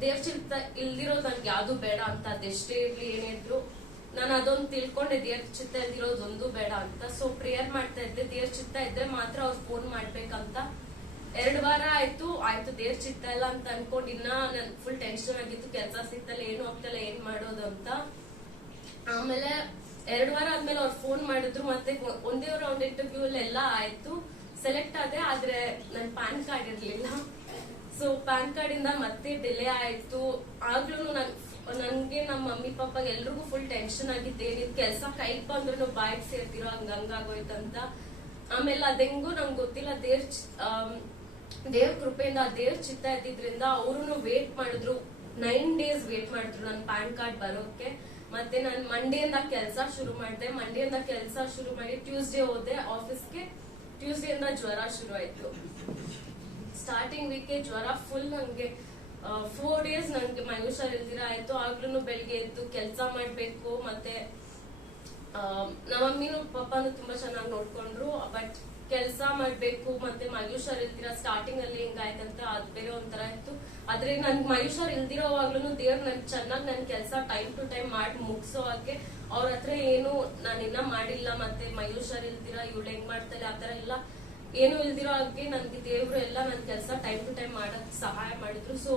ದೇವ್ರ ಚಿತ್ತ ಇಲ್ದಿರೋದು ನನ್ಗೆ ಯಾವ್ದು ಬೇಡ ಅಂತ. ಅದೆಷ್ಟೇ ಇರ್ಲಿ ಏನೇ ಇದ್ರು ನಾನು ಅದೊಂದು ತಿಳ್ಕೊಂಡೆ, ದೇವ್ರ ಚಿತ್ತ ಇಲ್ದಿರೋದೊಂದು ಬೇಡ ಅಂತ. ಸೊ ಪ್ರೇಯರ್ ಮಾಡ್ತಾ ಇದ್ದೆ, ದೇವ್ರ ಚಿತ್ತ ಇದ್ರೆ ಮಾತ್ರ ಅವ್ರು ಫೋನ್ ಮಾಡ್ಬೇಕಂತ. 2 ವಾರ ಆಯ್ತು ದೇವ್ರ ಚಿತ್ತ ಇಲ್ಲ ಅಂತ ಅನ್ಕೊಂಡು ಇನ್ನ ನನ್ ಫುಲ್ ಟೆನ್ಷನ್ ಆಗಿತ್ತು, ಕೆಲ್ಸ ಸಿಗ್ತಲ್ಲ, ಏನು ಆಗ್ತಲ್ಲ, ಏನ್ ಮಾಡೋದು ಅಂತ. ಆಮೇಲೆ 2 ವಾರ ಆದ್ಮೇಲೆ ಅವ್ರು ಫೋನ್ ಮಾಡಿದ್ರು. ಮತ್ತೆ ಒಂದೇ ರೌಂಡ್ ಇಂಟರ್ವ್ಯೂ ಎಲ್ಲ ಆಯ್ತು, ಸೆಲೆಕ್ಟ್ ಆದೆ. ಆದ್ರೆ ನನ್ ಪ್ಯಾನ್ ಕಾರ್ಡ್ ಇರ್ಲಿಲ್ಲ. ಸೊ ಪ್ಯಾನ್ ಕಾರ್ಡ್ ಇಂದ ಮತ್ತೆ ಡಿಲೇ ಆಯ್ತು. ಆಗ್ಲೂ ನನ್ಗೆ ನಮ್ಮ ಮಮ್ಮಿ ಪಾಪ ಎಲ್ರಿಗೂ ಫುಲ್ ಟೆನ್ಷನ್ ಆಗಿದ್ದೆ, ನಿನ್ ಕೆಲ್ಸ ಕೈಗೆ ಬಂದ್ರು ಬಾಯಿಗೆ ಸೇರ್ತಿರೋ ಹಂಗಾಗೋಯ್ತಂತ. ಆಮೇಲೆ ಅದೆಂಗೂ ನಂಗೆ ಗೊತ್ತಿಲ್ಲ, ದೇವ್ರ ಕೃಪೆಯಿಂದ ದೇವ್ರ ಚಿತ್ತ ಇದ್ದಿದ್ರಿಂದ ಅವ್ರು ವೇಟ್ ಮಾಡಿದ್ರು. 9 days ವೇಟ್ ಮಾಡಿದ್ರು ನನ್ ಪ್ಯಾನ್ ಕಾರ್ಡ್ ಬರೋಕೆ. ಮತ್ತೆ ನಾನು ಮಂಡೆಯಿಂದ ಕೆಲಸ ಶುರು ಮಾಡಿದೆ. ಮಂಡೆಯಿಂದ ಕೆಲಸ ಶುರು ಮಾಡಿ ಟ್ಯೂಸ್ಡೇ ಹೋದೆ ಆಫೀಸ್ಗೆ. ಟ್ಯೂಸ್ಡೇಯಿಂದ ಜ್ವರ ಶುರು ಆಯ್ತು. ಸ್ಟಾರ್ಟಿಂಗ್ ವೀಕೆ ಜ್ವರ ಫುಲ್. ನಂಗೆ 4 days ನಂಗೆ ಮೈ ಹುಷಾರಿಲ್ದಿರ ಆಯ್ತು. ಆಗ್ಲೂ ಬೆಳಿಗ್ಗೆ ಎದ್ದು ಕೆಲಸ ಮಾಡ್ಬೇಕು. ಮತ್ತೆ ನಮ್ಮ ಮಮ್ಮಿನೂ ಪಪ್ಪನು ತುಂಬಾ ಚೆನ್ನಾಗಿ ನೋಡ್ಕೊಂಡ್ರು. ಬಟ್ ಕೆಲಸ ಮಾಡ್ಬೇಕು, ಮತ್ತೆ ಮೈ ಹುಷಾರಿಲ್ದಿರ ಸ್ಟಾರ್ಟಿಂಗ್ ಅಲ್ಲಿ ಹೆಂಗಾಯ್ತಂತ ಅದ್ ಬೇರೆ ಒಂಥರ ಇತ್ತು. ಆದ್ರೆ ನನ್ ಮೈ ಹುಷಾರ್ ಇಲ್ದಿರೋವಾಗ್ಲೂ ದೇವ್ರು ನನ್ ಚೆನ್ನಾಗಿ ನನ್ ಕೆಲಸ ಟೈಮ್ ಟು ಟೈಮ್ ಮಾಡಿ ಮುಗಿಸೋ ಹಾಗೆ. ಅವ್ರ ಹತ್ರ ಏನು ನಾನು ಇನ್ನ ಮಾಡಿಲ್ಲ, ಮತ್ತೆ ಮೈ ಹುಷಾರ್ ಇಲ್ದಿರ ಇವಳು ಹೆಂಗ್ ಮಾಡ್ತಾಳೆ ಆತರ ಎಲ್ಲ ಏನು ಇಲ್ದಿರೋ ಹಾಗೆ ನನ್ಗೆ ದೇವ್ರು ಎಲ್ಲ ನನ್ ಕೆಲಸ ಟೈಮ್ ಟು ಟೈಮ್ ಮಾಡಕ್ ಸಹಾಯ ಮಾಡಿದ್ರು. ಸೊ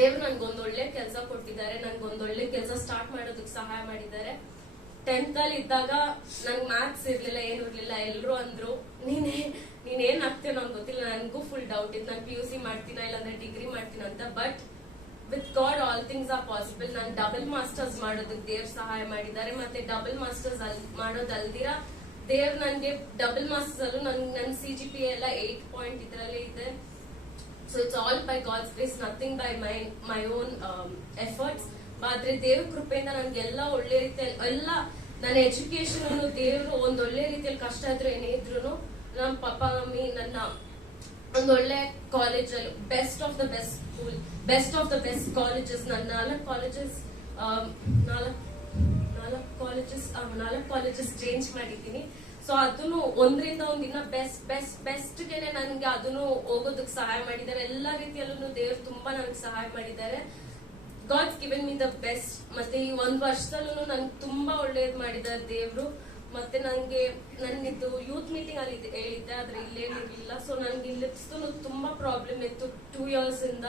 ದೇವ್ರು ನನ್ಗೊಂದೊಳ್ಳೆ ಕೆಲಸ ಕೊಟ್ಟಿದ್ದಾರೆ, ನನ್ಗೊಂದೊಳ್ಳೆ ಕೆಲಸ ಸ್ಟಾರ್ಟ್ ಮಾಡೋದಕ್ಕೆ ಸಹಾಯ ಮಾಡಿದ್ದಾರೆ. 10th ಅಲ್ಲಿ ಇದ್ದಾಗ ನಂಗೆ ಮ್ಯಾಥ್ಸ್ ಇರ್ಲಿಲ್ಲ, ಏನು ಇರ್ಲಿಲ್ಲ. ಎಲ್ರು ಅಂದ್ರು ನೀನ್ ಏನ್ ಆಗ್ತೀಯ ನಂಗೆ ಗೊತ್ತಿಲ್ಲ. ನನ್ಗೂ ಫುಲ್ ಡೌಟ್ ಇತ್ತು, ನಾನು PUC ಮಾಡ್ತೀನ ಇಲ್ಲಾಂದ್ರೆ ಡಿಗ್ರಿ ಮಾಡ್ತೀನ ಅಂತ. But with god all things are possible. ನಾನು ಡಬಲ್ ಮಾಸ್ಟರ್ಸ್ ಮಾಡೋದಕ್ಕೆ ದೇವ್ರ ಸಹಾಯ ಮಾಡಿದ್ದಾರೆ. ಮತ್ತೆ ಡಬಲ್ ಮಾಸ್ಟರ್ಸ್ ಮಾಡೋದಲ್ದಿರ ದೇವ್ರು ನನ್ಗೆ ಡಬಲ್ ಮಾಸ್ಟರ್ಸ್ ಅಲ್ಲೂ ನನ್ನ CGPA ಎಲ್ಲ 8 point ಇದ್ರಲ್ಲೇ ಇದೆ. So it's all by God's grace, nothing by my own efforts. ಆದ್ರೆ ದೇವ್ರ ಕೃಪೆಯಿಂದ ನನ್ಗೆಲ್ಲ ಒಳ್ಳೆ ರೀತಿಯಲ್ಲಿ ಎಲ್ಲ ನನ್ನ ಎಜುಕೇಶನ್ ದೇವ್ರು ಒಂದ್ ಒಳ್ಳೆ ರೀತಿಯಲ್ಲಿ ಕಷ್ಟ ಇದ್ರು ಏನೇ ಇದ್ರು ನಮ್ಮ ಪಪ್ಪ ಮಮ್ಮಿ ನನ್ನ ಒಂದೊಳ್ಳೆ ಕಾಲೇಜಲ್ಲಿ best of the best school, best of the best colleges, ನನ್ನ 4 ಕಾಲೇಜಸ್ ಚೇಂಜ್ ಮಾಡಿದ್ದೀನಿ. ಸೊ ಅದನ್ನು ಒಂದರಿಂದ ಒಂದಿನ ಬೆಸ್ಟ್ಗೆನೆ ನನ್ಗೆ ಅದನ್ನು ಹೋಗೋದಕ್ಕೆ ಸಹಾಯ ಮಾಡಿದ್ದಾರೆ. ಎಲ್ಲ ರೀತಿಯಲ್ಲೂ ದೇವ್ರು ತುಂಬಾ ನನಗೆ ಸಹಾಯ ಮಾಡಿದ್ದಾರೆ. God's given me the best. ಮತ್ತೆ ಈ 1 ವರ್ಷದಲ್ಲೂ ನನ್ಗೆ ತುಂಬಾ ಒಳ್ಳೇದ್ ಮಾಡಿದ್ದಾರೆ ದೇವ್ರು. ಮತ್ತೆ ನನ್ಗಿದ್ದು ಯೂತ್ ಮೀಟಿಂಗ್ ಅಲ್ಲಿ ಹೇಳಿದ್ದೆ, ಆದ್ರೆ ಇಲ್ಲೇನಿರ್ಲಿಲ್ಲ. ಸೊ ನನ್ಗೆ ಇಲ್ಲಿದ್ದು ತುಂಬಾ ಪ್ರಾಬ್ಲಮ್ ಇತ್ತು 2 years ಇಂದ.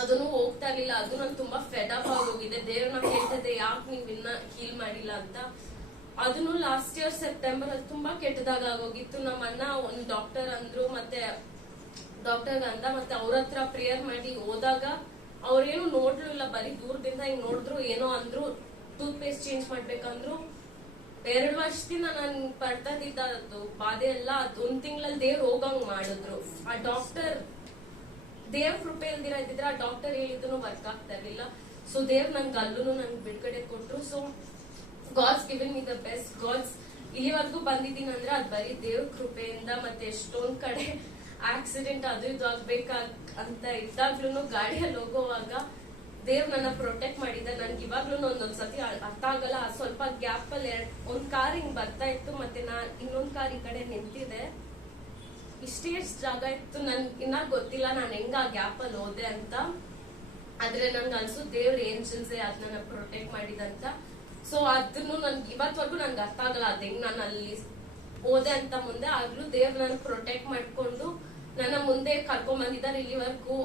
ಅದನ್ನು ಹೋಗ್ತಾ ಇರ್ಲಿಲ್ಲ. ಅದು ನನ್ ತುಂಬಾ ಫೆಡ್ ಅಪ್ ಆಗೋಗಿದೆ. ದೇವ್ರನ್ನ ಕೇಳ್ತಿದ್ದೆ ಯಾಕೆ ನೀವ್ ಇನ್ನ ಹೀಲ್ ಮಾಡಿಲ್ಲ ಅಂತ. ಅದನ್ನು ಲಾಸ್ಟ್ ಇಯರ್ ಸೆಪ್ಟೆಂಬರ್ ಅಲ್ಲಿ ತುಂಬಾ ಕೆಟ್ಟದಾಗ ಆಗೋಗಿತ್ತು. ನಮ್ಮ ಅಣ್ಣ ಒಂದು ಡಾಕ್ಟರ್ ಅಂದ್ರು, ಮತ್ತೆ ಡಾಕ್ಟರ್ ಅಂದ, ಮತ್ತೆ ಅವ್ರ ಹತ್ರ ಪ್ರೇಯರ್ ಮಾಡಿ ಹೋದಾಗ ಅವ್ರೇನು ನೋಡ್ಲಿಲ್ಲ, ಬರೀ ದೂರದಿಂದ ಹಿಂಗ್ ನೋಡಿದ್ರು, ಏನೋ ಅಂದ್ರು, ಟೂತ್ ಪೇಸ್ಟ್ ಚೇಂಜ್ ಮಾಡ್ಬೇಕಂದ್ರು. 2 ವರ್ಷದಿಂದ ನಾನು ಪಡ್ತಾ ಇದ್ದದ್ದು ಬಾಧೆ ಎಲ್ಲ 1 ತಿಂಗಳಲ್ಲಿ ದೇವ್ರು ಹೋಗಂಗ್ ಮಾಡಿದ್ರು. ಆ ಡಾಕ್ಟರ್ ದೇವ್ರ ಕೃಪೆ ಇಲ್ದಿರ ಆ ಡಾಕ್ಟರ್ ಹೇಳಿದ್ರು ವರ್ಕ್ ಆಗ್ತಾ ಇರ್ಲಿಲ್ಲ. ಸೊ ದೇವ್ರು ನನ್ಗೆ ಅಲ್ಲೂ ನನ್ಗೆ ಬಿಡುಗಡೆ ಕೊಟ್ರು. So God's given me the best. God's ಇಲ್ಲಿವರೆಗೂ ಬಂದಿದ್ದೀನಿ ಅಂದ್ರೆ ಅದು ಬರೀ ದೇವ್ರ ಕೃಪೆಯಿಂದ. ಮತ್ತೆ ಎಷ್ಟೊಂದ್ ಕಡೆ ಆಕ್ಸಿಡೆಂಟ್ ಅದು ಇದು ಅಂತ ಇದ್ದಾಗ್ಲೂ ಗಾಡಿಯಲ್ಲಿ ಹೋಗುವಾಗ ದೇವ್ರು ನನ್ನ ಪ್ರೊಟೆಕ್ಟ್ ಮಾಡಿದ. ನನ್ಗೆ ಇವಾಗ್ಲೂ ಒಂದೊಂದ್ಸತಿ ಅರ್ಥ ಆಗಲ್ಲ. ಸ್ವಲ್ಪ ಗ್ಯಾಪ್ ಅಲ್ಲಿ ಒಂದ್ ಕಾರ್ ಹಿಂಗ್ ಬರ್ತಾ ಇತ್ತು, ಮತ್ತೆ ಇನ್ನೊಂದ್ ಕಾರ್ ಈ ಕಡೆ ನಿಂತಿದೆ. ಇಷ್ಟೇ ಜಾಗ ಇತ್ತು, ಇನ್ನ ಗೊತ್ತಿಲ್ಲ ನಾನು ಹೆಂಗ ಆ ಗ್ಯಾಪ್ ಅಲ್ಲಿ ಹೋದೆ ಅಂತ. ಆದ್ರೆ ನನ್ಗೆ ಅನ್ಸು ದೇವ್ರ ಏಂಜಲ್ಸ್ ಅದ್ ನನ್ನ ಪ್ರೊಟೆಕ್ಟ್ ಮಾಡಿದಂತ. ಸೊ ಅದನ್ನು ನನ್ಗೆ ಇವತ್ವರೆಗೂ ನನ್ಗೆ ಅರ್ಥ ಆಗಲ್ಲ ಅದ್ ಹೆಂಗ್ ನಾನು ಅಲ್ಲಿ ಹೋದೆ ಅಂತ. ಮುಂದೆ ಆಗ್ಲೂ ದೇವ್ರ ನನ್ ಪ್ರೊಟೆಕ್ಟ್ ಮಾಡ್ಕೊಂಡು ನನ್ನ ಮುಂದೆ ಕರ್ಕೊಂಡ್ ಬಂದಿದ್ದಾರೆ. ಇಲ್ಲಿವರೆಗೂ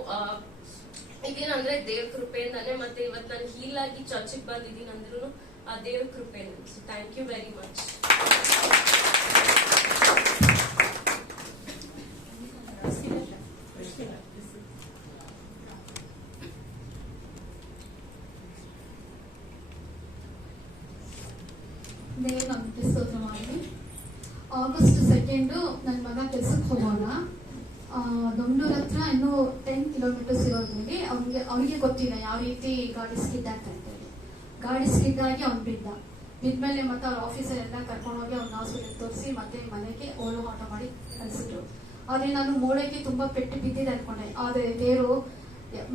ಇದೇನಂದ್ರೆ ದೇವ್ರ ಕೃಪೆಯಿಂದಾನೆ. ಮತ್ತೆ ಇವತ್ತು ನಾನು ಹೀಲ್ ಆಗಿ ಚರ್ಚಿಗೆ ಬಂದಿದ್ದೀನಿ ಅಂದ್ರೂ ಆ ದೇವ್ರ ಕೃಪೆಯಿಂದ. So thank you very much. ದೇವ್ರ ನಮ್ಗೆ ಸ್ತೋತ್ರ ಮಾಡಿ. August 2 ನನ್ನ ಮಗ ಕೆಲ್ಸಕ್ಕೆ ಹೋಗೋಣ. ದೊಂಡೂರ್ ಹತ್ರ ಇನ್ನೂ 10 kilometers ಇರೋದ್ರಲ್ಲಿ ಅವ್ನಿಗೆ ಗೊತ್ತಿಲ್ಲ ಯಾವ ರೀತಿ ಗಾಡಿ ಸ್ಕಿಡ್ ಆಗ್ತಾ ಇದ್ದಾರೆ. ಗಾಡಿ ಸ್ಕಿಡ್ ಆಗಿ ಅವ್ನು ಬಿದ್ಮೇಲೆ ಮತ್ತೆ ಅವ್ರ ಆಫೀಸಲ್ಲೆಲ್ಲ ಕರ್ಕೊಂಡೋಗಿ ಅವ್ನ ಹಾಸ್ಪಿಟಲ್ ತೋರಿಸಿ ಮತ್ತೆ ಮನೆಗೆ ಓಲೋ ಆಟೋ ಮಾಡಿ ಕಳಿಸಿದ್ರು. ಆದ್ರೆ ನಾನು ಮೂಳೆಗೆ ತುಂಬಾ ಪೆಟ್ಟು ಬಿದ್ದಿದೆ ಅನ್ಕೊಂಡೆ. ಆದ್ರೆ ದೇವರು,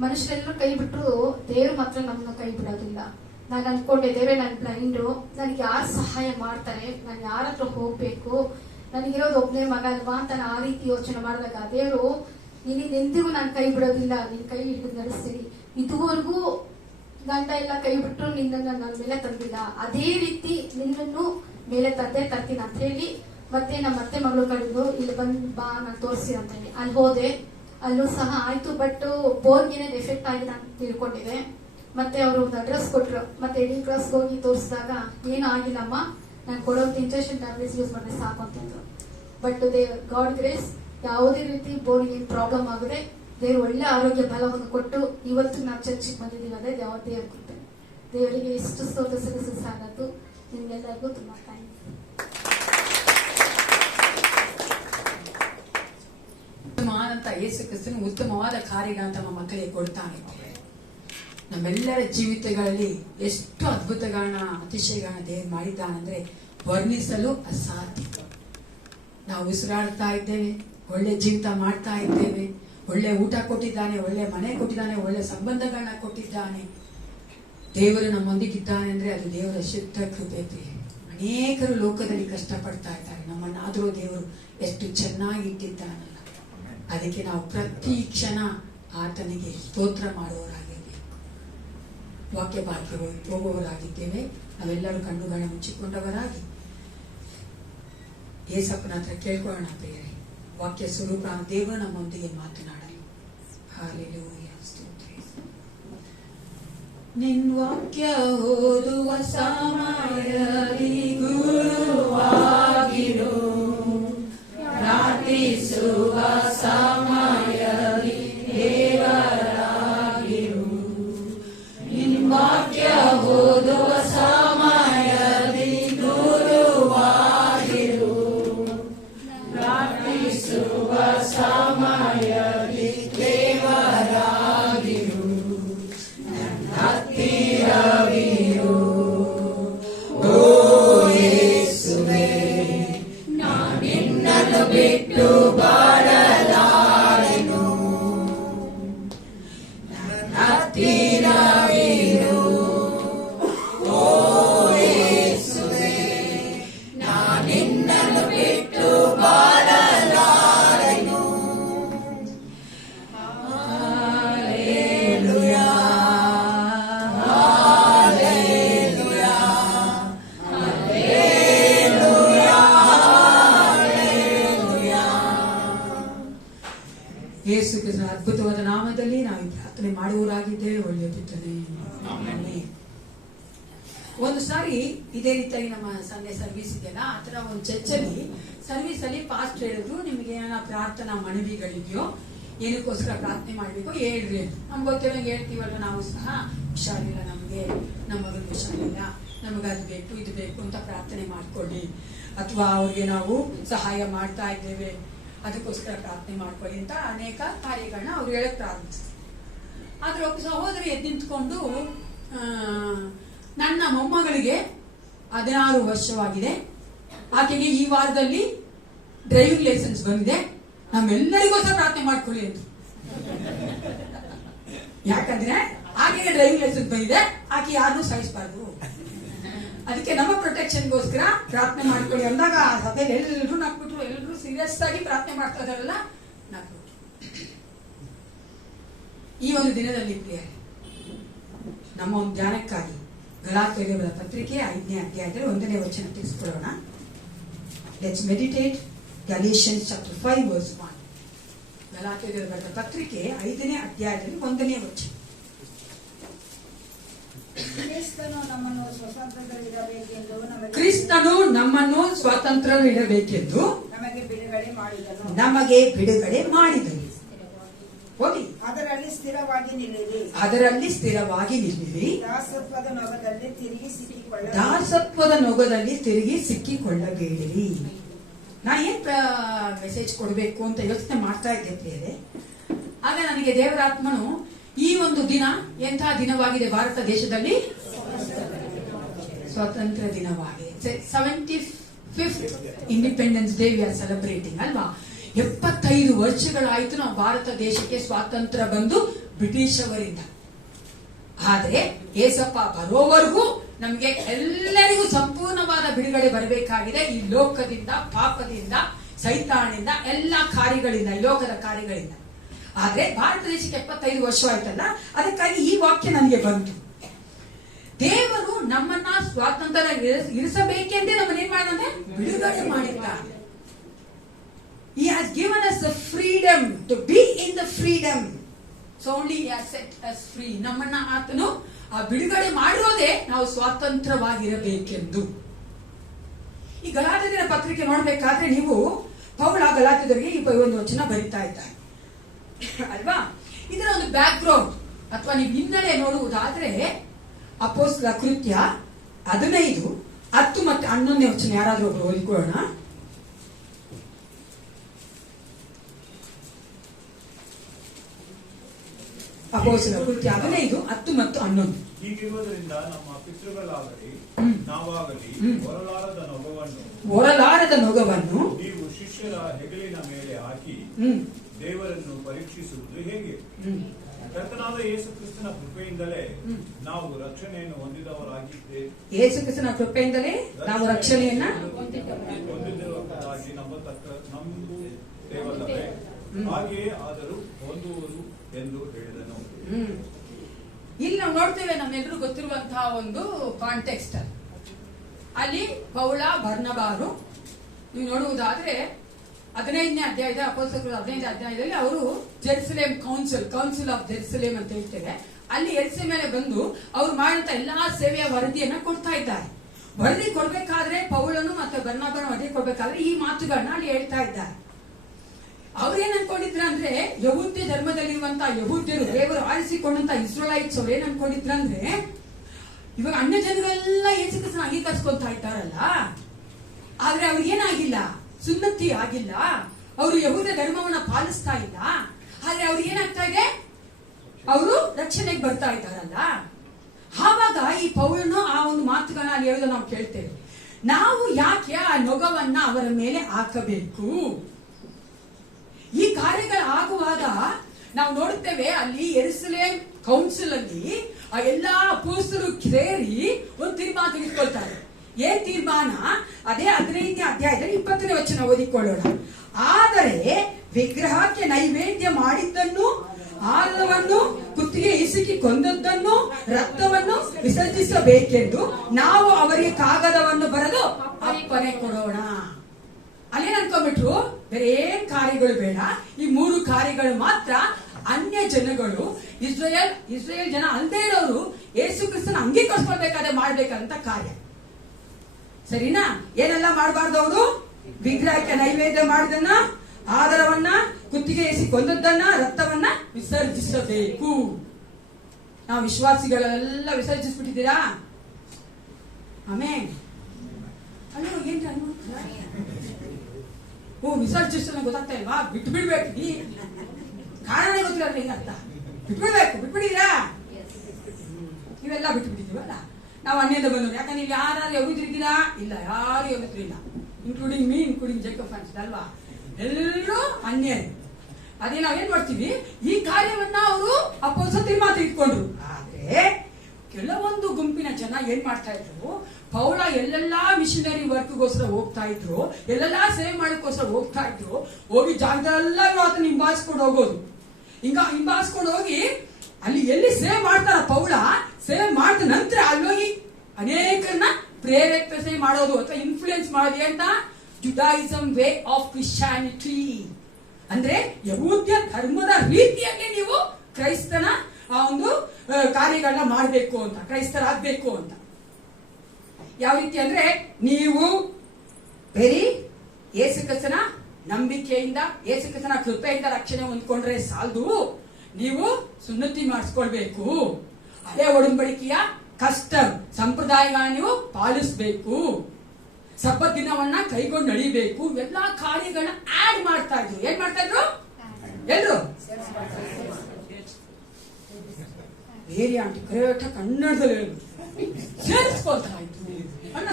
ಮನುಷ್ಯರೆಲ್ಲರೂ ಕೈ ಬಿಟ್ರು ದೇವ್ರು ಮಾತ್ರ ನಮ್ಮನ್ನ ಕೈ ಬಿಡೋದಿಲ್ಲ. ನಾನು ಅನ್ಕೊಂಡೆ ದೇವ್ರೆ ನಾನು ಬ್ಲೈಂಡು, ನನ್ಗೆ ಯಾರು ಸಹಾಯ ಮಾಡ್ತಾರೆ, ನಾನು ಯಾರ ಹತ್ರ ಹೋಗ್ಬೇಕು, ನನಗಿರೋದು ಒಬ್ಬನೇ ಮಗ ಅಲ್ವಾ ಅಂತ ನಾನು ಆ ರೀತಿ ಯೋಚನೆ ಮಾಡಿದಾಗ ದೇವರು ನೀನಿಂದ ಎಂದಿಗೂ ನಾನು ಕೈ ಬಿಡೋದಿಲ್ಲ, ನಿನ್ ಕೈ ಹಿಡಿದು ನಡೆಸ್ತೀನಿ. ಇದುವರೆಗೂ ಗಂಡ ಎಲ್ಲ ಕೈ ಬಿಟ್ರು ನಿನ್ನನ್ನು ನನ್ನ ಮೇಲೆ ತಂದಿಲ್ಲ, ಅದೇ ರೀತಿ ನಿನ್ನನ್ನು ಮೇಲೆ ತರ್ತೀನಿ ಅಂತ ಹೇಳಿ ಮತ್ತೆ ನಮ್ಮ ಅತ್ತೆ ಮಗಳು ಕಡೆದು ಇಲ್ಲಿ ಬಾ ನಾನು ತೋರಿಸಿ ಅಂತ ಹೇಳಿ ಅಲ್ಲಿ ಹೋದೆ. ಅಲ್ಲೂ ಸಹ ಆಯ್ತು, ಬಟ್ ಬೋರ್ಗೇನೆ ಎಫೆಕ್ಟ್ ಆಗಿದೆ ಅಂತ ತಿಳ್ಕೊಂಡಿದೆ. ಮತ್ತೆ ಅವರು ಒಂದು ಅಡ್ರೆಸ್ ಕೊಟ್ರು. ಮತ್ತೆ ಡಿ ಕ್ರಾಸ್ಗೆ ಹೋಗಿ ತೋರಿಸಿದಾಗ ಏನು ಆಗಿಲ್ಲಮ್ಮ, ನಾನು ಕೊಡೋದು ಇಂಜೆಕ್ಷನ್ ಟ್ಯಾಬ್ಲೆಟ್ಸ್ ಯೂಸ್ ಮಾಡಿದ್ರೆ ಸಾಕು ಅಂತಂದ್ರು. ಬಟ್ ಗಾಡ್ ಗ್ರೇಸ್ ಯಾವುದೇ ರೀತಿ ಬೋರ್ಗೆ ಏನು ಪ್ರಾಬ್ಲಮ್ ಆಗದೆ ದೇವ್ರು ಒಳ್ಳೆ ಆರೋಗ್ಯ ಬಲವನ್ನು ಕೊಟ್ಟು ಇವತ್ತು ನಾವು ಚರ್ಚಿಗೆ ಬಂದಿದ್ದೀವಿ. ಅದೇ ದೇವ್ರ ಕೃಪೆ. ದೇವರಿಗೆ ಎಷ್ಟು ಸ್ತೋತ್ರ ಸಲ್ಲಿಸು. ನಿಮ್ಗೆಲ್ಲರಿಗೂ ತುಂಬಾ ಥ್ಯಾಂಕ್ಸ್. ಉತ್ತಮವಾದಂತ ಯೇಸು ಕ್ರಿಸ್ತನು ಉತ್ತಮವಾದ ಕಾರ್ಯಗಳನ್ನ ನಮ್ಮ ಮಕ್ಕಳಿಗೆ ಕೊಡ್ತಾನೆ. ನಮ್ಮೆಲ್ಲರ ಜೀವಿತಗಳಲ್ಲಿ ಎಷ್ಟು ಅದ್ಭುತಗಳನ್ನ ಅತಿಶಯಗಳನ್ನ ದೇವರು ಮಾಡಿದ್ದಾನಂದ್ರೆ ವರ್ಣಿಸಲು ಅಸಾಧ್ಯ. ನಾವು ಉಸಿರಾಡ್ತಾ ಇದ್ದೇವೆ, ಒಳ್ಳೆ ಜೀವಿತ ಮಾಡ್ತಾ ಇದ್ದೇವೆ, ಒಳ್ಳೆ ಊಟ ಕೊಟ್ಟಿದ್ದಾನೆ, ಒಳ್ಳೆ ಮನೆ ಕೊಟ್ಟಿದ್ದಾನೆ, ಒಳ್ಳೆ ಸಂಬಂಧಗಳನ್ನ ಕೊಟ್ಟಿದ್ದಾನೆ. ದೇವರು ನಮ್ಮೊಂದಿಗಿದ್ದಾನೆ ಅಂದ್ರೆ ಅದು ದೇವರ ಶುದ್ಧ ಕೃಪೆ. ಅನೇಕರು ಲೋಕದಲ್ಲಿ ಕಷ್ಟಪಡ್ತಾ ಇದ್ದಾರೆ, ನಮ್ಮನ್ನಾದರೂ ದೇವರು ಎಷ್ಟು ಚೆನ್ನಾಗಿ ಇಟ್ಟಿದ್ದಾನಲ್ಲ. ಅದಕ್ಕೆ ನಾವು ಪ್ರತಿ ಕ್ಷಣ ಆತನಿಗೆ ಸ್ತೋತ್ರ ಮಾಡುವವರಾಗಿದ್ದೇವೆ, ವಾಕ್ಯ ಬಾಕಿ ಹೋಗುವವರಾಗಿದ್ದೇವೆ. ನಾವೆಲ್ಲರೂ ಕಣ್ಣುಗಳ ಮುಚ್ಚಿಕೊಂಡವರಾಗಿ ಏಸಪ್ಪನ ಹತ್ರ ಕೇಳ್ಕೊಳ್ಳೋಣ ಪ್ರಿಯರೇ. ವಾಕ್ಯ ಸ್ವರೂಪ ದೇವರು ನಮ್ಮೊಂದಿಗೆ ಮಾತನಾಡಲಿ. ಹಾಲೆಲೂಯಾ, ಸ್ತೋತ್ರ. ನಿನ್ ವಾಕ್ಯ ಓದುವ ಸಮಯದಲ್ಲಿ ಗುರುವಾಗಿರು, ಪ್ರಾರ್ಥಿಸುವ ಸಮಯದಲ್ಲಿ ದೇವರಾಗಿರು. ನಿನ್ ವಾಕ್ಯ ಓದುವ ಸಮಯದಲ್ಲಿ ಗುರುವಾಗಿರು, ಪ್ರಾರ್ಥಿಸುವ ಸಮಯದಲ್ಲಿ ದೇವರಾಗಿರು. ನನ್ನ ಒಂದು ಸಾರಿ ಇದೇ ರೀತಿಯಾಗಿ ನಮ್ಮ ಸಂಡೇ ಸರ್ವಿಸ್ ಇದೆಯಲ್ಲ, ಆ ತರ ಒಂದು ಚರ್ಚಲ್ಲಿ ಸರ್ವಿಸ್ ಅಲ್ಲಿ ಪಾಸ್ಟ್ ಹೇಳಿದ್ರು, ನಿಮ್ಗೆ ಏನಾರ ಪ್ರಾರ್ಥನಾ ಮನವಿಗಳಿದೆಯೋ, ಏನಕ್ಕೋಸ್ಕರ ಪ್ರಾರ್ಥನೆ ಮಾಡ್ಬೇಕು ಹೇಳ್ರಿ. ನಮ್ಗೆ ಗೊತ್ತಿರೋಂಗೆ ಹೇಳ್ತೀವಲ್ಲ ನಾವು ಸಹ, ಹುಷಾರಿಲ್ಲ ನಮ್ಗೆ, ನಮ್ಮ ಮಗನಿಗೆ ಹುಷಾರಿಲ್ಲ, ನಮಗದು ಬೇಕು ಇದು ಬೇಕು ಅಂತ ಪ್ರಾರ್ಥನೆ ಮಾಡ್ಕೊಳ್ಳಿ, ಅಥವಾ ಅವ್ರಿಗೆ ನಾವು ಸಹಾಯ ಮಾಡ್ತಾ ಇದ್ದೇವೆ ಅದಕ್ಕೋಸ್ಕರ ಪ್ರಾರ್ಥನೆ ಮಾಡ್ಕೊಳ್ಳಿ ಅಂತ ಅನೇಕ ಕಾರ್ಯಗಳನ್ನ ಅವ್ರು ಹೇಳಕ್ ಪ್ರಾರಂಭಿಸ್ತಾರೆ. ಆದ್ರೆ ಒಬ್ಬ ಸಹೋದರಿ ಎದ್ದು ನಿಂತ್ಕೊಂಡು, ನನ್ನ ಮೊಮ್ಮಗಳಿಗೆ 16 ವರ್ಷವಾಗಿದೆ, ಆಕೆಗೆ ಈ ವಾರದಲ್ಲಿ ಡ್ರೈವಿಂಗ್ ಲೈಸೆನ್ಸ್ ಬಂದಿದೆ, ನಮ್ಮೆಲ್ಲರಿಗೋಸ್ಕರ ಪ್ರಾರ್ಥನೆ ಮಾಡ್ಕೊಳ್ಳಿ ಅಂತ. ಯಾಕಂದ್ರೆ ಆಕೆಗೆ ಡ್ರೈವಿಂಗ್ ಲೈಸೆನ್ಸ್ ಬಂದಿದೆ, ಆಕೆ ಯಾರನ್ನೂ ಸಾಯಿಸಬಾರ್ದು, ಅದಕ್ಕೆ ನಮ್ಮ ಪ್ರೊಟೆಕ್ಷನ್ಗೋಸ್ಕರ ಪ್ರಾರ್ಥನೆ ಮಾಡ್ಕೊಳ್ಳಿ ಅಂದಾಗ ಆ ಸಭೆಯಲ್ಲಿ ಎಲ್ಲರೂ ನಕ್ಬಿಟ್ರು. ಎಲ್ಲರೂ ಸೀರಿಯಸ್ ಆಗಿ ಪ್ರಾರ್ಥನೆ ಮಾಡ್ತಾ ಇದಾರಲ್ಲ, ನಕ್ಬಿಟ್ರು. ಈ ಒಂದು ದಿನದಲ್ಲಿ ಪ್ರಿಯರೇ, ನಮ್ಮ ಒಂದು ಧ್ಯಾನಕ್ಕಾಗಿ ಗಲಾತ್ಯರ ಪತ್ರಿಕೆ 5ನೇ ಅಧ್ಯಾಯದಲ್ಲಿ 1ನೇ ವಚನ ತಿಳಿಸ್ಕೊಳ್ಳೋಣ. Let's meditate Galatians chapter 5 verse 1. ಗಲಾತ್ಯರ ಬರೆದ ಪತ್ರಿಕೆ 5ನೇ ಅಧ್ಯಾಯದಲ್ಲಿ 1ನೇ ವಚನ. ಕ್ರಿಸ್ತನು ನಮ್ಮನ್ನು ಸ್ವತಂತ್ರದಲ್ಲಿಡಬೇಕೆಂದು ನಮಗೆ ಬಿಡುಗಡೆ ಮಾಡಿದನು. ಹೋಗಿ ಅದರಲ್ಲಿ ಸ್ಥಿರವಾಗಿ ನಿಲ್ಲಿರಿ. ದಾಸತ್ವದ ನೊಗದಲ್ಲಿ ತಿರುಗಿ ಸಿಕ್ಕಿಕೊಳ್ಳಬೇಡಿರಿ. ನಾ ಏನ್ ಮೆಸೇಜ್ ಕೊಡಬೇಕು ಅಂತ ಯೋಚನೆ ಮಾಡ್ತಾ ಇದ್ದೆ ಪ್ರಿಯರೇ. ಆಗ ನನಗೆ ದೇವರಾತ್ಮನು ಈ ಒಂದು ದಿನ ಎಂತಹ ದಿನವಾಗಿದೆ, ಭಾರತ ದೇಶದಲ್ಲಿ ಸ್ವಾತಂತ್ರ್ಯ ದಿನವಾಗಿದೆ. 75th independence day we are celebrating ಅಲ್ವಾ. 75 ವರ್ಷಗಳಾಯ್ತು ನಾವು ಭಾರತ ದೇಶಕ್ಕೆ ಸ್ವಾತಂತ್ರ್ಯ ಬಂದು ಬ್ರಿಟಿಷ್ ಅವರಿಂದ. ಆದ್ರೆ ಏಸಪ್ಪ ಬರೋವರೆಗೂ ನಮ್ಗೆ ಎಲ್ಲರಿಗೂ ಸಂಪೂರ್ಣವಾದ ಬಿಡುಗಡೆ ಬರಬೇಕಾಗಿದೆ ಈ ಲೋಕದಿಂದ, ಪಾಪದಿಂದ, ಸೈತಾನಿಂದ, ಎಲ್ಲಾ ಕಾರ್ಯಗಳಿಂದ, ಈ ಲೋಕದ ಕಾರ್ಯಗಳಿಂದ. ಆದ್ರೆ ಭಾರತ ದೇಶಕ್ಕೆ 75 ವರ್ಷ ಆಯ್ತಲ್ಲ, ಅದಕ್ಕಾಗಿ ಈ ವಾಕ್ಯ ನನಗೆ ಬಂತು. ದೇವರು ನಮ್ಮನ್ನ ಸ್ವಾತಂತ್ರ್ಯ ಇರಿಸಬೇಕೆಂದೇ ನಮ್ಮನ್ನೇನ್ ಮಾಡಿದ್ರೆ ಬಿಡುಗಡೆ ಮಾಡಿದ್ದಾನೆ. He has given us the freedom to be in the freedom. So only he has set us free. ನಮ್ಮನ್ನ ಆತನು ಆ ಬಿಡುಗಡೆ ಮಾಡಿರೋದೇ ನಾವು ಸ್ವಾತಂತ್ರ್ಯವಾಗಿರಬೇಕೆಂದು. ಈ ಗಲಾತ್ಯರ ಪತ್ರಿಕೆ ನೋಡ್ಬೇಕಾದ್ರೆ ನೀವು ಪೌಲ ಗಲಾತ್ಯರಿಗೆ ಈ ಒಂದು ವಚನ ಬರೀತಾ ಇದ್ದಾರೆ ಅಲ್ವಾ. ಇದರ ಒಂದು ಬ್ಯಾಕ್ ಗ್ರೌಂಡ್ ಅಥವಾ ನೀವು ಹಿನ್ನೆಲೆ ನೋಡುವುದಾದ್ರೆ ಅಪೊಸ್ತಲರ ಕೃತ್ಯ 15, 10 ಮತ್ತು 11ನೇ ವಚನ ಯಾರಾದ್ರೂ ಒಬ್ರು ಓದಿಕೊಳ್ಳೋಣ. ಅಪೊಸ್ತಲರ ಕೃತ್ಯ 15, 10 ಮತ್ತು 11. ಹೀಗಿರುವುದರಿಂದ ನಮ್ಮ ಪಿತೃಗಳಾಗಲಿ ನಾವಾಗಲಿ ಹೊರಲಾರದ ನೊಗವನ್ನು ನೀವು ಶಿಷ್ಯರ ಹೆಗಲಿನ ಮೇಲೆ ಹಾಕಿ ದೇವರನ್ನು ಪರೀಕ್ಷಿಸುವುದು ಹೇಗೆ? ಕರ್ತನಾದ ಯೇಸು ಕ್ರಿಸ್ತನ ಕೃಪೆಯಿಂದಲೇ ನಾವು ರಕ್ಷಣೆಯನ್ನು ಹೊಂದಿದವರಾಗಿದ್ದೇವೆ. ಯೇಸು ಕ್ರಿಸ್ತನ ಕೃಪೆಯಿಂದಲೇ ನಾವು ರಕ್ಷಣೆಯನ್ನ ಹೊಂದಿದವರಾಗಿ ನಂಬುತ್ತೇವಲ್ಲವೇ? ಹಾಗೆಯೇ ಆದರೂ ಹೊಂದುವುದು ಎಂದು ಹೇಳಿದನು. ಇಲ್ಲಿ ನಾವು ನೋಡ್ತೇವೆ, ನಮ್ಮೆಲ್ಲರೂ ಗೊತ್ತಿರುವಂತಹ ಒಂದು ಕಾಂಟೆಕ್ಸ್ಟ್ ಅಲ್ಲಿ ಪೌಲ ಬರ್ನಬಾರು ನೀವು ನೋಡುವುದಾದ್ರೆ 15ನೇ ಅಧ್ಯಾಯದ ಅಪೊಸ್ತಲರ 15ನೇ ಅಧ್ಯಾಯದಲ್ಲಿ ಅವರು ಜೆರುಸಲೇಮ್ ಕೌನ್ಸಿಲ್ ಆಫ್ ಜೆರುಸಲೇಮ್ ಅಂತ ಹೇಳ್ತೇವೆ. ಅಲ್ಲಿ ಎಲ್ಸೆ ಮೇಲೆ ಬಂದು ಅವ್ರು ಮಾಡಿದಂತ ಎಲ್ಲಾ ಸೇವೆಯ ವರದಿಯನ್ನ ಕೊಡ್ತಾ ಇದ್ದಾರೆ. ವರದಿ ಕೊಡ್ಬೇಕಾದ್ರೆ ಪೌಲನು ಮತ್ತೆ ಬರ್ನಬನ ವರದಿ ಕೊಡ್ಬೇಕಾದ್ರೆ ಈ ಮಾತುಗಳನ್ನ ಅಲ್ಲಿ ಹೇಳ್ತಾ ಇದ್ದಾರೆ. ಅವ್ರೇನ್ ಅನ್ಕೊಂಡಿದ್ರ ಅಂದ್ರೆ ಯಹೂದ್ಯ ಧರ್ಮದಲ್ಲಿರುವಂತಹ ಯಹೂದ್ಯರು, ದೇವರು ಆರಿಸಿಕೊಂಡಂತ ಇಸ್ರಾಯೇಲ್ಸ್ ಅವ್ರು ಏನ್ ಅನ್ಕೊಂಡಿದ್ರಂದ್ರೆ ಇವಾಗ ಅನ್ಯ ಜನಗಳೆಲ್ಲ ಯೇಸು ಕ್ರಿಸ್ತನ ಅಂಗೀಕರಿಸ್ಕೊಂತಾ ಇದ್ದಾರಲ್ಲ, ಆದ್ರೆ ಅವ್ರಿಗೇನಾಗಿಲ್ಲ, ಸುನ್ನತಿ ಆಗಿಲ್ಲ, ಅವರು ಯಹೂದ ಧರ್ಮವನ್ನ ಪಾಲಿಸ್ತಾ ಇಲ್ಲ. ಆದ್ರೆ ಅವ್ರಿಗೆ ಏನಾಗ್ತಾ ಇದೆ, ಅವರು ರಕ್ಷಣೆಗೆ ಬರ್ತಾ ಇದ್ದಾರಲ್ಲ. ಆವಾಗ ಈ ಪೌಲನು ಆ ಒಂದು ಮಾತುಗಳನ್ನ ಅಲ್ಲಿ ಹೇಳೋದು ನಾವು ಕೇಳ್ತೇವೆ. ನಾವು ಯಾಕೆ ಆ ನೊಗವನ್ನ ಅವರ ಮೇಲೆ ಹಾಕಬೇಕು? ಈ ಕಾರ್ಯಗಳಾಗುವಾಗ ನಾವು ನೋಡುತ್ತೇವೆ ಅಲ್ಲಿ ಯೆರೂಸಲೇಮ್ ಕೌನ್ಸಿಲ್ ಅಲ್ಲಿ ಆ ಎಲ್ಲಾ ಅಪೊಸ್ತಲರು ಸೇರಿ ಒಂದು ತೀರ್ಮಾನ ತೆಗೆದುಕೊಳ್ತಾರೆ. ಏನ್ ತೀರ್ಮಾನ? ಅದೇ 15ನೇ ಅಧ್ಯಾಯದಲ್ಲಿ 20ನೇ ವಚನ ಓದಿಕೊಳ್ಳೋಣ. ಆದರೆ ವಿಗ್ರಹಕ್ಕೆ ನೈವೇದ್ಯ ಮಾಡಿದ್ದನ್ನು, ಆಹಾರವನ್ನು ಕುತ್ತಿಗೆ ಇಸುಕಿ ಕೊಂದದ್ದನ್ನು, ರಕ್ತವನ್ನು ವಿಸರ್ಜಿಸಬೇಕೆಂದು ನಾವು ಅವರಿಗೆ ಕಾಗದವನ್ನು ಬರೆದು ಅಪ್ಪಣೆ ಕೊಡೋಣ. ಅಲ್ಲೇನ್ ಅನ್ಕೊಂಡ್ಬಿಟ್ರು, ಬೇರೆ ಏನ್ ಕಾರ್ಯಗಳು ಬೇಡ, ಈ 3 ಕಾರ್ಯಗಳು ಮಾತ್ರ ಅನ್ಯ ಜನಗಳು ಇಸ್ರೇಲ್ ಜನ ಅಲ್ಲದೆ ಇರೋರು ಯೇಸು ಕ್ರಿಸ್ತನ ಅಂಗೀಕರಿಸ್ಕೊಳ್ಬೇಕಾದ್ರೆ ಮಾಡ್ಬೇಕಂತ ಕಾರ್ಯ. ಸರಿನಾ? ಏನೆಲ್ಲ ಮಾಡಬಾರ್ದು ಅವರು? ವಿಗ್ರಹಕ್ಕೆ ನೈವೇದ್ಯ ಮಾಡಿದನ್ನ, ಆಧಾರವನ್ನ, ಕುತ್ತಿಗೆ ಎಸಿ ಕೊಂದದ್ದನ್ನ, ರಕ್ತವನ್ನ ವಿಸರ್ಜಿಸಬೇಕು. ನಾವು ವಿಶ್ವಾಸಿಗಳೆಲ್ಲ ವಿಸರ್ಜಿಸ್ಬಿಟ್ಟಿದ್ದೀರಾ? ಆಮೇಲೆ ಅಲ್ಲೋ ಏನ್ ವಿಸರ್ಜಿಸೋಣ ಗೊತ್ತಾಗ್ತಾ ಇಲ್ವಾ? ಬಿಟ್ಟು ಬಿಡ್ಬೇಕು. ಕಾರಣ ಗೊತ್ತಿಲ್ಲ ಈಗ ಅರ್ಥ. ಬಿಟ್ಬಿಡಿದೀರಾ? ನೀವೆಲ್ಲ ಬಿಟ್ಟು ಬಿಟ್ಟಿದ್ದೀವಲ್ಲ. ನಾವು ಅನ್ಯದ ಬಂದವರು. ಯಾಕಂದ್ರೆ ಇಲ್ಲಿ ಯಾರು ಯಹೂದ್ರಿದ್ದೀರಾ? ಇಲ್ಲ, ಯಾರು ಯಹೂದ್ರಿಲ್ಲ, including me, including Jacob fans ಅಲ್ವಾ? ಎಲ್ಲರೂ ಅನ್ಯ. ಅದೇ ನಾವೇನ್ ಮಾಡ್ತೀವಿ, ಈ ಕಾರ್ಯವನ್ನ ಅವರು ಅಪೋಸ್ತಲರ ಮಾತು ಇಟ್ಕೊಂಡ್ರು. ಆದ್ರೆ ಕೆಲವೊಂದು ಗುಂಪಿನ ಜನ ಏನ್ ಮಾಡ್ತಾ ಇದ್ರು, ಪೌಲ ಎಲ್ಲೆಲ್ಲಾ ಮಿಷನರಿ ವರ್ಕ್ಗೋಸ್ಕರ ಹೋಗ್ತಾ ಇದ್ರು, ಎಲ್ಲೆಲ್ಲಾ ಸೇವೆ ಮಾಡಕ್ಕೋಸ್ಕರ ಹೋಗ್ತಾ ಇದ್ರು, ಹೋಗಿ ಜಾಗದೆಲ್ಲ ಆತನ ಹಿಂಬಾಲಿಸ್ಕೊಂಡು ಹೋಗೋದು. ಹಿಂಬಾಲಿಸ್ಕೊಂಡು ಹೋಗಿ ಅಲ್ಲಿ ಎಲ್ಲಿ ಸೇವೆ ಮಾಡ್ತಾರ ಪೌಲ, ಸೇವೆ ಮಾಡಿದ ನಂತರ ಅಲ್ಲೋಗಿ ಅನೇಕರನ್ನ ಪ್ರೇರೇಪಿಸಿ ಮಾಡೋದು ಅಥವಾ ಇನ್ಫ್ಲೂಯೆನ್ಸ್ ಮಾಡೋದು ಅಂತ ಜುಡಾಯಿಸಂ ವೇ ಆಫ್ ಕ್ರಿಶ್ಚಿಯಾನಿಟಿ. ಅಂದ್ರೆ ಯಹೂದ್ಯ ಧರ್ಮದ ರೀತಿಯಲ್ಲಿ ನೀವು ಕ್ರೈಸ್ತನ ಆ ಒಂದು ಕಾರ್ಯಗಳನ್ನ ಮಾಡಬೇಕು ಅಂತ, ಕ್ರೈಸ್ತರಾಗಬೇಕು ಅಂತ. ಯಾವ ರೀತಿ ಅಂದ್ರೆ, ನೀವು ಬರೀ ಯೇಸು ಕ್ರಿಸ್ತನ ನಂಬಿಕೆಯಿಂದ, ಯೇಸು ಕ್ರಿಸ್ತನ ಕೃಪೆಯಿಂದ ರಕ್ಷಣೆ ಹೊಂದ್ಕೊಂಡ್ರೆ ಸಾಲದು, ನೀವು ಸುನ್ನತಿ ಮಾಡಿಸ್ಕೊಳ್ಬೇಕು. ಹಳೆ ಒಡಂಬಡಿಕೆಯ ಕಸ್ಟಮ್ ಸಂಪ್ರದಾಯಗಳನ್ನ ನೀವು ಪಾಲಿಸಬೇಕು. ಸಬ್ಬತ್ ದಿನವನ್ನ ಕೈಗೊಂಡು ನಡಿಬೇಕು. ಎಲ್ಲಾ ಕಾರ್ಯಗಳನ್ನ ಆಡ್ ಮಾಡ್ತಾ ಇದ್ರು. ಏನ್ ಮಾಡ್ತಾ ಇದ್ರು? ಎಲ್ರು ಬೇರೆ ಆಂಟಿ ಕರೆಕ್ಟ್ ಕನ್ನಡದಲ್ಲಿ ಸೇರಿಸ್ಕೊಳ್ತಾ ಇದ್ರು.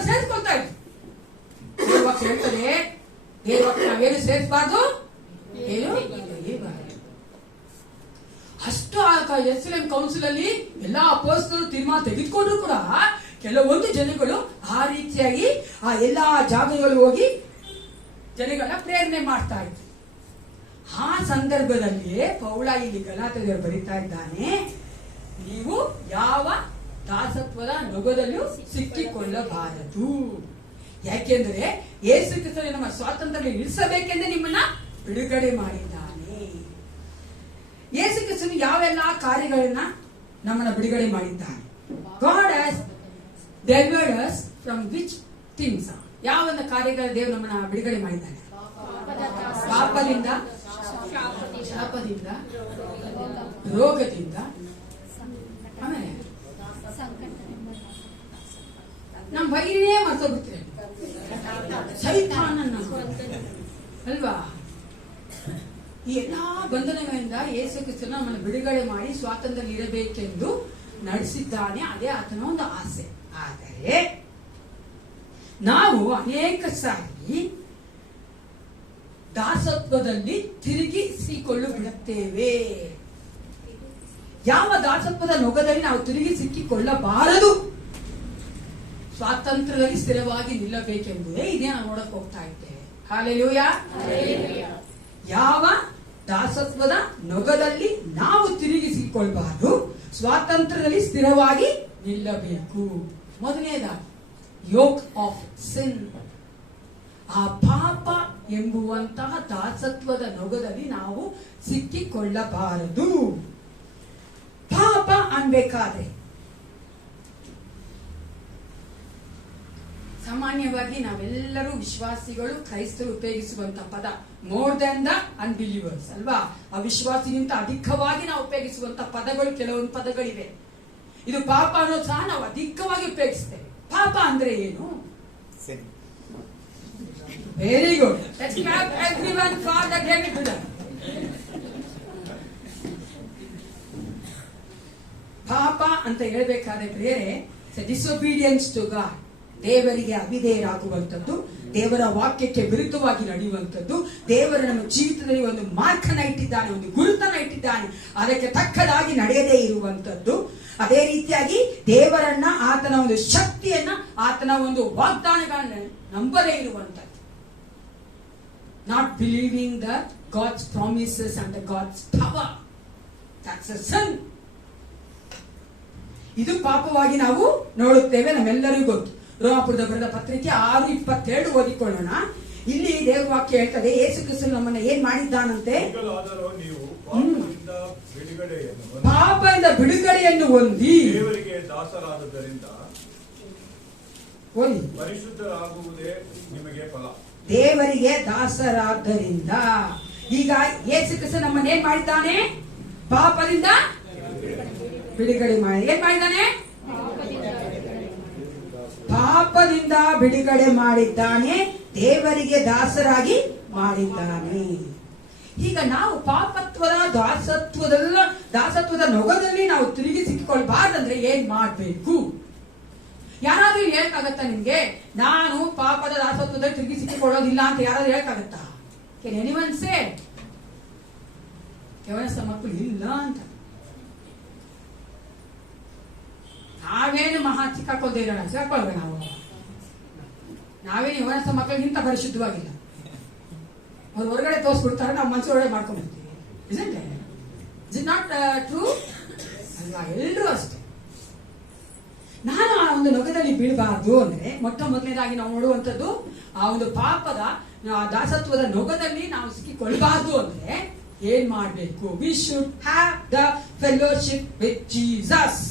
ಸೇರಿಸ್ಕೊಳ್ತಾ ಇದ್ರು. ದೇವವಾಕ್ಯ ಹೇಳ್ತದೆ, ದೇವವಾಕ್ಯ ನಾವೇನು ಸೇರಿಸಬಾರ್ದು, ಏನು ಅಷ್ಟು ಯೆರೂಸಲೇಮ್ ಕೌನ್ಸಿಲ್ ಅಲ್ಲಿ ಎಲ್ಲಾ ಅಪೊಸ್ತಲರು ತೀರ್ಮಾನ ತೆಗೆದುಕೊಂಡ್ರು ಕೂಡ ಕೆಲವೊಂದು ಜನಗಳು ಆ ರೀತಿಯಾಗಿ ಆ ಎಲ್ಲಾ ಜಾಗಗಳು ಹೋಗಿ ಜನಗಳನ್ನ ಪ್ರೇರಣೆ ಮಾಡ್ತಾ ಇದ್ರು. ಆ ಸಂದರ್ಭದಲ್ಲಿ ಪೌಲ ಇಲ್ಲಿ ಗಲಾತ್ಯರಿಗೆ ಬರೀತಾ ಇದ್ದಾನೆ, ನೀವು ಯಾವ ದಾಸತ್ವದ ನೊಗದಲ್ಲೂ ಸಿಕ್ಕಿಕೊಳ್ಳಬಾರದು. ಯಾಕೆಂದ್ರೆ ಯೇಸು ಕ್ರಿಸ್ತನು ನಮ್ಮ ಸ್ವಾತಂತ್ರ್ಯ ಇಳಿಸಬೇಕೆಂದು ನಿಮ್ಮನ್ನ ಬಿಡುಗಡೆ ಮಾಡಿದ್ದಾನೆ. ಯೇಸು ಕ್ರಿಸ್ತನು ಯಾವೆಲ್ಲ ಕಾರ್ಯಗಳನ್ನ ನಮ್ಮನ್ನ ಬಿಡುಗಡೆ ಮಾಡಿದ್ದಾನೆ? God has delivered us from which things? ಯಾವೆಲ್ಲ ಕಾರ್ಯಗಳ ದೇವರು ನಮ್ಮನ್ನ ಬಿಡುಗಡೆ ಮಾಡಿದ್ದಾನೆ? ಪಾಪದಿಂದ, ಶಾಪದಿಂದ, ರೋಗದಿಂದ, ಆಮೇಲೆ ನಮ್ಮ ಬೈನೇ ಮರ್ತೋಗ್ಬಿಡ್ತೀರಿ, ಸೈತಾನನ್ನ ಅಲ್ವಾ? ಈ ಎಲ್ಲಾ ಬಂಧನಗಳಿಂದ ಯೇಸು ಕ್ರಿಸ್ತನು ನಮ್ಮನ್ನು ಬಿಡುಗಡೆ ಮಾಡಿ ಸ್ವಾತಂತ್ರ್ಯ ಇರಬೇಕೆಂದು ನಡೆಸಿದ್ದಾನೆ. ಅದೇ ಆತನ ಒಂದು ಆಸೆ. ಆದರೆ ನಾವು ಅನೇಕ ಸಾರಿ ದಾಸತ್ವದಲ್ಲಿ ತಿರುಗಿಸಿಕೊಳ್ಳು ಬಿಡುತ್ತೇವೆ. ಯಾವ ದಾಸತ್ವದ ನೊಗದಲ್ಲಿ ನಾವು ತಿರುಗಿ ಸಿಕ್ಕಿಕೊಳ್ಳಬಾರದು, ಸ್ವಾತಂತ್ರ್ಯದಲ್ಲಿ ಸ್ಥಿರವಾಗಿ ನಿಲ್ಲಬೇಕೆಂಬುದೇ ಇದೇ ನಾವು ನೋಡಕ್ ಹೋಗ್ತಾ ಇದ್ದೇವೆ. ಹಲ್ಲೆಲೂಯಾ. ಯಾವ ದಾಸತ್ವದ ನೊಗದಲ್ಲಿ ನಾವು ತಿರುಗಿಸಿಕೊಳ್ಬಾರದು, ಸ್ವಾತಂತ್ರ್ಯದಲ್ಲಿ ಸ್ಥಿರವಾಗಿ ನಿಲ್ಲಬೇಕು. ಮೊದಲನೇದಾಗಿ ಯೋಕ್ ಆಫ್ ಸಿನ್, ಆ ಪಾಪ ಎಂಬುವಂತಹ ದಾಸತ್ವದ ನೊಗದಲ್ಲಿ ನಾವು ಸಿಕ್ಕಿಕೊಳ್ಳಬಾರದು. ಪಾಪ ಅನ್ಬೇಕಾದ್ರೆ ಸಾಮಾನ್ಯವಾಗಿ ನಾವೆಲ್ಲರೂ ವಿಶ್ವಾಸಿಗಳು, ಕ್ರೈಸ್ತರು ಉಪಯೋಗಿಸುವಂತ ಪದ ಮೋರ್ ದನ್ ದ ಅನ್ಬಿಲೀವರ್ಸ್ ಅಲ್ವಾ? ಅವಿಶ್ವಾಸಿಗಿಂತ ಅಧಿಕವಾಗಿ ನಾವು ಉಪಯೋಗಿಸುವಂತ ಪದಗಳು, ಕೆಲವೊಂದು ಪದಗಳಿವೆ. ಇದು ಪಾಪ ಅನ್ನೋದು ಸಹ ನಾವು ಅಧಿಕವಾಗಿ ಉಪಯೋಗಿಸ್ತೇವೆ. ಪಾಪ ಅಂದ್ರೆ ಏನು? Very good. Let's clap everyone for the David builder. ಪಾಪ ಅಂತ ಹೇಳ್ಬೇಕಾದ್ರೆ ಬೇರೆ ಡಿಸೊಬೀಡಿಯನ್ಸ್ ಟು ಗಾಡ್, ದೇವರಿಗೆ ಅವಿಧೇಯರಾಗುವಂಥದ್ದು, ದೇವರ ವಾಕ್ಯಕ್ಕೆ ವಿರುದ್ಧವಾಗಿ ನಡೆಯುವಂಥದ್ದು. ದೇವರು ನಮ್ಮ ಜೀವಿತದಲ್ಲಿ ಒಂದು ಮಾರ್ಕನ್ನ ಇಟ್ಟಿದ್ದಾನೆ, ಒಂದು ಗುರುತನ್ನ ಇಟ್ಟಿದ್ದಾನೆ, ಅದಕ್ಕೆ ತಕ್ಕದಾಗಿ ನಡೆಯದೇ ಇರುವಂಥದ್ದು. ಅದೇ ರೀತಿಯಾಗಿ ದೇವರನ್ನ, ಆತನ ಒಂದು ಶಕ್ತಿಯನ್ನ, ಆತನ ಒಂದು ವಾಗ್ದಾನಗಳನ್ನ ನಂಬದೇ ಇರುವಂಥದ್ದು. Not believing the God's promises and God's power, that's a sin. ಇದು ಪಾಪವಾಗಿ ನಾವು ನೋಡುತ್ತೇವೆ, ನಮ್ಮೆಲ್ಲರಿಗೂ ಗೊತ್ತು. ರೋಮಾಪುರದ ಬರೆದ ಪತ್ರಿಕೆ 6:27 ಓದಿಕೊಳ್ಳೋಣ. ಇಲ್ಲಿ ದೇವರ ವಾಕ್ಯ ಹೇಳ್ತದೆ, ಯೇಸು ಕ್ರಿಸ್ತನು ನಮ್ಮನ್ನ ಏನ್ ಮಾಡಿದ್ದಾನಂತೆ? ಈಗಲಾದರೂ ನೀವು ಪಾಪದಿಂದ ಬಿಡುಗಡೆಯನ್ನು ಪಾಪದಿಂದ ಬಿಡುಗಡೆಯನ್ನು ಹೊಂದಿ ದೇವರಿಗೆ ದಾಸರಾದದ್ದರಿಂದ ಓದಿ. ಪರಿಶುದ್ಧರಾಗುವುದೇ ನಿಮಗೆ ಫಲ. ದೇವರಿಗೆ ದಾಸರಾದ್ದರಿಂದ ಈಗ ಯೇಸು ಕ್ರಿಸ್ತ ನಮ್ಮನ್ನ ಏನ್ ಮಾಡಿದ್ದಾನೆ? ಪಾಪದಿಂದ ಬಿಡುಗಡೆ ಮಾಡಿ ಏನ್ ಮಾಡಿದ್ದಾನೆ? ಪಾಪದಿಂದ ಬಿಡುಗಡೆ ಮಾಡಿದ್ದಾನೆ, ದೇವರಿಗೆ ದಾಸರಾಗಿ ಮಾಡಿದ್ದಾನೆ. ಈಗ ನಾವು ಪಾಪತ್ವದ ದಾಸತ್ವದ ನೊಗದಲ್ಲಿ ನಾವು ತಿರುಗಿ ಸಿಕ್ಕೊಳ್ಬಾರ್ದಂದ್ರೆ ಏನ್ ಮಾಡ್ಬೇಕು? ಯಾರಾದ್ರೂ ಹೇಳಕ್ಕಾಗತ್ತಾ ನಿಮ್ಗೆ? ನಾನು ಪಾಪದ ದಾಸತ್ವದಲ್ಲಿ ತಿರುಗಿ ಸಿಕ್ಕಿಕೊಳ್ಳೋದಿಲ್ಲ ಅಂತ ಯಾರಾದ್ರೂ ಹೇಳಕ್ಕಾಗತ್ತಾ? ಕೆನ್ ಎನಿವನ್ ಸೇ? ಯವನಸ್ಥ ಮಕ್ಕಳು ಇಲ್ಲ ಅಂತ. ನಾವೇನು ಮಹಾ ಸಿಕ್ಕಾಕೋದಿರೋಣ, ಸಿಕ್ಕಾಕೊಳ್ವೆ ನಾವು. ನಾವೇನು ಯವನಸ್ಥ ಮಕ್ಕಳಿಗಿಂತ ಪರಿಶುದ್ಧವಾಗಿಲ್ಲ. ಅವ್ರು ಹೊರಗಡೆ ತೋರಿಸ್ಬಿಡ್ತಾರೆ, ನಾವು ಮನಸ್ಸು ಒಳಗಡೆ ಮಾಡ್ಕೊಂಡ್ಬಿಡ್ತೀವಿ. ಇಸ್ ಇಟ್ ನಾಟ್ ಟ್ರೂ ಅಲ್ವಾ? ಎಲ್ಲರೂ ಅಷ್ಟೇ. ನಾನು ಆ ಒಂದು ನೊಗದಲ್ಲಿ ಬೀಳಬಾರ್ದು ಅಂದ್ರೆ ಮೊಟ್ಟ ಮೊದಲನೇದಾಗಿ ನಾವು ನೋಡುವಂಥದ್ದು ಆ ಒಂದು ಪಾಪದ ದಾಸತ್ವದ ನೊಗದಲ್ಲಿ ನಾವು ಸಿಕ್ಕಿಕೊಳ್ಬಾರ್ದು ಅಂದ್ರೆ ಏನ್ ಮಾಡ್ಬೇಕು? We should have the fellowship with Jesus.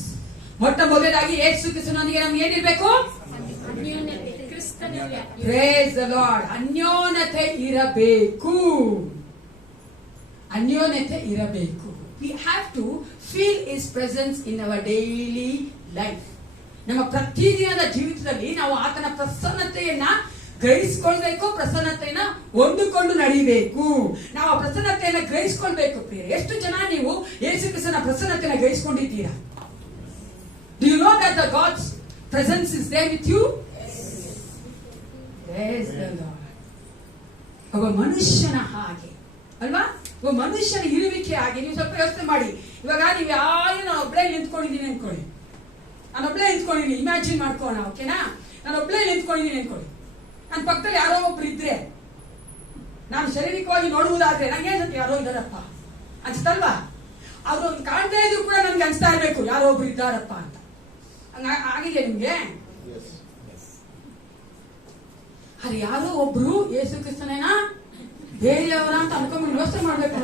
ಮೊಟ್ಟ ಮೊದಲನೇದಾಗಿ ಯೇಸು ಕ್ರಿಸ್ತನೊಂದಿಗೆ ನಮ್ಗೆ ಏನಿರ್ಬೇಕು? Praise the Lord. ಅನ್ಯೋನ್ಯತೆ ಇರಬೇಕು. ಅನ್ಯೋನ್ಯತೆ ಇರಬೇಕು. We have to feel his presence in our daily life. ನಮ್ಮ ಪ್ರತಿದಿನದ ಜೀವಿತದಲ್ಲಿ ನಾವು ಆತನ ಪ್ರಸನ್ನತೆಯನ್ನ ಗ್ರಹಿಸಿಕೊಳ್ಬೇಕು, ಪ್ರಸನ್ನತೆಯನ್ನ ಹೊಂದಿಕೊಂಡು ನಡಿಬೇಕು. ನಾವು ಆ ಪ್ರಸನ್ನತೆಯನ್ನ ಗ್ರಹಿಸಿಕೊಳ್ಬೇಕು. ಪ್ರಿಯರೇ, ಎಷ್ಟು ಜನ ನೀವು ಯೇಸು ಕ್ರಿಸ್ತನ ಪ್ರಸನ್ನತೆಯನ್ನ ಗ್ರಹಿಸಿಕೊಂಡಿದ್ದೀರಾ? Do you know that the God's presence is there with you? Praise the Lord. ಒಬ್ಬ ಮನುಷ್ಯನ ಹಾಗೆ ಅಲ್ವಾ? ಒಬ್ಬ ಮನುಷ್ಯನ ಇರುವಿಕೆ ಹಾಗೆ. ನೀವು ಸ್ವಲ್ಪ ಯೋಚನೆ ಮಾಡಿ. ಇವಾಗ ನೀವು ಯಾರು ನಾನು ಒಬ್ಬಳೇ ನಿಂತ್ಕೊಂಡಿದ್ದೀನಿ ಅನ್ಕೊಳ್ಳಿ. ನಾನೊಬ್ಳೇ ನಿಂತ್ಕೊಂಡಿದ್ದೀನಿ, ಇಮ್ಯಾಜಿನ್ ಮಾಡ್ಕೋಣ, ಓಕೆನಾ? ನಾನೊಬ್ಳೇ ನಿಂತ್ಕೊಂಡಿದ್ದೀನಿ ಅನ್ಕೊಳ್ಳಿ. ನನ್ನ ಪಕ್ಕದಲ್ಲಿ ಯಾರೋ ಒಬ್ರು ಇದ್ರೆ, ನಾನು ಶಾರೀರಿಕವಾಗಿ ನೋಡುವುದಾದ್ರೆ ನಂಗೆ ಅನ್ಸುತ್ತೆ ಯಾರೋ ಇದ್ದಾರಪ್ಪ ಅನ್ಸುತ್ತಲ್ವಾ? ಅವ್ರು ಕಾಣ್ತಾ ಇದ್ರು ಕೂಡ ನನ್ಗೆ ಅನ್ಸ್ತಾ ಇರ್ಬೇಕು ಯಾರೋ ಒಬ್ರು ಇದ್ದಾರಪ್ಪ ಅಂತ. ಆಗಿದೆ ನಿಮ್ಗೆ? ಅದು ಯಾರೋ ಒಬ್ರು ಯೇಸು ಕ್ರಿಸ್ತನೇನಾ ಬೇರೆಯವರ ಅಂತ ಅನ್ಕೊಂಡ್ಬಿಟ್ಟು ಯೋಚನೆ ಮಾಡ್ಬೇಕು.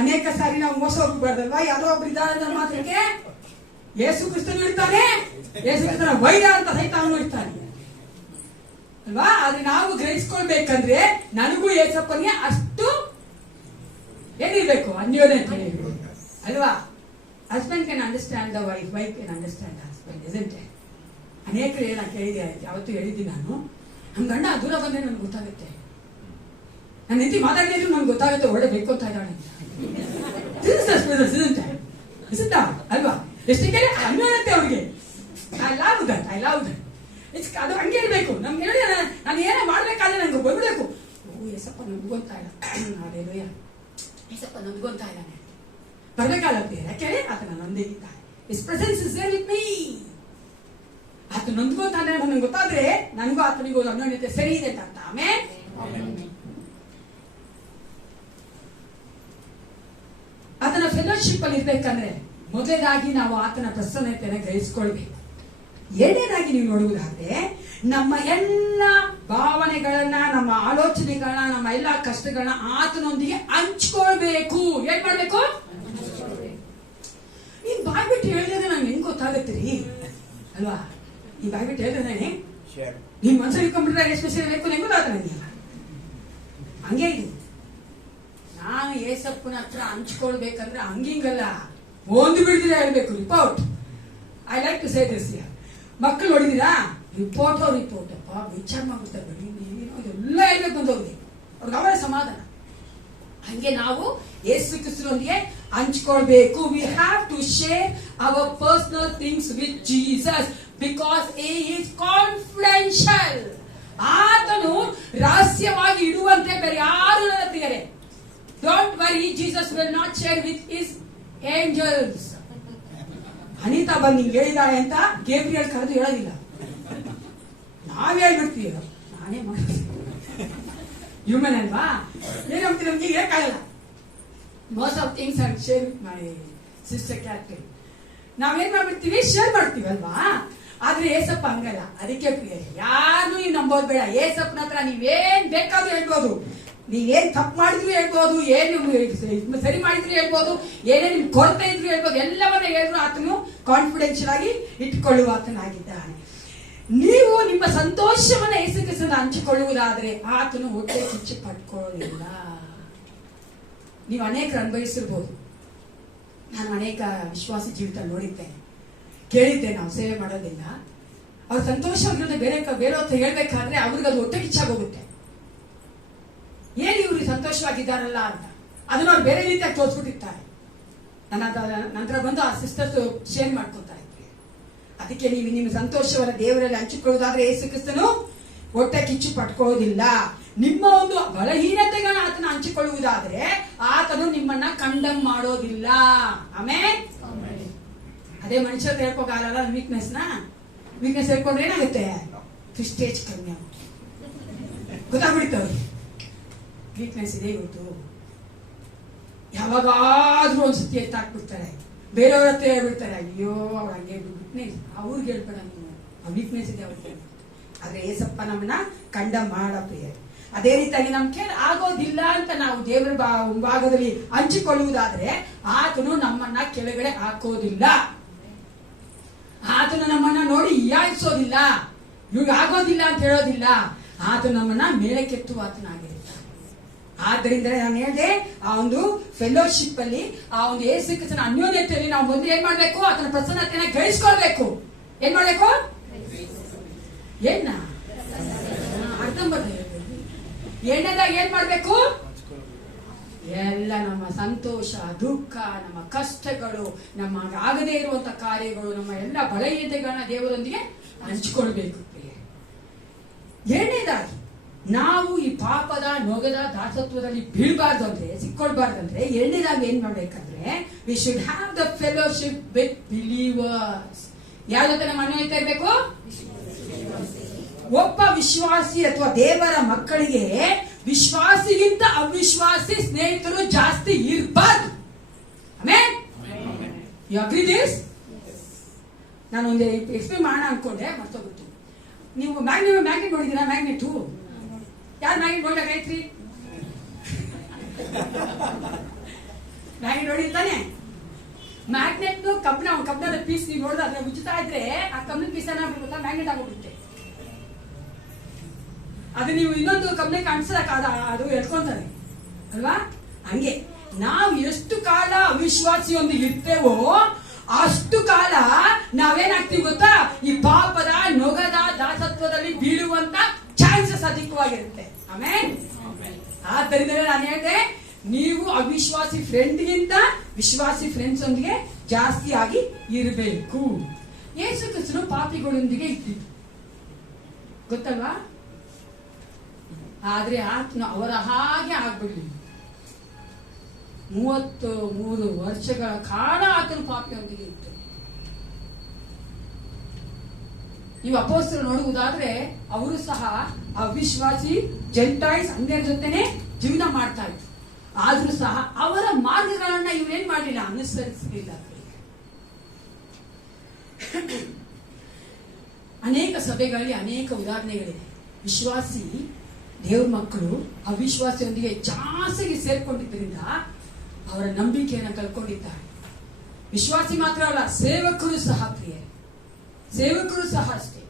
ಅನೇಕ ಸಾರಿ ನಾವು ಮೋಸ ಹೋಗ್ಬಾರ್ದಲ್ವಾ? ಯಾರೋ ಒಬ್ರು ಇದ್ದಾರೆ ಮಾತ್ರಕ್ಕೆ ಯೇಸು ಕ್ರಿಸ್ತನು ಇರ್ತಾನೆ, ಯೇಸು ಕ್ರಿಸ್ತನ ವೈರ ಅಂತ ಸೈತಾನು ಇರ್ತಾನೆ ಅಲ್ವಾ? ಆದ್ರೆ ನಾವು ಗ್ರಹಿಸ್ಕೊಳ್ಬೇಕಂದ್ರೆ ನನಗೂ ಯೇಸಪ್ಪನಿಗೆ ಅಷ್ಟು ಏನಿರ್ಬೇಕು? ಅನ್ಯೋನ್ಯತೆ ಅಲ್ವಾ? Husband can understand the wife, wife can understand the husband, isn't it? ಅನೇಕರು ಏನ ಕೇಳಿದೆ, ಯಾವತ್ತೂ ಹೇಳಿದ್ದೀನಿ ನಾನು, ನಮ್ ಗಂಡ ದೂರ ಬಂದ್ರೆ ನನ್ಗೆ ಗೊತ್ತಾಗುತ್ತೆ, ನನ್ನ ಹೆಂಡತಿ ಮಾತಾಡಿದ್ರು ನನ್ಗೆ ಗೊತ್ತಾಗುತ್ತೆ ಒಳ್ಳೆ ಬೇಕೋತಾ ಇದ್ದಾಳೆ ಅಲ್ವಾ? ಎಷ್ಟು ಕೇಳಿ ಅನ್ಯೋನ್ಯತೆ ಅವ್ರಿಗೆ. I love that. ಅದು ಹಂಗೆ ಇರ್ಬೇಕು. ನಮ್ಗೆ ಹೇಳಿ ನಾನು ಏನೋ ಮಾಡ್ಬೇಕಾದ್ರೆ ನಂಗೆ ಬರ್ಬಿಡ್ಬೇಕು. ಓ ಏಸಪ್ಪ ನಮ್ಗೊಂತಾ ಇಲ್ಲ, ಅದೇಲೋಯ ಏಸಪ್ಪ ನಮ್ಗೊಂತಾ ಇದ್ದಾನೆ ಬರ್ಬೇಕಾಗತ್ತೆ. ಯಾಕೆ? ಆತನ ನೊಂದಿಗಿದ್ದಾನೆ. His presence is there with me. ಆತ ನೊಂದ್ಕೊಂತಾನೆ ನನಗೆ ಗೊತ್ತಾದ್ರೆ ನನಗೂ ಆತನಿಗೂ ಅನ್ಯೋನ್ಯತೆ ಸರಿ ಇದೆ ಅಂತ. ಆಮೇಲೆ ಆತನ ಫೆಲೋಶಿಪ್ ಅಲ್ಲಿ ಇರ್ಬೇಕಂದ್ರೆ ಮೊದಲನೇದಾಗಿ ನಾವು ಆತನ ಪ್ರಸನ್ನತೆಯನ್ನು ಗ್ರಹಿಸಿಕೊಳ್ಬೇಕು. ಎರಡನೇದಾಗಿ ನೀವು ನೋಡುವುದಾದ್ರೆ ನಮ್ಮ ಎಲ್ಲ ಭಾವನೆಗಳನ್ನ, ನಮ್ಮ ಆಲೋಚನೆಗಳನ್ನ, ನಮ್ಮ ಎಲ್ಲ ಕಷ್ಟಗಳನ್ನ ಆತನೊಂದಿಗೆ ಹಂಚ್ಕೊಳ್ಬೇಕು. ಏನ್ ಮಾಡ್ಬೇಕು? ನೀನ್ ಬಾಯ್ಬಿಟ್ಟು ಹೇಳಿದ್ರೆ ನಂಗೆ ಹೆಂಗ್ ಗೊತ್ತಾಗತ್ತೆ ರೀ ಅಲ್ವಾ? ಈ ಬಾಯ್ಬಿಟ್ಟು ಹೇಳಿದ್ರೆ ನಿಮ್ ಮನ್ಸಲ್ಲಿ ಇಟ್ಕೊಂಡ್ಬಿಟ್ರೆ ಎಸ್ಪೆಷಲಿ ಬೇಕು ನಂಗೆ ಗೊತ್ತಾಗ ನನಗೆ. ಹಂಗೆ ಇದು ನಾನು ಏಸಪ್ಪನ ಹತ್ರ ಹಂಚ್ಕೊಳ್ಬೇಕಂದ್ರೆ ಹಂಗಿಂಗಲ್ಲ, ಒಂದು ಬಿಡ್ದಿರ ಹೇಳ್ಬೇಕು. Report. I like to say this. ಮಕ್ಕಳು ನೋಡಿದೀರಾ? ರಿಪೋರ್ಟ್ ಅಪ್ಪ ವಿಚಾರ ಮಾಡ್ಬಿಡ್ತಾರೆ. ಬರೀ ಎಲ್ಲ ಹೇಳ್ಬೇಕು ಅಂತ ಹೋಗಿದೆ ಅವ್ರಿಗೆ, ಅವರ ಸಮಾಧಾನ. ಹಂಗೆ ನಾವು ಯೇಸು ಕ್ರಿಸ್ತನೊಂದಿಗೆ ಹಂಚ್ಕೊಳ್ಬೇಕು. We have to share our personal things with Jesus because he is confidential. ಆತನು ರಹಸ್ಯವಾಗಿ ಇಡುವಂತೆ ಬೇರೆ ಯಾರು ಪ್ರಿಯರೇ. Don't worry, Jesus will not share with his angels. Anita ಬಂದು ನಿಂಗೆ ಹೇಳಿದಾಳೆ ಅಂತ ಗೇಬ್ರಿಯಲ್ ಕರೆದು ಹೇಳೋದಿಲ್ಲ, ನಾವೇ ಹೇಳ್ಬಿಡ್ತೀವಿ. ನಾನೇ ಮಾಡ್ತೀನಿ, ಹ್ಯೂಮನ್ ಅಲ್ವಾ? ಏನಂತ ನಮ್ಗೆ ಹೇಳಕ್ಕಾಗಲ್ಲ. Most of things are share with my sister Catherine. ನಾವೇನ್ ಮಾಡ್ಬಿಡ್ತೀವಿ? ಶೇರ್ ಮಾಡ್ತೀವಿ ಅಲ್ವಾ? ಆದ್ರೆ ಏಸಪ್ಪ ಹಂಗಲ್ಲ. ಅದಕ್ಕೆ ಪ್ರಿಯರೇ, ಯಾರು ನೀವು ನಂಬೋದು ಬೇಡ. ಏಸಪ್ಪನ ಹತ್ರ ನೀವೇನ್ ಬೇಕಾದ್ರೂ ಹೇಳ್ಬೋದು. ನೀವೇನ್ ತಪ್ಪು ಮಾಡಿದ್ರು ಹೇಳ್ಬೋದು, ಏನು ಸರಿ ಮಾಡಿದ್ರು ಹೇಳ್ಬೋದು, ಏನೇ ನಿಮ್ ಕೊರತೆ ಇದ್ರು ಹೇಳ್ಬೋದು, ಎಲ್ಲವನ್ನ ಹೇಳಿದ್ರು ಆತನು ಕಾನ್ಫಿಡೆನ್ಷಿಯಲ್ ಆಗಿ ಇಟ್ಕೊಳ್ಳುವ ಆತನಾಗಿದ್ದಾನೆ. ನೀವು ನಿಮ್ಮ ಸಂತೋಷವನ್ನ ಯೇಸು ಕ್ರಿಸ್ತನ ಹಂಚಿಕೊಳ್ಳುವುದಾದ್ರೆ ಆತನು ಹೊಟ್ಟೆ ಕಿಚ್ಚು ಪಟ್ಕೊಳ್ಳೋದಿಲ್ಲ. ನೀವು ಅನೇಕರು ಅನುಭವಿಸಿರ್ಬೋದು. ನಾನು ಅನೇಕ ವಿಶ್ವಾಸ ಜೀವಿತ ನೋಡಿದ್ದೇನೆ, ಕೇಳಿದ್ದೆ. ನಾವು ಸೇವೆ ಮಾಡೋದಿಲ್ಲ, ಅವ್ರ ಸಂತೋಷವಾಗಿರೋದು ಬೇರೆ ಹೊತ್ತು ಹೇಳ್ಬೇಕಾದ್ರೆ ಅವ್ರಿಗೆ ಅದು ಹೊಟ್ಟೆ ಕಿಚ್ಚಾಗೋಗುತ್ತೆ. ಏನು ಇವ್ರು ಸಂತೋಷವಾಗಿದ್ದಾರಲ್ಲ ಅಂತ ಅದನ್ನ ಅವ್ರು ಬೇರೆ ರೀತಿಯಾಗಿ ತೋರಿಸ್ಬಿಟ್ಟಿರ್ತಾರೆ. ನನ್ನ ನಂತರ ಬಂದು ಆ ಸಿಸ್ಟರ್ಸ್ ಶೇರ್ ಮಾಡ್ಕೊತಾರೆ. ಅದಕ್ಕೆ ನೀವು ನಿಮ್ಮ ಸಂತೋಷವನ್ನ ದೇವರಲ್ಲಿ ಹಂಚಿಕೊಳ್ಳುವುದಾದ್ರೆ ಯೇಸು ಕ್ರಿಸ್ತನು ಹೊಟ್ಟೆ ಕಿಚ್ಚು ಪಟ್ಕೊಳ್ಳೋದಿಲ್ಲ. ನಿಮ್ಮ ಒಂದು ಬಲಹೀನತೆಗಳನ್ನ ಆತನ ಹಂಚಿಕೊಳ್ಳುವುದಾದ್ರೆ ಆತನು ನಿಮ್ಮನ್ನ ಕಂಡಮ್ ಮಾಡೋದಿಲ್ಲ. ಆಮೇಲೆ ಅದೇ ಮನುಷ್ಯ ಹೇಳ್ಕೋಗಾಗಲ್ಲ ವೀಕ್ನೆಸ್ ಹೇಳ್ಕೊಂಡ್ರೆ ಏನಾಗುತ್ತೆ, ಪ್ರಿಸ್ಟೇಜ್ ಕಮ್ಮಿ ಆಗುತ್ತೆ, ಗೊತ್ತಾಗ್ಬಿಡ್ತವ್ರಿ ವೀಕ್ನೆಸ್ ಇದೆ ಇವತ್ತು. ಯಾವಾಗಾದ್ರೂ ಒಂದ್ಸತಿ ಎತ್ತಾಕ್ಬಿಡ್ತಾರೆ, ಬೇರೆಯವ್ರ ಹತ್ರ ಹೇಳ್ಬಿಡ್ತಾರೆ, ಅಯ್ಯೋ ಅವ್ರು ಹಂಗೆ ವೀಕ್ನೆಸ್, ಅವ್ರಿಗೆ ಹೇಳ್ಬೇಡ ನೀವು, ಆ ವೀಕ್ನೆಸ್ ಇದೆ ಅವ್ರಿಗೆ. ಆದ್ರೆ ಏಸಪ್ಪ ನಮ್ಮನ್ನ ಕಂಡ ಮಾಡ ಪ್ರಿಯ. ಅದೇ ರೀತಿಯಾಗಿ ನಮ್ಗೆ ಆಗೋದಿಲ್ಲ ಅಂತ ನಾವು ದೇವರ ಭಾಗದಲ್ಲಿ ಹಂಚಿಕೊಳ್ಳುವುದಾದ್ರೆ ಆತನು ನಮ್ಮನ್ನ ಕೆಳಗಡೆ ಹಾಕೋದಿಲ್ಲ. ಆತನು ನಮ್ಮನ್ನ ನೋಡಿ ಹೀಯಾಳಿಸೋದಿಲ್ಲ, ಇವ್ರಿಗೆ ಆಗೋದಿಲ್ಲ ಅಂತ ಹೇಳೋದಿಲ್ಲ. ಆತನು ನಮ್ಮನ್ನ ಮೇಲಕ್ಕೆತ್ತುವ ಆತನಾಗಿರ್ತಾನೆ. ಆದ್ದರಿಂದ ನಾನು ಹೇಳಿದೆ, ಆ ಒಂದು ಫೆಲೋಶಿಪ್ ಅಲ್ಲಿ, ಆ ಒಂದು ಯೇಸು ಕ್ರಿಸ್ತನ ಅನ್ಯೋನ್ಯತೆಯಲ್ಲಿ ನಾವು ಮೊದಲು ಏನ್ ಮಾಡ್ಬೇಕು, ಆತನ ಪ್ರಸನ್ನತೆಯನ್ನ ಗಳಿಸ್ಕೊಳ್ಬೇಕು. ಏನ್ ಮಾಡ್ಬೇಕು, ಏನ ಅರ್ಧಂಬರ್ಧ ಎಣ್ಣೆದಾಗ ಏನ್ ಮಾಡ್ಬೇಕು, ಎಲ್ಲ ನಮ್ಮ ಸಂತೋಷ ದುಃಖ, ನಮ್ಮ ಕಷ್ಟಗಳು, ನಮ್ಮ ಆಗದೇ ಇರುವಂತ ಕಾರ್ಯಗಳು, ನಮ್ಮ ಎಲ್ಲ ಬಲಹೀನತೆಗಳನ್ನ ದೇವರೊಂದಿಗೆ ಹಂಚಿಕೊಳ್ಬೇಕು. ಎರಡನೇದಾಗಿ ನಾವು ಈ ಪಾಪದ ನೊಗದ ದಾಸತ್ವದಲ್ಲಿ ಬೀಳ್ಬಾರ್ದು ಅಂದ್ರೆ, ಸಿಕ್ಕೊಳ್ಬಾರ್ದಂದ್ರೆ, ಎರಡನೇದಾಗಿ ಏನ್ ಮಾಡ್ಬೇಕಂದ್ರೆ V should have the fellowship with believers. ಯಾವ ಜೊತೆ ನಮ್ಮ ಅನ್ವಯಿತ ಇರಬೇಕು, ಒಬ್ಬ ವಿಶ್ವಾಸಿ ಅಥವಾ ದೇವರ ಮಕ್ಕಳಿಗೆ ವಿಶ್ವಾಸಿಗಿಂತ ಅವಿಶ್ವಾಸಿ ಸ್ನೇಹಿತರು ಜಾಸ್ತಿ ಇರಬಾರ್ದು. ಆಮೇಲೆ ಯು ಅಗ್ರಿ ದಿಸ್? ನಾನು ಒಂದು ಎಕ್ಸ್ಪ್ಲೇನ್ ಮಾಡೋಣ ಅನ್ಕೊಂಡೆ, ಮರ್ತೋಗ್ಬಿಟ್ಟು. ನೀವು ಮ್ಯಾಗ್ನೆಟ್ ನೋಡಿದ್ದೀರಾ? ಮ್ಯಾಗ್ನೆಟ್ ಯಾರು ಮ್ಯಾಗ್ನೆಟ್ ನೋಡಿದ ಗಾಯತ್ರಿ? ಮ್ಯಾಗ್ನೆಟ್ ನೋಡಿರ್ತಾನೆ. ಮ್ಯಾಗ್ನೆಟ್ ಕಬ್ಬಿಣದ ಪೀಸ್ ನೀವು ನೋಡಿದ್ರೆ ಅದನ್ನ ಉಚಿತಾ ಇದ್ರೆ ಆ ಕಬ್ಬಿಣದ ಪೀಸ್ ಏನಾಗ್ಬಿಡುತ್ತಾ, ಮ್ಯಾಗ್ನೆಟ್ ಆಗೋಗ್ಬಿಡುತ್ತೆ. ಅದು ನೀವು ಇನ್ನೊಂದು ಕಬ್ಬಿಣಕ್ಕೆ ಅನ್ಸಲಕ್ಕ ಅದು ಎಳ್ಕೊಂತಾರೆ ಅಲ್ವಾ? ಹಂಗೆ ನಾವು ಎಷ್ಟು ಕಾಲ ಅವಿಶ್ವಾಸಿಯೊಂದಿಗೆ ಇರ್ತೇವೋ ಅಷ್ಟು ಕಾಲ ನಾವೇನಾಗ್ತೀವಿ ಗೊತ್ತಾ, ಈ ಪಾಪದ ನೊಗದ ದಾಸತ್ವದಲ್ಲಿ ಬೀಳುವಂತ ಚಾನ್ಸಸ್ ಅಧಿಕವಾಗಿರುತ್ತೆ. ಆಮೇಲೆ ಆದ್ದರಿಂದ ನಾನು ಹೇಳಿದೆ, ನೀವು ಅವಿಶ್ವಾಸಿ ಫ್ರೆಂಡ್ಗಿಂತ ವಿಶ್ವಾಸಿ ಫ್ರೆಂಡ್ಸ್ ಒಂದಿಗೆ ಜಾಸ್ತಿ ಆಗಿ ಇರಬೇಕು. ಯೇಸು ಕ್ರಿಸ್ತನು ಪಾಪಿಗಳೊಂದಿಗೆ ಇದ್ದಿದ್ದು ಗೊತ್ತಲ್ವಾ? ಆದ್ರೆ ಆತನು ಅವರ ಹಾಗೆ ಆಗ್ಬಿಡ್ಲಿ. 33 ವರ್ಷಗಳ ಕಾಲ ಆತನು ಪಾಪಿಯೊಂದಿಗೆ ಇತ್ತು. ನೀವು ಅಪೊಸ್ತಲರು ನೋಡುವುದಾದ್ರೆ ಅವರು ಸಹ ಅವಿಶ್ವಾಸಿ ಜೆಂಟೈಲ್ಸ್ ಅನ್ಯರ ಜೊತೆನೆ ಜೀವನ ಮಾಡ್ತಾ ಇದ್ರು. ಆದ್ರೂ ಸಹ ಅವರ ಮಾರ್ಗಗಳನ್ನ ಇವ್ರೇನ್ ಮಾಡಲಿಲ್ಲ, ಅನುಸರಿಸಲಿಲ್ಲ. ಅನೇಕ ಸಭೆಗಳಲ್ಲಿ ಅನೇಕ ಉದಾಹರಣೆಗಳಿದೆ. ವಿಶ್ವಾಸಿ ದೇವ್ರ ಮಕ್ಕಳು ಅವಿಶ್ವಾಸಿಯೊಂದಿಗೆ ಜಾಸ್ತಿ ಸೇರ್ಕೊಂಡಿದ್ದರಿಂದ ಅವರ ನಂಬಿಕೆಯನ್ನು ಕಳ್ಕೊಂಡಿದ್ದಾರೆ. ವಿಶ್ವಾಸಿ ಮಾತ್ರ ಅಲ್ಲ, ಸೇವಕರು ಸಹ ಪ್ರಿಯ, ಸೇವಕರು ಸಹ ಅಷ್ಟೇ.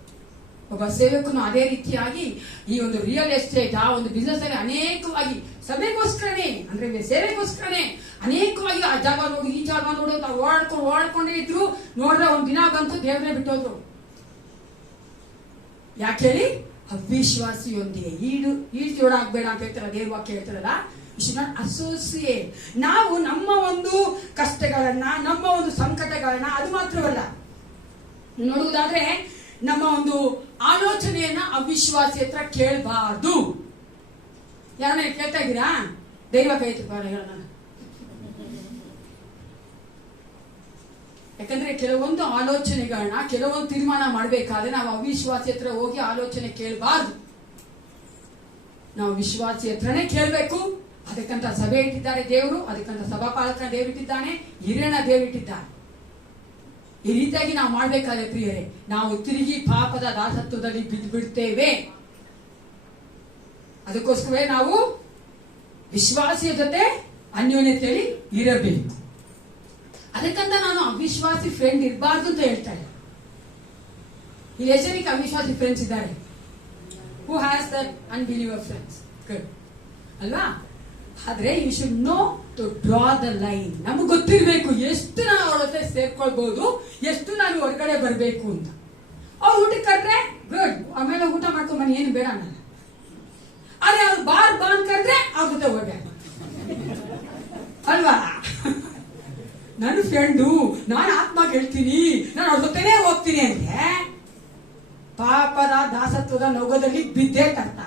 ಒಬ್ಬ ಸೇವಕನು ಅದೇ ರೀತಿಯಾಗಿ ಈ ಒಂದು ರಿಯಲ್ ಎಸ್ಟೇಟ್ ಆ ಒಂದು ಬಿಸ್ನೆಸ್ ಅಲ್ಲಿ ಅನೇಕವಾಗಿ ಸಭೆಗೋಸ್ಕರನೇ ಅಂದ್ರೆ ಸೇವೆಗೋಸ್ಕರನೇ ಅನೇಕವಾಗಿ ಆ ಜಾಗ ನೋಡು ಈ ಜಾಗ ನೋಡು ಅಂತ ಓಡಾಡ್ಕೊಂಡೇ ಇದ್ರು. ನೋಡ್ರೆ ಒಂದ್ ದಿನ ಬಂತು ದೇವ್ರನ್ನೇ ಬಿಟ್ಟೋದ್ರು. ಯಾಕೆ ಹೇಳಿ, ಅವಿಶ್ವಾಸಿಯೊಂದಿಗೆ ಈಡ್ಚೋಡಾಗ್ಬೇಡ ಅಂತ ಹೇಳ್ತಾರ ದೇವ್ರ ವಾಕ್ಯ ಹೇಳ್ತಾರಲ್ಲ. ಅಸೋಸಿಯೇಟ್. ನಾವು ನಮ್ಮ ಒಂದು ಕಷ್ಟಗಳನ್ನ, ನಮ್ಮ ಒಂದು ಸಂಕಟಗಳನ್ನ, ಅದು ಮಾತ್ರವಲ್ಲ ನೋಡುವುದಾದ್ರೆ ನಮ್ಮ ಒಂದು ಆಲೋಚನೆಯನ್ನ ಅವಿಶ್ವಾಸಿ ಹತ್ರ ಕೇಳಬಾರ್ದು. ಯಾರನ್ನ ಕೇಳ್ತಾ ಇದ್ದೀರಾ? ದೈವ ಕೈತು ಹೇಳೋಣ. ಯಾಕಂದ್ರೆ ಕೆಲವೊಂದು ಆಲೋಚನೆಗಳನ್ನ, ಕೆಲವೊಂದು ತೀರ್ಮಾನ ಮಾಡ್ಬೇಕಾದ್ರೆ ನಾವು ಅವಿಶ್ವಾಸಿ ಹತ್ರ ಹೋಗಿ ಆಲೋಚನೆ ಕೇಳಬಾರ್ದು. ನಾವು ವಿಶ್ವಾಸಿ ಹತ್ರನೇ ಕೇಳಬೇಕು. ಅದಕ್ಕಂತ ಸಭೆ ಇಟ್ಟಿದ್ದಾರೆ ದೇವರು, ಅದಕ್ಕಂತ ಸಭಾಪಾಲಕನ ದೇವರಿಟ್ಟಿದ್ದಾನೆ, ಹಿರಿಯನ ದೇವರಿಟ್ಟಿದ್ದಾನೆ. ಈ ರೀತಿಯಾಗಿ ನಾವು ಮಾಡ್ಬೇಕಾದ್ರೆ ಪ್ರಿಯರೇ, ನಾವು ತಿರುಗಿ ಪಾಪದ ದಾಸತ್ವದಲ್ಲಿ ಬಿದ್ದು ಬಿಡ್ತೇವೆ. ಅದಕ್ಕೋಸ್ಕರ ನಾವು ವಿಶ್ವಾಸಿಯ ಜೊತೆ ಅನ್ಯೋನ್ಯತೆಯಲ್ಲಿ ಇರಬೇಕು. ಅದಕ್ಕಂತ ನಾನು ಅವಿಶ್ವಾಸಿ ಫ್ರೆಂಡ್ ಇರಬಾರ್ದು ಅಂತ ಹೇಳ್ತಾರೆ. ಇಲ್ಲಿ ಎಷ್ಟು ಜನಕ್ಕೆ ಅವಿಶ್ವಾಸಿ ಫ್ರೆಂಡ್ಸ್ ಇದ್ದಾರೆ? Who has that unbeliever friends? Good ಅಲ್ವಾ? ಆದ್ರೆ you should know to draw the line. ನಮಗೆ ಗೊತ್ತಿರಬೇಕು ಎಷ್ಟು ನಾನು ಅವ್ರ ಜೊತೆ ಸೇರ್ಕೊಳ್ಬಹುದು, ಎಷ್ಟು ನಾನು ಹೊರಗಡೆ ಬರಬೇಕು ಅಂತ. ಅವ್ರು ಊಟಕ್ಕೆ ಕರೆದ್ರೆ ಗುಡ್, ಆಮೇಲೆ ಊಟ ಮಾಡ್ಕೊಂಡ್ ಬನ್ನಿ, ಏನು ಬೇಡ ನಾನು. ಆದ್ರೆ ಅವ್ರು ಬಾರ್ ಬಾಂದ್ ಕರೆದ್ರೆ ಅವ್ರ ಜೊತೆ ಹೋಗ್ಬೇಕು ಅಲ್ವಾ? ನನ್ನ ಫ್ರೆಂಡು, ನಾನು ಆತ್ಮ ಹೇಳ್ತೀನಿ, ನಾನು ಅವ್ರ ಜೊತೆನೇ ಹೋಗ್ತೀನಿ ಅಂದ್ರೆ ಪಾಪದ ದಾಸತ್ವದ ನೊಗದಲ್ಲಿ ಬಿದ್ದೇ ಅರ್ಥ.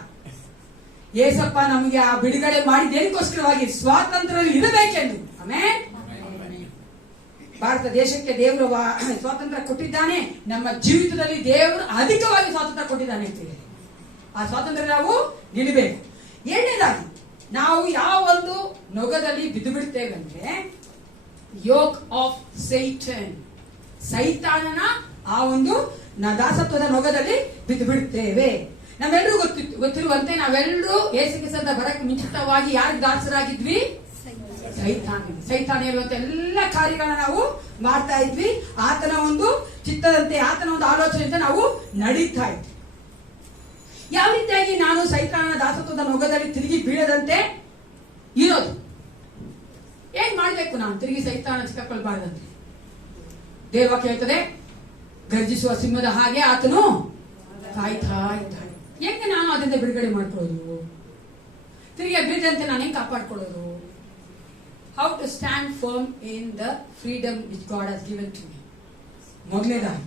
ಏಸಪ್ಪ ನಮಗೆ ಆ ಬಿಡುಗಡೆ ಮಾಡಿದ್ದೇನಕ್ಕೋಸ್ಕರವಾಗಿ ಸ್ವಾತಂತ್ರ್ಯದಲ್ಲಿ ಇರಬೇಕೆಂದು. ಆಮೇಲೆ ಭಾರತ ದೇಶಕ್ಕೆ ದೇವರು ಸ್ವಾತಂತ್ರ್ಯ ಕೊಟ್ಟಿದ್ದಾನೆ. ನಮ್ಮ ಜೀವಿತದಲ್ಲಿ ದೇವರು ಅಧಿಕವಾಗಿ ಸ್ವಾತಂತ್ರ್ಯ ಕೊಟ್ಟಿದ್ದಾನೆ ಅಂತೀವಿ. ಆ ಸ್ವಾತಂತ್ರ್ಯ ನಾವು ನಿಲ್ಲಬೇಕು. ಎರಡನೇದಾಗಿ ನಾವು ಯಾವ ಒಂದು ನೊಗದಲ್ಲಿ ಬಿದ್ದು ಬಿಡ್ತೇವೆ ಅಂದ್ರೆ ಯೋಕ್ ಆಫ್ ಸೈಟನ್, ಸೈತಾನನ ಆ ಒಂದು ದಾಸತ್ವದ ನೊಗದಲ್ಲಿ ಬಿದ್ದು ಬಿಡುತ್ತೇವೆ. ನಾವೆಲ್ಲರೂ ಗೊತ್ತಿರುವಂತೆ ನಾವೆಲ್ಲರೂ ಯೇಸುಕ್ರಿಸ್ತನ ಬರಕ್ಕೆ ಮುಂಚಿತವಾಗಿ ಯಾರಿಗೆ ದಾಸರಾಗಿದ್ವಿ? ಸೈತಾನ ಇರುವಂತ ಎಲ್ಲ ಕಾರ್ಯಗಳನ್ನ ನಾವು ಮಾಡ್ತಾ ಇದ್ವಿ. ಆತನ ಒಂದು ಚಿತ್ತದಂತೆ, ಆತನ ಒಂದು ಆಲೋಚನೆಯಂತೆ ನಾವು ನಡೀತಾ ಇದ್ವಿ. ಯಾವ ರೀತಿಯಾಗಿ ನಾನು ಸೈತಾನನ ದಾಸತ್ವದ ನೊಗದಲ್ಲಿ ತಿರುಗಿ ಬೀಳದಂತೆ ಇರೋದು? ಏನ್ ಮಾಡ್ಬೇಕು? ನಾನು ತಿರುಗಿ ಸೈತಾನ ಸಿಕ್ಕಾಕೊಳ್ಬಾರ್ದಂತೆ. ದೇವವಾಕ್ಯ ಹೇಳ್ತದೆ, ಗರ್ಜಿಸುವ ಸಿಂಹದ ಹಾಗೆ ಆತನು ಕಾಯ್ತಾ ಇದ್ದಾನೆ. ಹೆಂಗೆ ನಾನು ಅದರಿಂದ ಬಿಡುಗಡೆ ಮಾಡ್ಕೊಳ್ಳೋದು? ತಿರುಗಿ ಬೀಳದಂತೆ ನಾನು ಹೆಂಗೆ ಕಾಪಾಡ್ಕೊಳ್ಳೋದು? How to stand firm in the freedom which God has given to me. ಮೊದಲನೇದಾಗಿ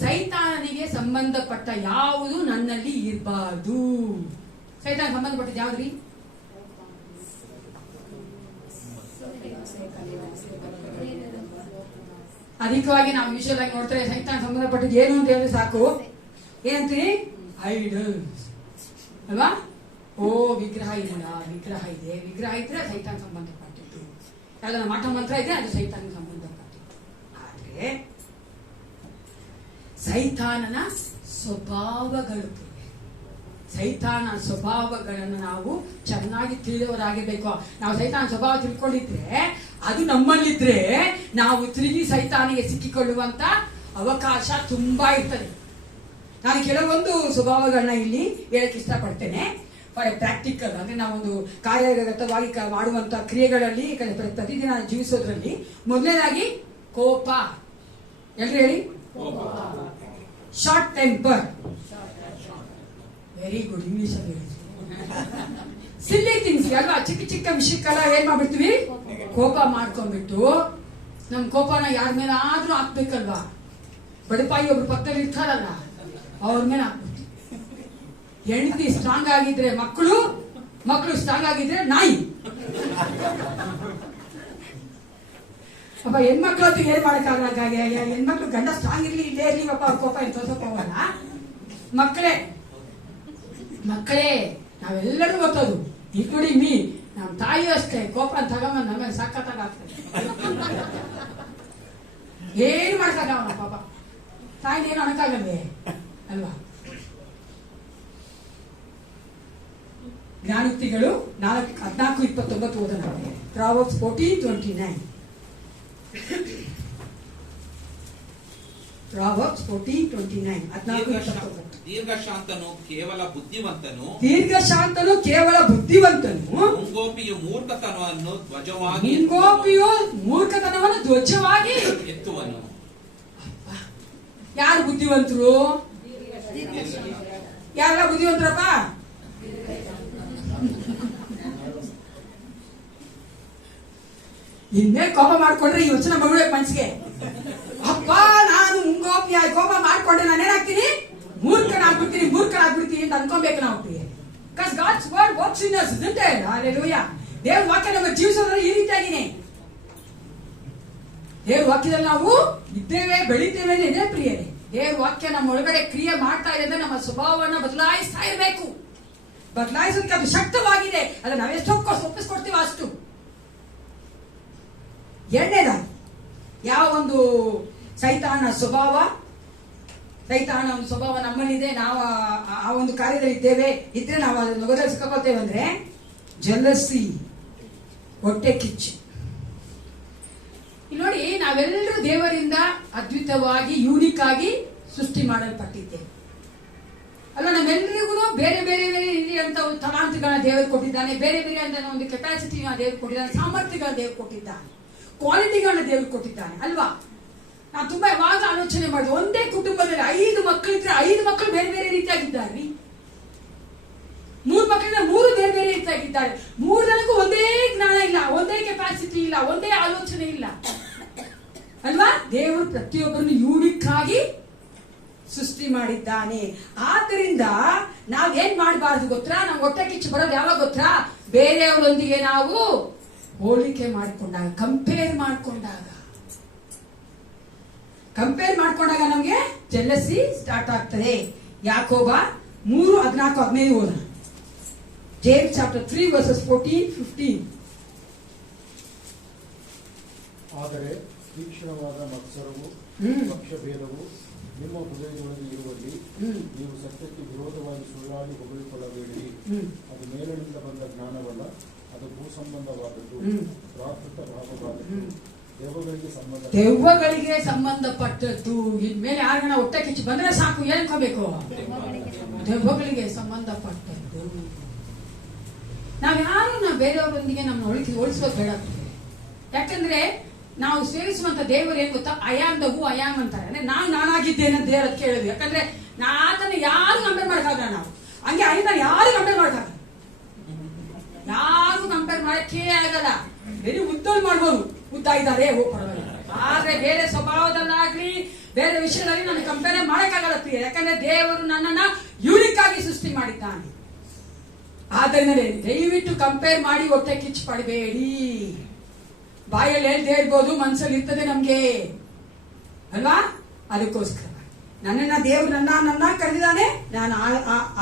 ಸೈತಾನನಿಗೆ ಸಂಬಂಧಪಟ್ಟ ಯಾವುದು ನನ್ನಲ್ಲಿ ಇರಬಾರ್ದು. ಸೈತಾನ ಸಂಬಂಧಪಟ್ಟದ್ದು ಯಾವ್ದ್ರಿ? ಅಧಿಕವಾಗಿ ನಾವು ವಿಷಯವಾಗಿ ನೋಡ್ತಾರೆ. ಸೈತಾನ ಸಂಬಂಧಪಟ್ಟದ್ದು ಏನು ಅಂತ ಹೇಳಿದ್ರೆ ಸಾಕು, ಏನಂತೀರಿ? ಐಡಲ್ಸ್ ಅಲ್ವಾ? ಓ ವಿಗ್ರಹ ಇಲ್ಲ, ವಿಗ್ರಹ ಇದೆ, ವಿಗ್ರಹ ಇದ್ರೆ ಸೈತಾನ ಸಂಬಂಧಪಟ್ಟಿದ್ದು. ಯಾವ್ದಾರ ಮಠ ಮಂತ್ರ ಇದೆ, ಅದು ಸೈತಾನ ಸಂಬಂಧಪಟ್ಟಿದ್ದು. ಆದ್ರೆ ಸೈತಾನನ ಸ್ವಭಾವಗಳು, ಸೈತಾನ ಸ್ವಭಾವಗಳನ್ನು ನಾವು ಚೆನ್ನಾಗಿ ತಿಳಿದವರಾಗಿರ್ಬೇಕು. ನಾವು ಸೈತಾನ ಸ್ವಭಾವ ತಿಳ್ಕೊಂಡಿದ್ರೆ, ಅದು ನಮ್ಮಲ್ಲಿದ್ರೆ ನಾವು ತಿರುಗಿ ಸೈತಾನಿಗೆ ಸಿಕ್ಕಿಕೊಳ್ಳುವಂತ ಅವಕಾಶ ತುಂಬಾ ಇರ್ತದೆ. ನಾನು ಕೆಲವೊಂದು ಸ್ವಭಾವಗಳನ್ನ ಇಲ್ಲಿ ಹೇಳಕ್ ಇಷ್ಟಪಡ್ತೇನೆ. ಫಾರ್ ಪ್ರಾಕ್ಟಿಕಲ್ ಅಂದ್ರೆ ನಾವೊಂದು ಕಾರ್ಯಗತವಾಗಿ ಮಾಡುವಂತ ಕ್ರಿಯೆಗಳಲ್ಲಿ ಪ್ರತಿದಿನ ಜೀವಿಸೋದ್ರಲ್ಲಿ ಮೊದಲನೇದಾಗಿ ಕೋಪ. ಎಲ್ರು ಹೇಳಿ? Short temper. Very good, English ಅಲ್ಲಿ ಹೇಳಿ. ಸಿಲ್ಲಿ ಥಿಂಗ್ಸ್ ಅಲ್ವಾ? ಚಿಕ್ಕ ಚಿಕ್ಕ ವಿಷಯಕ್ಕೆಲ್ಲ ಏನ್ ಮಾಡ್ಬಿಡ್ತೀವಿ? ಕೋಪ ಮಾಡ್ಕೊಂಡ್ಬಿಟ್ಟು ನಮ್ ಕೋಪನ ಯಾರ ಮೇಲೆ ಆದ್ರೂ ಹಾಕ್ಬೇಕಲ್ವಾ? ಬಡಪಾಯಿ ಒಬ್ರು ಪಕ್ಕದಲ್ಲಿ ಇರ್ತಾರಲ್ಲ, ಅವ್ರ ಮೇಲೆ ಹಾಕ್ಬಿಡ್ತೀವಿ. ಹೆಂಡತಿ ಸ್ಟ್ರಾಂಗ್ ಆಗಿದ್ರೆ ಮಕ್ಕಳು ಸ್ಟ್ರಾಂಗ್ ಆಗಿದ್ರೆ ನಾಯಿ. ಅಪ್ಪ ಹೆಣ್ಮಕ್ಳು ಹೊತ್ತಿಗೆ ಏನ್ ಮಾಡಕ್ಕಾಗಲ್ಲ. ಹೆಣ್ಮಕ್ಳು ಗಂಡ ಸ್ಟ್ರಾಂಗ್ ಇರ್ಲಿ ಇಲ್ಲೇ ಇರ್ಲಿ ಅಪ್ಪ, ಅವ್ರ ಕೋಪ ಏನು ತೋರ್ಸಕ್ ಹೋಗಲ್ಲ. ಮಕ್ಕಳೇ ನಾವೆಲ್ಲರೂ ಗೊತ್ತದು, ಇನ್ಕ್ಲೂಡಿಂಗ್ ಮೀ. ನಮ್ ತಾಯಿ ಅಷ್ಟೇ, ಕೋಪ ತಗೊಂಬಂದ್ ನಮಗೆ ಸಖತ್ತಾಗ ಆಗ್ತದೆ. ಏನು ಮಾಡಕ್ಕಾಗಲ್ಲ ಪಾಪ, ತಾಯಿನ ಏನು ಅನ್ನಕ್ಕಾಗಲ್ವೇ ಅಲ್ವಾ? ಜ್ಞಾನೋಕ್ತಿಗಳು 14:29 ಓದೋಣ. ಪ್ರಾವರ್ಬ್ಸ್ 14:29. ಪ್ರಾವರ್ಬ್ಸ್ 14:29. 14:29. ದೀರ್ಘಶಾಂತನು ಕೇವಲ ಬುದ್ಧಿವಂತನು, ಮುಂಗೋಪಿಯು ಮೂರ್ಖತನವನ್ನು ಧ್ವಜವಾಗಿ ಎತ್ತುವನು. ಯಾರು ಬುದ್ಧಿವಂತರು? ಯಾರೆಲ್ಲ ಬುದ್ಧಿವಂತರಪ್ಪ? ಇನ್ನೇ ಕೋಪ ಮಾಡ್ಕೊಂಡ್ರೆ ಈ ವಚನ ಮಗಳು ಮನ್ಸಿಗೆ, ಅಪ್ಪ ನಾನು ಮುಂಗೋಪಿಯ ಕೋಪ ಮಾಡ್ಕೊಂಡ್ರೆ ನಾನೇನಾಗ್ತೀನಿ? ಮೂರ್ಖನಾಗ್ಬಿಡ್ತೀನಿ ಅಂತ ಅನ್ಕೊಬೇಕು ನಾವು. Because God's word works in us, isn't it? Hallelujah. ದೇವ್ರ ವಾಕ್ಯ ನಮ್ಮ ಜೀವಿಸೋದ್ರಲ್ಲಿ ಈ ರೀತಿಯಾಗಿನೇ. ದೇವ್ರ ವಾಕ್ಯದಲ್ಲಿ ನಾವು ಇದ್ದೇವೆ, ಬೆಳಿತೇವೆ ಇದೆ ಪ್ರಿಯರೇ. ದೇವ್ರ ವಾಕ್ಯ ನಮ್ಮ ಒಳಗಡೆ ಕ್ರಿಯೆ ಮಾಡ್ತಾ ಇದೆ ಅಂದ್ರೆ ನಮ್ಮ ಸ್ವಭಾವವನ್ನು ಬದಲಾಯಿಸ್ತಾ ಇರಬೇಕು. ಬದಲಾಯಿಸೋದಕ್ಕೆ ಅದು ಶಕ್ತವಾಗಿದೆ. ಅದನ್ನ ನಾವೆಷ್ಟು ಒಪ್ಪಿಸ್ಕೊಡ್ತೀವಿ ಅಷ್ಟು. ಎರಡನೇದಾಗಿ ಯಾವ ಒಂದು ಸೈತಾನ ಒಂದು ಸ್ವಭಾವ ನಮ್ಮಲ್ಲಿದೆ, ನಾವು ಆ ಒಂದು ಕಾರ್ಯದಲ್ಲಿ ಇದ್ದೇವೆ, ಇದ್ರೆ ನಾವು ಅದನ್ನು ನೊಗದಲ್ಲಿ ಸಿಕ್ಕೊಳ್ತೇವೆ ಅಂದ್ರೆ ಜಲಸಿ, ಹೊಟ್ಟೆ ಕಿಚ್ಚು. ಇಲ್ಲಿ ನೋಡಿ, ನಾವೆಲ್ಲರೂ ದೇವರಿಂದ ಅದ್ಭುತವಾಗಿ ಯೂನಿಕ್ ಆಗಿ ಸೃಷ್ಟಿ ಮಾಡಲ್ಪಟ್ಟಿದ್ದೇವೆ ಅಲ್ಲ. ನಮ್ಮೆಲ್ಲರಿಗೂ ಬೇರೆ ಬೇರೆ ಬೇರೆ ರೀತಿಯಂತ ಒಂದು ತಲಾಂತಗಳನ್ನ ದೇವರು ಕೊಟ್ಟಿದ್ದಾನೆ, ಬೇರೆ ಬೇರೆ ಅಂತ ಒಂದು ಕೆಪಾಸಿಟಿನ ದೇವರು ಕೊಟ್ಟಿದ್ದಾನೆ, ಸಾಮರ್ಥ್ಯಗಳನ್ನ ದೇವರು ಕೊಟ್ಟಿದ್ದಾನೆ, ಕ್ವಾಲಿಟಿಗಳನ್ನ ದೇವರು ಕೊಟ್ಟಿದ್ದಾನೆ ಅಲ್ವಾ. ನಾವು ತುಂಬಾ ಯಾವಾಗ ಆಲೋಚನೆ ಮಾಡಿದ್ವಿ, ಒಂದೇ ಕುಟುಂಬದಲ್ಲಿ 5 ಮಕ್ಕಳಿದ್ರೆ 5 ಮಕ್ಕಳು ಬೇರೆ ಬೇರೆ ರೀತಿಯಾಗಿದ್ದಾರೆ, 3 ಮಕ್ಕಳಿಂದ 3 ಬೇರೆ ಬೇರೆ ರೀತಿಯಾಗಿದ್ದಾರೆ. 3 ಜನಕ್ಕೂ ಒಂದೇ ಜ್ಞಾನ ಇಲ್ಲ, ಒಂದೇ ಕೆಪಾಸಿಟಿ ಇಲ್ಲ, ಒಂದೇ ಆಲೋಚನೆ ಇಲ್ಲ ಅಲ್ವಾ. ದೇವರು ಪ್ರತಿಯೊಬ್ಬರನ್ನು ಯೂನಿಕ್ ಆಗಿ ಸೃಷ್ಟಿ ಮಾಡಿದ್ದಾನೆ. ಆದ್ದರಿಂದ ನಾವೇನ್ ಮಾಡಬಾರ್ದು ಗೊತ್ತಾ? ನಮ್ಗೆ ಹೊಟ್ಟೆ ಕಿಚ್ಚು ಬರೋದು ಯಾವಾಗ ಗೊತ್ತಾ? ಬೇರೆಯವರೊಂದಿಗೆ ನಾವು ಹೋಲಿಕೆ ಮಾಡಿಕೊಂಡಾಗ, ಕಂಪೇರ್ ಮಾಡ್ಕೊಂಡಾಗ ನಮ್ಗೆ ಜೆಲಸಿ ಸ್ಟಾರ್ಟ್ ಆಗ್ತದೆ. ಯಾಕೋಬ 3:14-15 ಓದೋಣ. James chapter 3 verses 14-15. ಆದರೆ ತೀಕ್ಷ್ಣವಾದ ಮತ್ಸರವು, ಪಕ್ಷಭೇದವು ನಿಮ್ಮ ಹೃದಯದೊಳಗೆ ಇರುವಲ್ಲಿ ನೀವು ಸತ್ಯಕ್ಕೆ ವಿರೋಧವಾಗಿ ಸುಳ್ಳಾಡಿ ಹೊಗಳಿಕೊಳ್ಳಬೇಡಿರಿ. ಅದು ಮೇಲಿನಿಂದ ಬಂದ ಜ್ಞಾನವಲ್ಲ, ಅದು ಭೂಸಂಬಂಧವಾದದ್ದು, ಪ್ರಾಕೃತ ಭಾವವಾದದ್ದು, ದೆವ್ವಗಳಿಗೆ ಸಂಬಂಧಪಟ್ಟದ್ದು. ಇನ್ಮೇಲೆ ಯಾರನ್ನ ಹೊಟ್ಟೆ ಕಿಚ್ಚು ಬಂದ್ರೆ ಸಾಕು, ಹೇಳ್ಕೋಬೇಕು, ದೆವ್ವಗಳಿಗೆ ಸಂಬಂಧಪಟ್ಟದ್ದು. ನಾವ್ಯಾರು ಬೇರೆಯವರೊಂದಿಗೆ ನಮ್ಮ ಹೋಲಿಸೋದು ಬೇಡ. ಯಾಕಂದ್ರೆ ನಾವು ಸೇವಿಸುವಂತ ದೇವರು ಏನ್ ಗೊತ್ತಾ? ಅಯಾಮ್ ದ ಹೂ ಅಯಾಮ್ ಅಂತಾರೆ. ಅಂದ್ರೆ ನಾನಾಗಿದ್ದೇನೆ ಅಂತ ದೇವರ ಕೇಳಿದ್ವಿ. ಯಾಕಂದ್ರೆ ಆತನ ಯಾರು ಕಂಪೇರ್ ಮಾಡಕ್ಕಾಗಲ್ಲ. ನಾವು ಹಂಗೆ ಐದನ್ನ ಯಾರು ಕಂಪೇರ್ ಮಾಡಕ್ಕಾಗಲ್ಲ, ಯಾರು ಕಂಪೇರ್ ಮಾಡಕ್ಕೇ ಆಗಲ್ಲ. ಬೇರೆ ಉದ್ದಲ್ಲಿ ಮಾಡ್ಬೋದು, ಉದ್ದ ಇದ್ದಾರೆ ಪರವಾಗಿಲ್ಲ. ಆದ್ರೆ ಬೇರೆ ಸ್ವಭಾವದಲ್ಲಾಗ್ಲಿ ಬೇರೆ ವಿಷಯದಲ್ಲಿ ನಾನು ಕಂಪೇರ್ ಮಾಡಕ್ಕಾಗಲ್ಲ ಪ್ರಿಯ. ಯಾಕಂದ್ರೆ ದೇವರು ನನ್ನನ್ನ ಯೂನಿಕ್ ಆಗಿ ಸೃಷ್ಟಿ ಮಾಡಿದ್ದಾನೆ. ಆದ್ದರಿಂದ ದಯವಿಟ್ಟು ಕಂಪೇರ್ ಮಾಡಿ ಹೊಟ್ಟೆ ಕಿಚ್ಚು ಪಡಬೇಡಿ. ಬಾಯಲ್ಲಿ ಹೇಳ್ದೇ ಇರ್ಬೋದು, ಮನಸ್ಸಲ್ಲಿ ಇರ್ತದೆ ನಮ್ಗೆ ಅಲ್ವಾ. ಅದಕ್ಕೋಸ್ಕರ ನನ್ನನ್ನ ದೇವರು ನನ್ನ ಕರೆದಿದ್ದಾನೆ, ನಾನು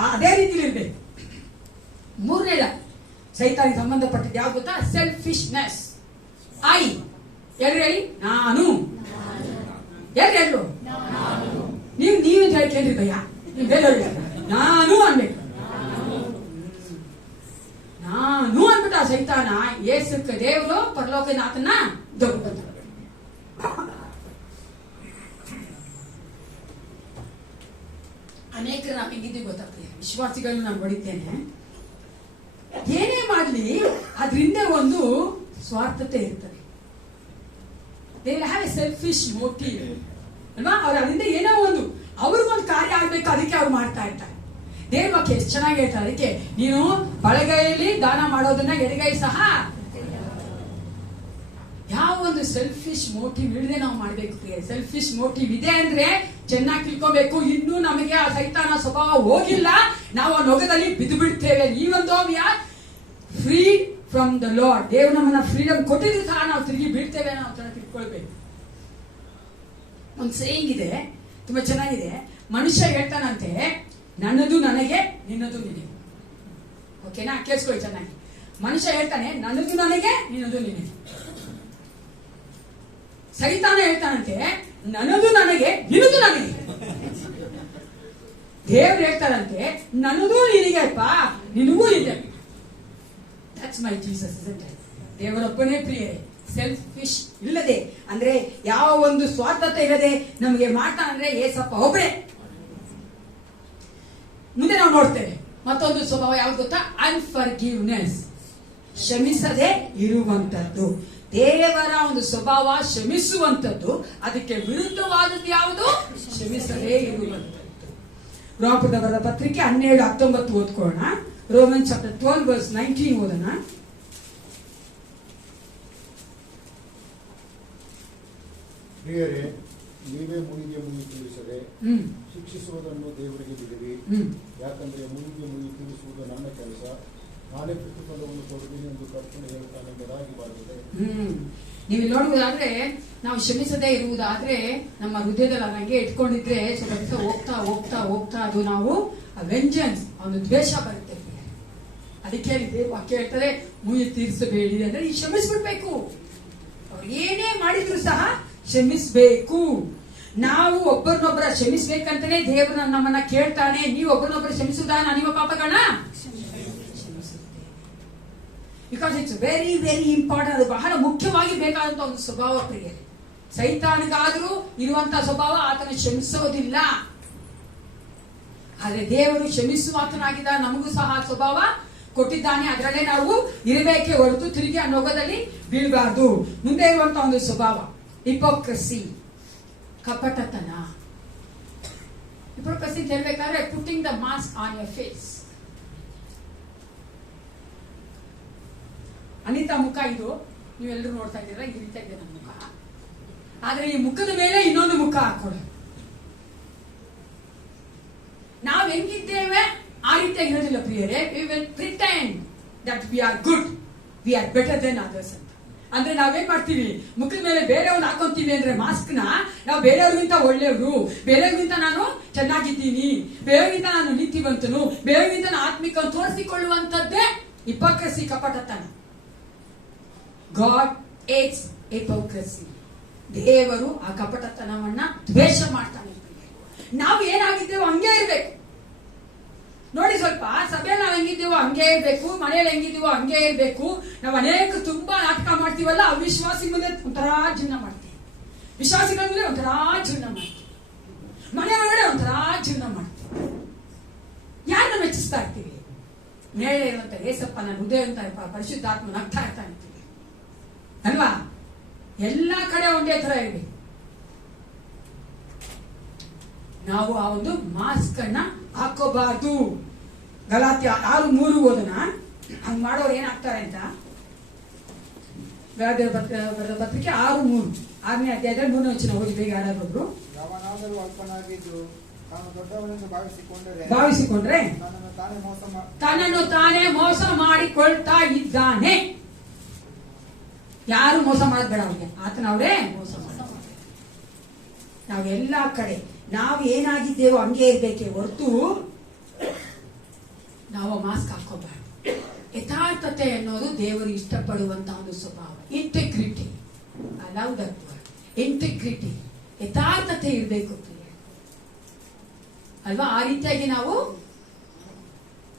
ಅದೇ ರೀತಿಲಿ ಇರ್ಬೇಕು. 3ನೇದ ಸೈತಾನಿಗೆ ಸಂಬಂಧಪಟ್ಟಿದ್ದು ಯಾವ್ದು ಗೊತ್ತಾ? ಸೆಲ್ಫಿಶ್ನೆಸ್. ಹೇಳಿ ನಾನು. ಎಲ್ಲರೂ ನೀವು ಕೇಳ್ರಿ ಭಯ್ಯ, ನೀವು ಬೇರೆ ನಾನು ಅನ್ಬೇಕು. ನಾನು ಅನ್ಬಿಟ್ಟು ಆ ಸೈತಾನ ಏಸಕ್ಕೆ ದೇವರು ಪರಲೋಕನಾಥನ ದೊಡ್ಡ. ಅನೇಕರು ನಾವು ಹೆಂಗಿದ್ದೀವಿ ಗೊತ್ತಾಗ್ತದೆ, ವಿಶ್ವಾಸಿಗಳನ್ನ ನಾನು ಹೊಡಿತೇನೆ. ಏನೇ ಮಾಡ್ಲಿ ಅದ್ರಿಂದ ಒಂದು ಸ್ವಾರ್ಥತೆ ಇರ್ತದೆ. They will have A selfish motive ಅಲ್ವಾ. ಅವ್ರ ಅದರಿಂದ ಏನೋ ಒಂದು ಅವ್ರಿಗೊಂದು ಕಾರ್ಯ ಆಗ್ಬೇಕು, ಅದಕ್ಕೆ ಅವ್ರು ಮಾಡ್ತಾ ಇರ್ತಾರೆ. ದೇವ್ರ ವಾಕ್ಯ ಎಷ್ಟು ಚೆನ್ನಾಗಿ ಹೇಳ್ತಾರೆ. ಅದಕ್ಕೆ ನೀನು ಬಲಗೈಯಲ್ಲಿ ದಾನ ಮಾಡೋದನ್ನ ಎಡಗೈ ಸಹ, ಯಾವ ಒಂದು ಸೆಲ್ಫಿಶ್ ಮೋಟಿವ್ ಇಲ್ಲದೆ ನಾವು ಮಾಡ್ಬೇಕು. ಸೆಲ್ಫಿಶ್ ಮೋಟಿವ್ ಇದೆ ಅಂದ್ರೆ ಚೆನ್ನಾಗಿ ತಿಳ್ಕೋಬೇಕು. ಇನ್ನೂ ನಮಗೆ ಆ ಸೈತಾನ ಸ್ವಭಾವ ಹೋಗಿಲ್ಲ, ನಾವು ಆ ನೊಗದಲ್ಲಿ ಬಿದ್ದು ಬಿಡ್ತೇವೆ. ನೀವೊಂದು we are free from the lord. ದೇವ್ರು ನಮ್ಮನ್ನ ಫ್ರೀಡಮ್ ಕೊಟ್ಟಿದ್ರು ಸಹ ನಾವು ತಿರುಗಿ ಬೀಳ್ತೇವೆ. ನಾವು ಚೆನ್ನಾಗಿ ತಿಳ್ಕೊಳ್ಬೇಕು. ಒಂದು ಸೇಯಿಂಗ್ ಇದೆ, ತುಂಬಾ ಚೆನ್ನಾಗಿದೆ. ಮನುಷ್ಯ ಹೇಳ್ತಾನಂತೆ, ನನ್ನದು ನನಗೆ, ನಿನ್ನದು ನಿನಗೆ. ಓಕೆನಾ? ಕೇಳಿಸ್ಕೊಳ್ಳಿ ಚೆನ್ನಾಗಿ. ಮನುಷ್ಯ ಹೇಳ್ತಾನೆ, ನನ್ನದು ನನಗೆ, ನಿನ್ನದು ನಿನಗೆ. ಸೈತಾನ ಹೇಳ್ತಾನಂತೆ, ನನ್ನದು ನನಗೆ, ನಿನ್ನದು ನನಗೆ. ದೇವ್ರು ಹೇಳ್ತಾರಂತೆ, ನನ್ನದು ನಿನಗೆ ಅಪ್ಪ, ನಿನಗೂ ಇದೆ. That's my Jesus. ದೇವರೊಬ್ಬನೇ ಪ್ರಿಯರೇ. ಸೆಲ್ಫಿಶ್ ಇಲ್ಲದೆ ಅಂದ್ರೆ ಯಾವ ಒಂದು ಸ್ವಾರ್ಥತೆ ಇಲ್ಲದೆ ನಮಗೆ ಮಾಡ್ತಾನಂದ್ರೆ ಏಸಪ್ಪ ಒಬ್ಬರೇ. ಮುಂದೆ ನಾವು ನೋಡ್ತೇವೆ ಮತ್ತೊಂದು ಸ್ವಭಾವ ಯಾವ್ದು ಗೊತ್ತಾ? ಅನ್ಫರ್ಗಿವ್ನೆಸ್, ಕ್ಷಮಿಸದೆ ಇರುವಂತದ್ದು. ದೇವರ ಒಂದು ಸ್ವಭಾವ ಕ್ಷಮಿಸುವಂತದ್ದು. ಅದಕ್ಕೆ ವಿರುದ್ಧವಾದದ್ದು ಯಾವುದು? ಕ್ಷಮಿಸದೇ ಇರುವಂತದ್ದು. ರೋಮಪುರದ ಪತ್ರಿಕೆ 12:19 ಓದ್ಕೊಳ್ಳೋಣ. ರೋಮನ್ ಚಾಪ್ಟರ್ 12 verse 19 ಓದೋಣ. ಪ್ರಿಯರೇ, ನೀವೇ ಮುನಿಗೆ ಮುನಿ ತೀರಿಸದೆ ಶಿಕ್ಷಿಸುವುದನ್ನು ದೇವರಿಗೆ ಬಿಡಿರಿ. ಯಾಕಂದ್ರೆ ಮುನಿಗೆ ಮುನಿ ತೀರಿಸುವುದು ನನ್ನ ಕೆಲಸ, ನಾನೇ ಪ್ರತಿಫಲವನ್ನು ಕೊಡುತ್ತೇನೆ ಎಂದು ಕರ್ತನು ಹೇಳುತ್ತಾನೆಂಬುದಾಗಿ ಬರುತ್ತದೆ. ನೀವು ನೋಡುವುದಾದ್ರೆ, ನಾವು ಕ್ಷಮಿಸದೇ ಇರುವುದಾದ್ರೆ ನಮ್ಮ ಹೃದಯದಲ್ಲಿ ಹಂಗೆ ಇಟ್ಕೊಂಡಿದ್ರೆ ಸ್ವಲ್ಪ ದಿವಸ ಹೋಗ್ತಾ ಹೋಗ್ತಾ ಹೋಗ್ತಾ ಅದು ನಾವು ವೆಂಜನ್ಸ್, ಒಂದು ದ್ವೇಷ ಬರುತ್ತೆ. ಅದಕ್ಕೆ ವಾಕ್ಯ ಹೇಳ್ತಾರೆ, ಮುಯಿ ತೀರಿಸಬೇಡಿ ಅಂದ್ರೆ ಈ ಕ್ಷಮಿಸ್ಬಿಡ್ಬೇಕು. ಅವ್ರು ಏನೇ ಮಾಡಿದ್ರು ಸಹ ಕ್ಷಮಿಸ್ಬೇಕು. ನಾವು ಒಬ್ಬರನ್ನೊಬ್ಬರ ಕ್ಷಮಿಸ್ಬೇಕಂತಾನೆ ದೇವರು ನಮ್ಮನ್ನ ಕೇಳ್ತಾನೆ. ನೀವು ಒಬ್ಬರನ್ನೊಬ್ಬರು ಕ್ಷಮಿಸುವುದಾ? ನಿಮ್ಮ ಪಾಪಗಳನ್ನ because it's very very important. ಅದು ಬಹಳ ಮುಖ್ಯವಾಗಿ ಬೇಕಾದಂತ ಒಂದು ಸ್ವಭಾವ ಪ್ರಿಯರೇ. ಸೈತಾನಿಗಾದ್ರೂ ಇರುವಂತಹ ಸ್ವಭಾವ ಆತನ ಕ್ಷಮಿಸೋದಿಲ್ಲ. ಆದ್ರೆ ದೇವರು ಕ್ಷಮಿಸುವಾತನಾಗಿದ್ದ ನಮಗೂ ಸಹ ಆ ಸ್ವಭಾವ ಕೊಟ್ಟಿದ್ದಾನೆ. ಅದರಲ್ಲೇ ನಾವು ಇರಬೇಕೆ ಹೊರತು ತಿರುಗಿ ಆ ನೊಗದಲ್ಲಿ ಬೀಳಬಾರ್ದು. ಮುಂದೆ ಇರುವಂತಹ ಒಂದು ಸ್ವಭಾವ ಹಿಪೋಕ್ರಸಿ, ಕಪಟತನ. ಹಿಪೋಕ್ರಸಿ ಅಂತ ಹೇಳ್ಬೇಕಾದ್ರೆ putting the mask on your face. ಅನಿತಾ ಮುಖ ಇದು ನೀವೆಲ್ಲರೂ ನೋಡ್ತಾ ಇದ್ದೀರಾ, ಈ ರೀತಿ ಇದೆ ನಮ್ಮ ಮುಖ. ಆದ್ರೆ ಈ ಮುಖದ ಮೇಲೆ ಇನ್ನೊಂದು ಮುಖ ಹಾಕೊಳ್ಳೋದು. ನಾವು ಹೆಂಗಿದ್ದೇವೆ ಆ ರೀತಿಯಾಗಿ ಇರೋದಿಲ್ಲ ಪ್ರಿಯರೇ. We will pretend that we are good, we are better than others ಅಂತ. ಅಂದ್ರೆ ನಾವೇನ್ ಮಾಡ್ತೀವಿ, ಮುಖದ ಮೇಲೆ ಬೇರೆಯವ್ರನ್ನ ಹಾಕೊಂತೀವಿ ಅಂದ್ರೆ ಮಾಸ್ಕ್ ನ, ನಾವು ಬೇರೆಯವ್ರಿಗಿಂತ ಒಳ್ಳೆಯವರು, ಬೇರೆಯವ್ರಿಗಿಂತ ನಾನು ಚೆನ್ನಾಗಿದ್ದೀನಿ, ಬೇರೆಯವ್ರಿಗಿಂತ ನಾನು ನೀತಿವಂತನು, ಬೇರೆಯವ್ರಿಗಿಂತ ನಾನು ಆತ್ಮಿಕ ತೋರಿಸಿಕೊಳ್ಳುವಂತದ್ದೇ ಹಿಪೋಕ್ರಸಿ, ಕಪಟತನ. God hates hypocrisy. ದೇವರು ಆ ಕಪಟತನವನ್ನ ದ್ವೇಷ ಮಾಡ್ತಾನೆ. ನಾವು ಏನಾಗಿದ್ದೇವೋ ಹಂಗೆ ಇರ್ಬೇಕು ನೋಡಿ. ಸ್ವಲ್ಪ ಸಭೆ ನಾವು ಹೆಂಗಿದ್ದೀವೋ ಹಂಗೆ ಇರ್ಬೇಕು, ಮನೆಯಲ್ಲಿ ಹೆಂಗಿದ್ದೀವೋ ಹಂಗೆ ಇರ್ಬೇಕು. ನಾವು ಅನೇಕ ತುಂಬಾ ನಾಟಕ ಮಾಡ್ತೀವಲ್ಲ, ಅವಿಶ್ವಾಸಿ ಮುಂದೆ ಒಂಥರ ಜೀವನ ಮಾಡ್ತೀವಿ, ವಿಶ್ವಾಸಿಗಳ ಮುಂದೆ ಒಂಥರ ಜೀವನ ಮಾಡ್ತೀವಿ, ಮನೆ ಒಳಗಡೆ ಒಂಥರ ಜೀವನ ಮಾಡ್ತೀವಿ. ಯಾರನ್ನ ಮೆಚ್ಚಿಸ್ತಾ ಇರ್ತೀವಿ? ಮೇಲೆ ಇರುವಂತ ಏಸಪ್ಪ ನನ್ನ ಹೃದಯ ಅಂತ ಪರಿಶುದ್ಧಾತ್ಮ ನಗ್ತಾ ಇರ್ತಾ ಇರ್ತೀವಿ ಅಲ್ವಾ? ಎಲ್ಲಾ ಕಡೆ ಒಂದೇ ತರ ಇರ್ಬೇಕು. ನಾವು ಆ ಒಂದು ಮಾಸ್ಕ್ ಅನ್ನ ಹಾಕೋಬಾರ್ದು. ಗಲಾತ್ಯ 6:3 ಓದೋಣ. ಹಂಗ್ ಮಾಡೋರು ಏನಾಗ್ತಾರೆ ಅಂತ. ಗಲಾತ್ಯ ಬರೆದ ಪತ್ರಿಕೆ 6:3, 6ನೇ ಅಧ್ಯಾಯದಲ್ಲಿ 3ನೇ ವಚನ ಓದಿ ಬೇಗ ಯಾರಾದ್ರು. ಯಾವನಾದರೂ ಅಲ್ಪನಾಗಿದ್ದು ತಾನು ದೊಡ್ಡವನೆಂದು ಭಾವಿಸಿಕೊಂಡ್ರೆ ತನ್ನನ್ನು ತಾನೇ ಮೋಸ ಮಾಡಿಕೊಳ್ತಾ ಇದ್ದಾನೆ. ಯಾರು ಮೋಸ ಮಾಡೋದ್ ಬೇಡ ಅವ್ರಿಗೆ, ಆತನವರೇ ಮೋಸ ಮಾಡ್ತಾರೆ. ನಾವೆಲ್ಲಾ ಕಡೆ ನಾವು ಏನಾಗಿದ್ದೇವೋ ಹಂಗೆ ಇರ್ಬೇಕೆ ಹೊರತು ನಾವು ಮಾಸ್ಕ್ ಹಾಕೋಬಾರ್ದು. ಯಥಾರ್ಥತೆ ಅನ್ನೋದು ದೇವರು ಇಷ್ಟಪಡುವಂತ ಒಂದು ಸ್ವಭಾವ. Integrity, I love that word, integrity. ಯಥಾರ್ಥತೆ ಇರಬೇಕು ಅಲ್ವಾ? ಆ ರೀತಿಯಾಗಿ ನಾವು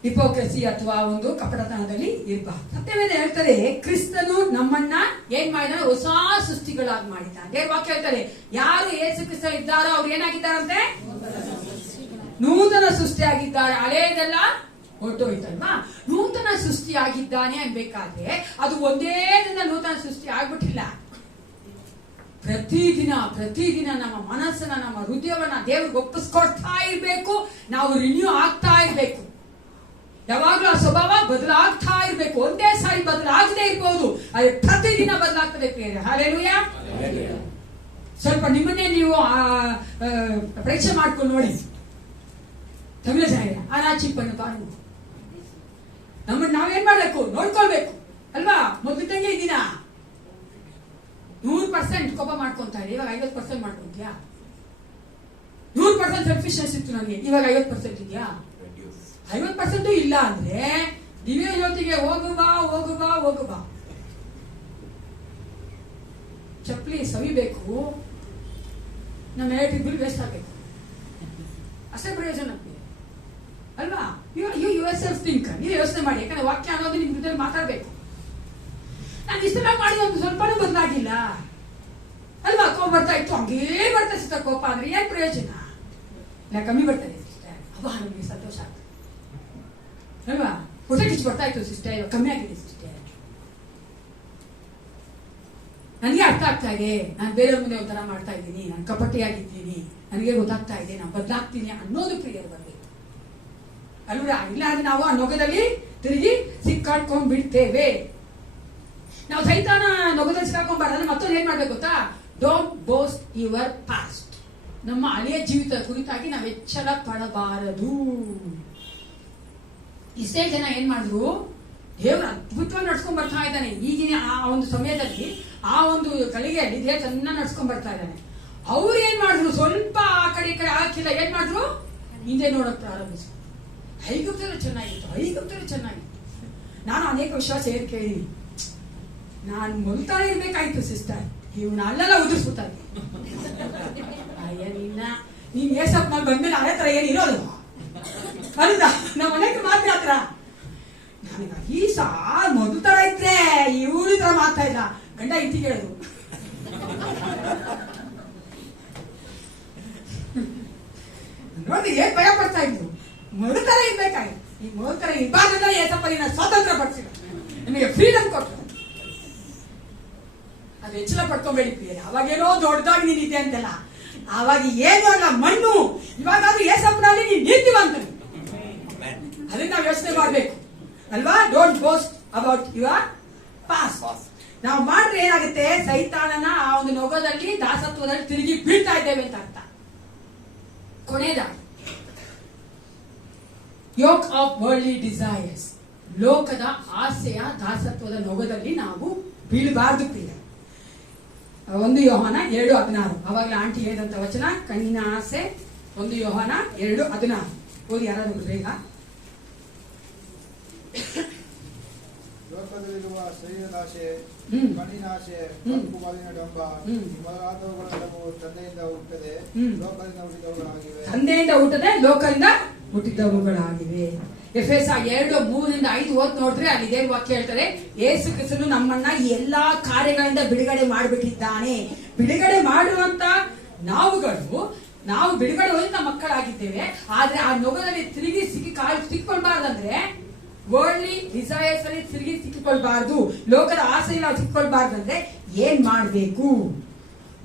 ಹಿಪೋಕ್ರಸಿ ಅಥವಾ ಒಂದು ಕಪಟತನದಲ್ಲಿ ಇರಬಾರ್ದು. ಸತ್ಯವೇದ ಹೇಳ್ತಾರೆ, ಕ್ರಿಸ್ತನು ನಮ್ಮನ್ನ ಏನ್ ಮಾಡಿದಾರೆ? ಹೊಸ ಸೃಷ್ಟಿಗಳಾಗಿ ಮಾಡಿದ್ದಾನೆ. ದೇವ್ರ ವಾಕ್ಯ ಹೇಳ್ತಾರೆ, ಯಾರು ಯೇಸು ಕ್ರಿಸ್ತ ಇದ್ದಾರೋ ಅವ್ರು ಏನಾಗಿದ್ದಾರಂತೆ? ನೂತನ ಸೃಷ್ಟಿಯಾಗಿದ್ದಾರೆ. ಹಳೆಯದೆಲ್ಲ ಹೊರಟೋಯ್ತಲ್ವಾ? ನೂತನ ಸೃಷ್ಟಿಯಾಗಿದ್ದಾನೆ ಅನ್ಬೇಕಾದ್ರೆ ಅದು ಒಂದೇ ದಿನ ನೂತನ ಸೃಷ್ಟಿ ಆಗ್ಬಿಟ್ಟಿಲ್ಲ. ಪ್ರತಿದಿನ ನಮ್ಮ ಮನಸ್ಸನ್ನ, ನಮ್ಮ ಹೃದಯವನ್ನ ದೇವ್ರಿಗೆ ಒಪ್ಪಿಸ್ಕೊಡ್ತಾ ಇರ್ಬೇಕು. ನಾವು ರಿನ್ಯೂ ಆಗ್ತಾ ಇರ್ಬೇಕು. ಯಾವಾಗ್ಲೂ ಆ ಸ್ವಭಾವ ಬದಲಾಗ್ತಾ ಇರ್ಬೇಕು. ಒಂದೇ ಸಾರಿ ಬದಲಾಗದೆ ಇರ್ಬೋದು, ಅದೇ ಪ್ರತಿದಿನ ಬದಲಾಗ್ತದೆ ಪ್ರಿಯರೇ. ಹಲ್ಲೆಲೂಯಾ. ಸ್ವಲ್ಪ ನಿಮ್ಮನ್ನೇ ನೀವು ಪರೀಕ್ಷೆ ಮಾಡ್ಕೊಂಡು ನೋಡಿ. ತಮಿಳು ಜನ ಆರಾಚಿಪ್ಪನ್ನು ಪಾರು ನಮ್ಮನ್ನ ನಾವೇನ್ ಮಾಡ್ಬೇಕು? ನೋಡ್ಕೊಳ್ಬೇಕು ಅಲ್ವಾ? ಮೊದಲಿದ್ದಂಗೆ ಇದೀನ 100% ಕೋಪ ಮಾಡ್ಕೊಂತ ಇದೆ, ಇವಾಗ 50% ಮಾಡ್ಕೊಂತೀಯಾ? 100% ಸೆಲ್ಫಿಶ್ನೆಸ್ ಇತ್ತು ನನಗೆ, ಇವಾಗ 50% ಇದೆಯಾ? 50% ಇಲ್ಲ ಅಂದ್ರೆ ದಿವ್ಯ ಜ್ಯೋತಿಗೆ ಹೋಗು ಬಾ. ಚಪ್ಪಲಿ ಸವಿಬೇಕು, ನಮ್ಮ ಎಲೆಕ್ಟ್ರಿಕ್ ಬಿಲ್ ವೇಸ್ಟ್ ಆಗ್ಬೇಕು, ಅಷ್ಟೇ ಪ್ರಯೋಜನ ಅಲ್ವಾ? ಯುವರ್ ಸೆಲ್ಫ್ ಥಿಂಕ್, ನೀವು ಯೋಚನೆ ಮಾಡಿ. ಯಾಕಂದ್ರೆ ವಾಕ್ಯ ಅನ್ನೋದು ನಿಮ್ ಜೊತೆ ಮಾತಾಡ್ಬೇಕು. ನಾನು ಇಷ್ಟೆಲ್ಲ ಮಾಡಿ ಒಂದು ಸ್ವಲ್ಪನೂ ಬದಲಾಗಿಲ್ಲ ಅಲ್ವಾ? ಕೋಪ ಬರ್ತಾ ಇತ್ತು, ಹಂಗೇ ಬರ್ತಾ ಸಿಸ್ಟರ್ ಕೋಪ ಅಂದ್ರೆ ಏನ್ ಪ್ರಯೋಜನ? ಇಲ್ಲ ಕಮ್ಮಿ ಬರ್ತದೆ ಸಿಸ್ಟರ್, ಅಬ್ಬಾ ನಮಗೆ ಸಂತೋಷ ಆಗ್ತದೆ ಅಲ್ವಾ? ಹೊಸ ಕಿಚ್ಚು ಬರ್ತಾ ಇತ್ತು ಸಿಸ್ಟರ್, ಕಮ್ಮಿ ಆಗಿದೆ ಸಿಸ್ಟರ್, ನನಗೆ ಅರ್ಥ ಆಗ್ತಾ ಇದೆ, ನಾನು ಬೇರೆಯವ್ರ ಮುಂದೆ ಒಂಥರ ಮಾಡ್ತಾ ಇದ್ದೀನಿ, ನಾನು ಕಪಟಿಯಾಗಿದ್ದೀನಿ, ನನಗೆ ಗೊತ್ತಾಗ್ತಾ ಇದೆ, ನಾನು ಬದಲಾಗ್ತೀನಿ ಅನ್ನೋದು ಪ್ರಿಯರು ಬರಬೇಕು ಅಲ್ವಾ? ಇಲ್ಲ ಅಂದ್ರೆ ನಾವು ಆ ನೊಗದಲ್ಲಿ ತಿರುಗಿ ಸಿಕ್ಕಾಡ್ಕೊಂಡ್ ಬಿಡ್ತೇವೆ. ನಾವು ಸೈತಾನ ನೊಗದಲ್ಲಿ ಸಿಕ್ಕಾಕೊಂಡ್ಬಾರ್ದು. ಮತ್ತೊಂದು ಏನ್ ಮಾಡ್ಬೇಕು ಗೊತ್ತಾ? Don't boast your past. ನಮ್ಮ ಹಳೆಯ ಜೀವಿತ ಕುರಿತಾಗಿ ನಾವು ಎಚ್ಚರ ಪಡಬಾರದು. ಇಷ್ಟೇ ಜನ ಏನ್ ಮಾಡಿದ್ರು, ದೇವರು ಅದ್ಭುತವಾಗಿ ನಡ್ಸ್ಕೊಂಡ್ ಬರ್ತಾ ಇದ್ದಾನೆ. ಈಗಿನ ಆ ಒಂದು ಸಮಯದಲ್ಲಿ, ಆ ಒಂದು ಗಳಿಗೆಯಲ್ಲಿ ದೇವ್ರು ಚೆನ್ನಾಗಿ ನಡ್ಸ್ಕೊಂಡ್ ಬರ್ತಾ ಇದ್ದಾನೆ. ಅವ್ರು ಏನ್ ಮಾಡಿದ್ರು, ಸ್ವಲ್ಪ ಆ ಕಡೆ ಈ ಕಡೆ ಹಾಕಿಲ್ಲ, ಏನ್ ಮಾಡಿದ್ರು, ಹಿಂದೆ ನೋಡಕ್ ಪ್ರಾರಂಭಿಸಿದ್ರು. ಐಗುಪ್ತರು ಚೆನ್ನಾಗಿತ್ತು. ನಾನು ಅನೇಕ ವಿಶ್ವಾಸ ಏನ್ ಕೇಳಿದೀನಿ, ನಾನು ಮೊಲ್ತಾ ಇರ್ಬೇಕಾಯ್ತು ಸಿಸ್ಟರ್, ಇವನ್ನ ಅಲ್ಲೆಲ್ಲ ಉದುರಿಸ್ಬಿಡ್ತಾರೆ. ನೀನ್ ಏಸಪ್ ಮೇಲೆ ಬಂದ್ಮೇಲೆ ಅದೇ ತರ ಏನಿರೋದು ಅಲ್ವಾ? ನಮ್ಮ ಅನೇಕ ಮಾತ್ರ ಹತ್ರ ನನಗ ಈ ಮೊದಲು ತರ ಇದ್ರೆ ಇವ್ರ ತರ ಮಾತಾ ಇಲ್ಲ, ಗಂಡ ಇಂತಿ ಕೇಳೋದು. ನೋಡಿ ಏನ್ ಭಯ ಪಡ್ತಾ ಇದ್ರು. ಮೊದಲು ತರ ಇರ್ಬೇಕಾಗಿತ್ತು. ಈ ಮೊದಲು ತರ ಇರ್ಬಾರ್ದಂದ್ರೆ ಏಸಪ್ಪ ನೀನು ಸ್ವಾತಂತ್ರ್ಯ ಪಡಿಸಿಲ್ಲ, ನಿಮಗೆ ಫ್ರೀಡಮ್ ಕೊಟ್ಟರು. ಅದು ಹೆಚ್ಚಳ ಪಡ್ಕೊಂಬೇಡಿ ಪ್ರಿಯರೇ. ಅವಾಗೇನೋ ದೊಡ್ಡದಾಗಿ ನೀನಿದೆ ಅಂತಲ್ಲ, ಆವಾಗ ಏನು ಅಲ್ಲ ಮಣ್ಣು. ಇವಾಗಾದ್ರೂ ಏಸಪ್ಪನಲ್ಲಿ ನೀನು ನೀತಿವಂತನು. ಅದನ್ನ ನಾವು ಯೋಚನೆ ಮಾಡ್ಬೇಕು ಅಲ್ವಾ. Don't boast about your past. ನಾವು ಮಾಡಿದ್ರೆ ಏನಾಗುತ್ತೆ, ಸೈತಾನನ ಆ ಒಂದು ನೊಗದಲ್ಲಿ ದಾಸತ್ವದಲ್ಲಿ ತಿರುಗಿ ಬೀಳ್ತಾ ಇದ್ದೇವೆ ಅಂತ ಅರ್ಥ. ಕೊನೆಯದಾಗಿ ಯೋಕ್ ಆಫ್ ವರ್ಲ್ಡ್ಲಿ ಡಿಸೈರ್ಸ್, ಲೋಕದ ಆಸೆಯ ದಾಸತ್ವದ ನೊಗದಲ್ಲಿ ನಾವು ಬೀಳಬಾರ್ದು ಪ್ರಿಯ. 1 ಯೋಹಾನ 2:16. ಅವಾಗಲೇ ಆಂಟಿ ಹೇಳಿದಂತ ವಚನ, ಕಣ್ಣಿನ ಆಸೆ. 1 ಯೋಹಾನ 2:16 ಓದಿ ಯಾರಾದ್ರೂ ಬೇಗ. ಲೋಕದಲ್ಲಿರುವ ಶರೀರದಾಶೆ, ಕಣ್ಣಿನಾಶೆ, ಕಪ್ಪು ಬಾಲಿನ ಡಂಬ ಮೊದಲಾದವುಗಳೆಲ್ಲವೂ ತಂದೆಯಿಂದ ಹುಟ್ಟದೆ ಲೋಕದಿಂದ ಹುಟ್ಟಿದವುಗಳಾಗಿವೆ. ತಂದೆಯಿಂದ ಹುಟ್ಟದೆ ಲೋಕದಿಂದ ಹುಟ್ಟಿದವುಗಳಾಗಿವೆ. ಎಫೆಸ 2:3-5 ಓದ್ ನೋಡಿದ್ರೆ ಅಲ್ಲಿ ಇದೇ ವಾಕ್ಯ ಹೇಳ್ತಾರೆ, ಯೇಸು ಕ್ರಿಸ್ತನು ನಮ್ಮನ್ನ ಈ ಎಲ್ಲಾ ಕಾರ್ಯಗಳಿಂದ ಬಿಡುಗಡೆ ಮಾಡಿಬಿಟ್ಟಿದ್ದಾನೆ. ಬಿಡುಗಡೆ ಮಾಡುವಂತ ನಾವು ಬಿಡುಗಡೆ ಹೋಗಿ ನಮ್ಮ ಮಕ್ಕಳಾಗಿದ್ದೇವೆ. ಆದ್ರೆ ಆ ನೊಗದಲ್ಲಿ ತಿರುಗಿ ಸಿಕ್ಕಿಕೊಳ್ಬಾರ್ದಂದ್ರೆ, ವರ್ಲ್ಡ್ಲಿ ಡಿಸೈರ್ಸ್ ಅಲ್ಲಿ ತಿರುಗಿ ಸಿಕ್ಕಿಕೊಳ್ಬಾರ್ದು, ಲೋಕದ ಆಸೆಯಲ್ಲಿ ನಾವು ಸಿಕ್ಕೊಳ್ಬಾರ್ದಂದ್ರೆ ಏನ್ ಮಾಡ್ಬೇಕು?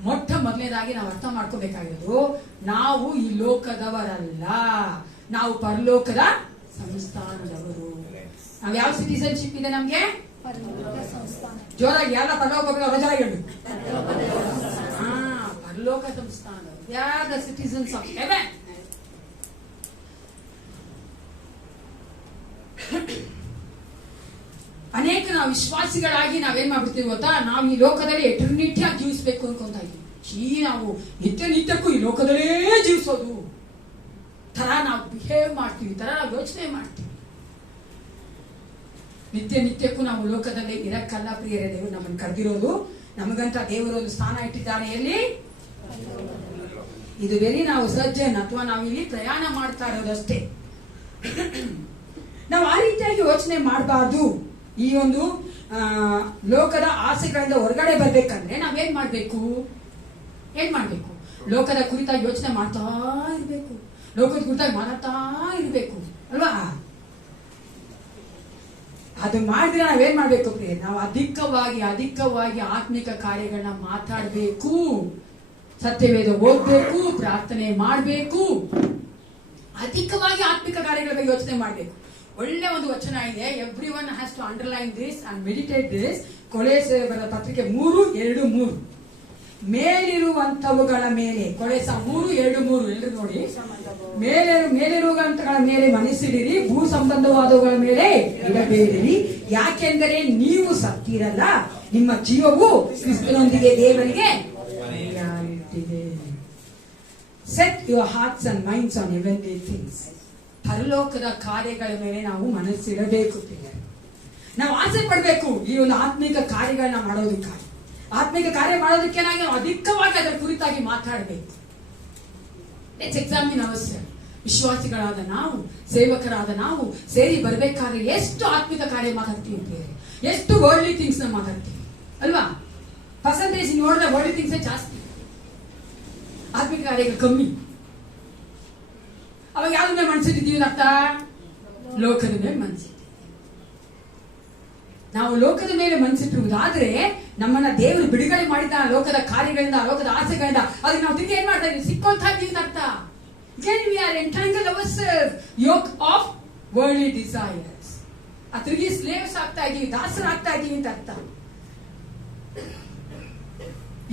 ಮೊಟ್ಟ ಮೊದಲನೇದಾಗಿ ನಾವು ಅರ್ಥ ಮಾಡ್ಕೋಬೇಕಾಗಿರೋದು, ನಾವು ಈ ಲೋಕದವರಲ್ಲ, ನಾವು ಪರಲೋಕದ ಸಂಸ್ಥಾನದವರು. ನಾವ್ ಯಾವ ಸಿಟಿಸನ್ಶಿಪ್ ಇದೆ ನಮ್ಗೆ? ಜೋರಾಗಿ ಯಾರ ಪರಲೋಕ ಜೋರಾಗಿ ಹೇಳಿ. ಪರಲೋಕ ಸಂಸ್ಥಾನ, ಯಾರ ಸಿಟಿಸನ್ಸ್ ಆಫ್ ಹೆವೆನ್. ಅನೇಕ ನಾವು ವಿಶ್ವಾಸಿಗಳಾಗಿ ನಾವೇನ್ ಮಾಡ್ಬಿಡ್ತೀವಿ ಗೊತ್ತಾ, ನಾವು ಈ ಲೋಕದಲ್ಲಿ ಎಟರ್ನಿಟಿ ಆಗಿ ಜೀವಿಸಬೇಕು ಅನ್ಕೊಂತ ಇದ್ದೀವಿ. ನಾವು ನಿತ್ಯಕ್ಕೂ ಈ ಲೋಕದಲ್ಲೇ ಜೀವಿಸೋದು ತರ ನಾವು ಬಿಹೇವ್ ಮಾಡ್ತೀವಿ, ತರ ನಾವು ಯೋಚನೆ ಮಾಡ್ತೀವಿ. ನಿತ್ಯಕ್ಕೂ ನಾವು ಲೋಕದಲ್ಲಿ ಇರಕ್ಕಲ್ಲ ಪ್ರಿಯರೇ. ದೇವರು ನಮ್ಮನ್ನು ಕರೆದಿರೋದು, ನಮಗಂತ ದೇವರು ಒಂದು ಸ್ಥಾನ ಇಟ್ಟಿದ್ದಾನೆ. ಎಲ್ಲಿ? ಇದು ಬೇರೆ ನಾವು ಸರ್ಜನ್ ಅಥವಾ ನಾವು ಇಲ್ಲಿ ಪ್ರಯಾಣ ಮಾಡ್ತಾ ಇರೋದಷ್ಟೇ. ನಾವು ಆ ರೀತಿಯಾಗಿ ಯೋಚನೆ ಮಾಡಬಾರ್ದು. ಈ ಒಂದು ಲೋಕದ ಆಸೆಗಳಿಂದ ಹೊರಗಡೆ ಬರ್ಬೇಕಂದ್ರೆ ನಾವೇನ್ ಮಾಡ್ಬೇಕು? ಲೋಕದ ಕುರಿತಾಗಿ ಯೋಚನೆ ಮಾಡ್ತಾ ಇರ್ಬೇಕು, ಲೋಕದ ಕುರಿತಾಗಿ ಮಾತಾಡ್ತಾ ಇರ್ಬೇಕು ಅಲ್ವಾ? ಅದು ಮಾಡಿದ್ರೆ ನಾವೇನ್ ಮಾಡ್ಬೇಕು ಪ್ರಿಯ? ನಾವು ಅಧಿಕವಾಗಿ ಆತ್ಮಿಕ ಕಾರ್ಯಗಳನ್ನ ಮಾತಾಡ್ಬೇಕು, ಸತ್ಯವೇದ ಓದ್ಬೇಕು, ಪ್ರಾರ್ಥನೆ ಮಾಡ್ಬೇಕು, ಅಧಿಕವಾಗಿ ಆತ್ಮಿಕ ಕಾರ್ಯಗಳ ಬಗ್ಗೆ ಯೋಚನೆ ಮಾಡ್ಬೇಕು. ಒಳ್ಳೆ ಒಂದು ವಚನ ಇದೆ, every one has to underline this and meditate this. ಕೊಲೆಸೆಯವರ ಪತ್ರಿಕೆ 3:2-3. ಮೇಲಿರುವಂತವುಗಳ ಮೇಲೆ, ಕೊಲೆಸ 3:2-3 ಎಲ್ಲರೂ ನೋಡಿ. ಮೇಲಿರುವಂತಗಳ ಮೇಲೆ ಮನಸ್ಸಿಡಿರಿ, ಭೂ ಸಂಬಂಧವಾದವುಗಳ ಮೇಲೆ ಇಡಬೇಡಿರಿ, ಯಾಕೆಂದರೆ ನೀವು ಸತ್ತಿರಲ್ಲ, ನಿಮ್ಮ ಜೀವವು ಕ್ರಿಸ್ತನೊಂದಿಗೆ ದೇವರಿಗೆ ಮರೆಯಾಗಿಟ್ಟಿದೆ. Set your hearts and minds on heavenly things. ಪರಲೋಕದ ಕಾರ್ಯಗಳ ಮೇಲೆ ನಾವು ಮನಸ್ಸಿಡಬೇಕು. ನಾವು ಆಸೆ ಪಡಬೇಕು ಈ ಒಂದು ಆತ್ಮಿಕ ಕಾರ್ಯಗಳನ್ನ ಮಾಡೋದಕ್ಕಾಗಿ. ಆತ್ಮಿಕ ಕಾರ್ಯ ಮಾಡೋದಕ್ಕೆ ನಾವು ಅಧಿಕವಾಗಿ ಅದರ ಕುರಿತಾಗಿ ಮಾತಾಡಬೇಕು. Let's examine ourselves. ವಿಶ್ವಾಸಿಗಳಾದ ನಾವು, ಸೇವಕರಾದ ನಾವು ಸೇರಿ ಬರ್ಬೇಕಾದ್ರೆ ಎಷ್ಟು ಆತ್ಮಿಕ ಕಾರ್ಯ ಮಾತಾಡ್ತೀವಿ, ಎಷ್ಟು ವರ್ಲ್ಡ್ಲಿ ಥಿಂಗ್ಸ್ ನ ಮಾತಾಡ್ತೀವಿ ಅಲ್ವಾ? ಪರ್ಸೆಂಟೇಜ್ ನೋಡಿದ್ರೆ ವರ್ಲ್ಡ್ಲಿ ಥಿಂಗ್ಸ್ ಜಾಸ್ತಿ, ಆತ್ಮಿಕ ಕಾರ್ಯಗಳು ಕಮ್ಮಿ. ಅವಾಗ ಯಾವ್ದ ಮೇಲೆ ಮನಸ್ಸಿಟ್ಟಿದ್ದೀವಿ ಅರ್ಥ? ಲೋಕದ ಮೇಲೆ ಮನಸ್ಸಿಟ್ಟಿದ್ದೀವಿ. ನಾವು ಲೋಕದ ಮೇಲೆ ಮನಸ್ಸಿಟ್ಟಿರುವುದಾದ್ರೆ ನಮ್ಮನ್ನ ದೇವರು ಬಿಡುಗಡೆ ಮಾಡಿದ ಲೋಕದ ಕಾರ್ಯಗಳಿಂದ, ಲೋಕದ ಆಸೆಗಳಿಂದ, ಅದಕ್ಕೆ ನಾವು ತಿರುಗಿ ಏನ್ ಮಾಡ್ತಾ ಇದೀವಿ? ಸಿಕ್ಕೊಳ್ತಾ ಇದ್ದೀವಿ ಅಂತ ಅರ್ಥ. Again we are entangled ourselves yoke of worldly desires. ತಿರುಗಿ ಸ್ಲೇವ್ಸ್ ಆಗ್ತಾ ಇದೀವಿ, ದಾಸರಾಗ್ತಾ ಇದೀವಿ ಅಂತ ಅರ್ಥ.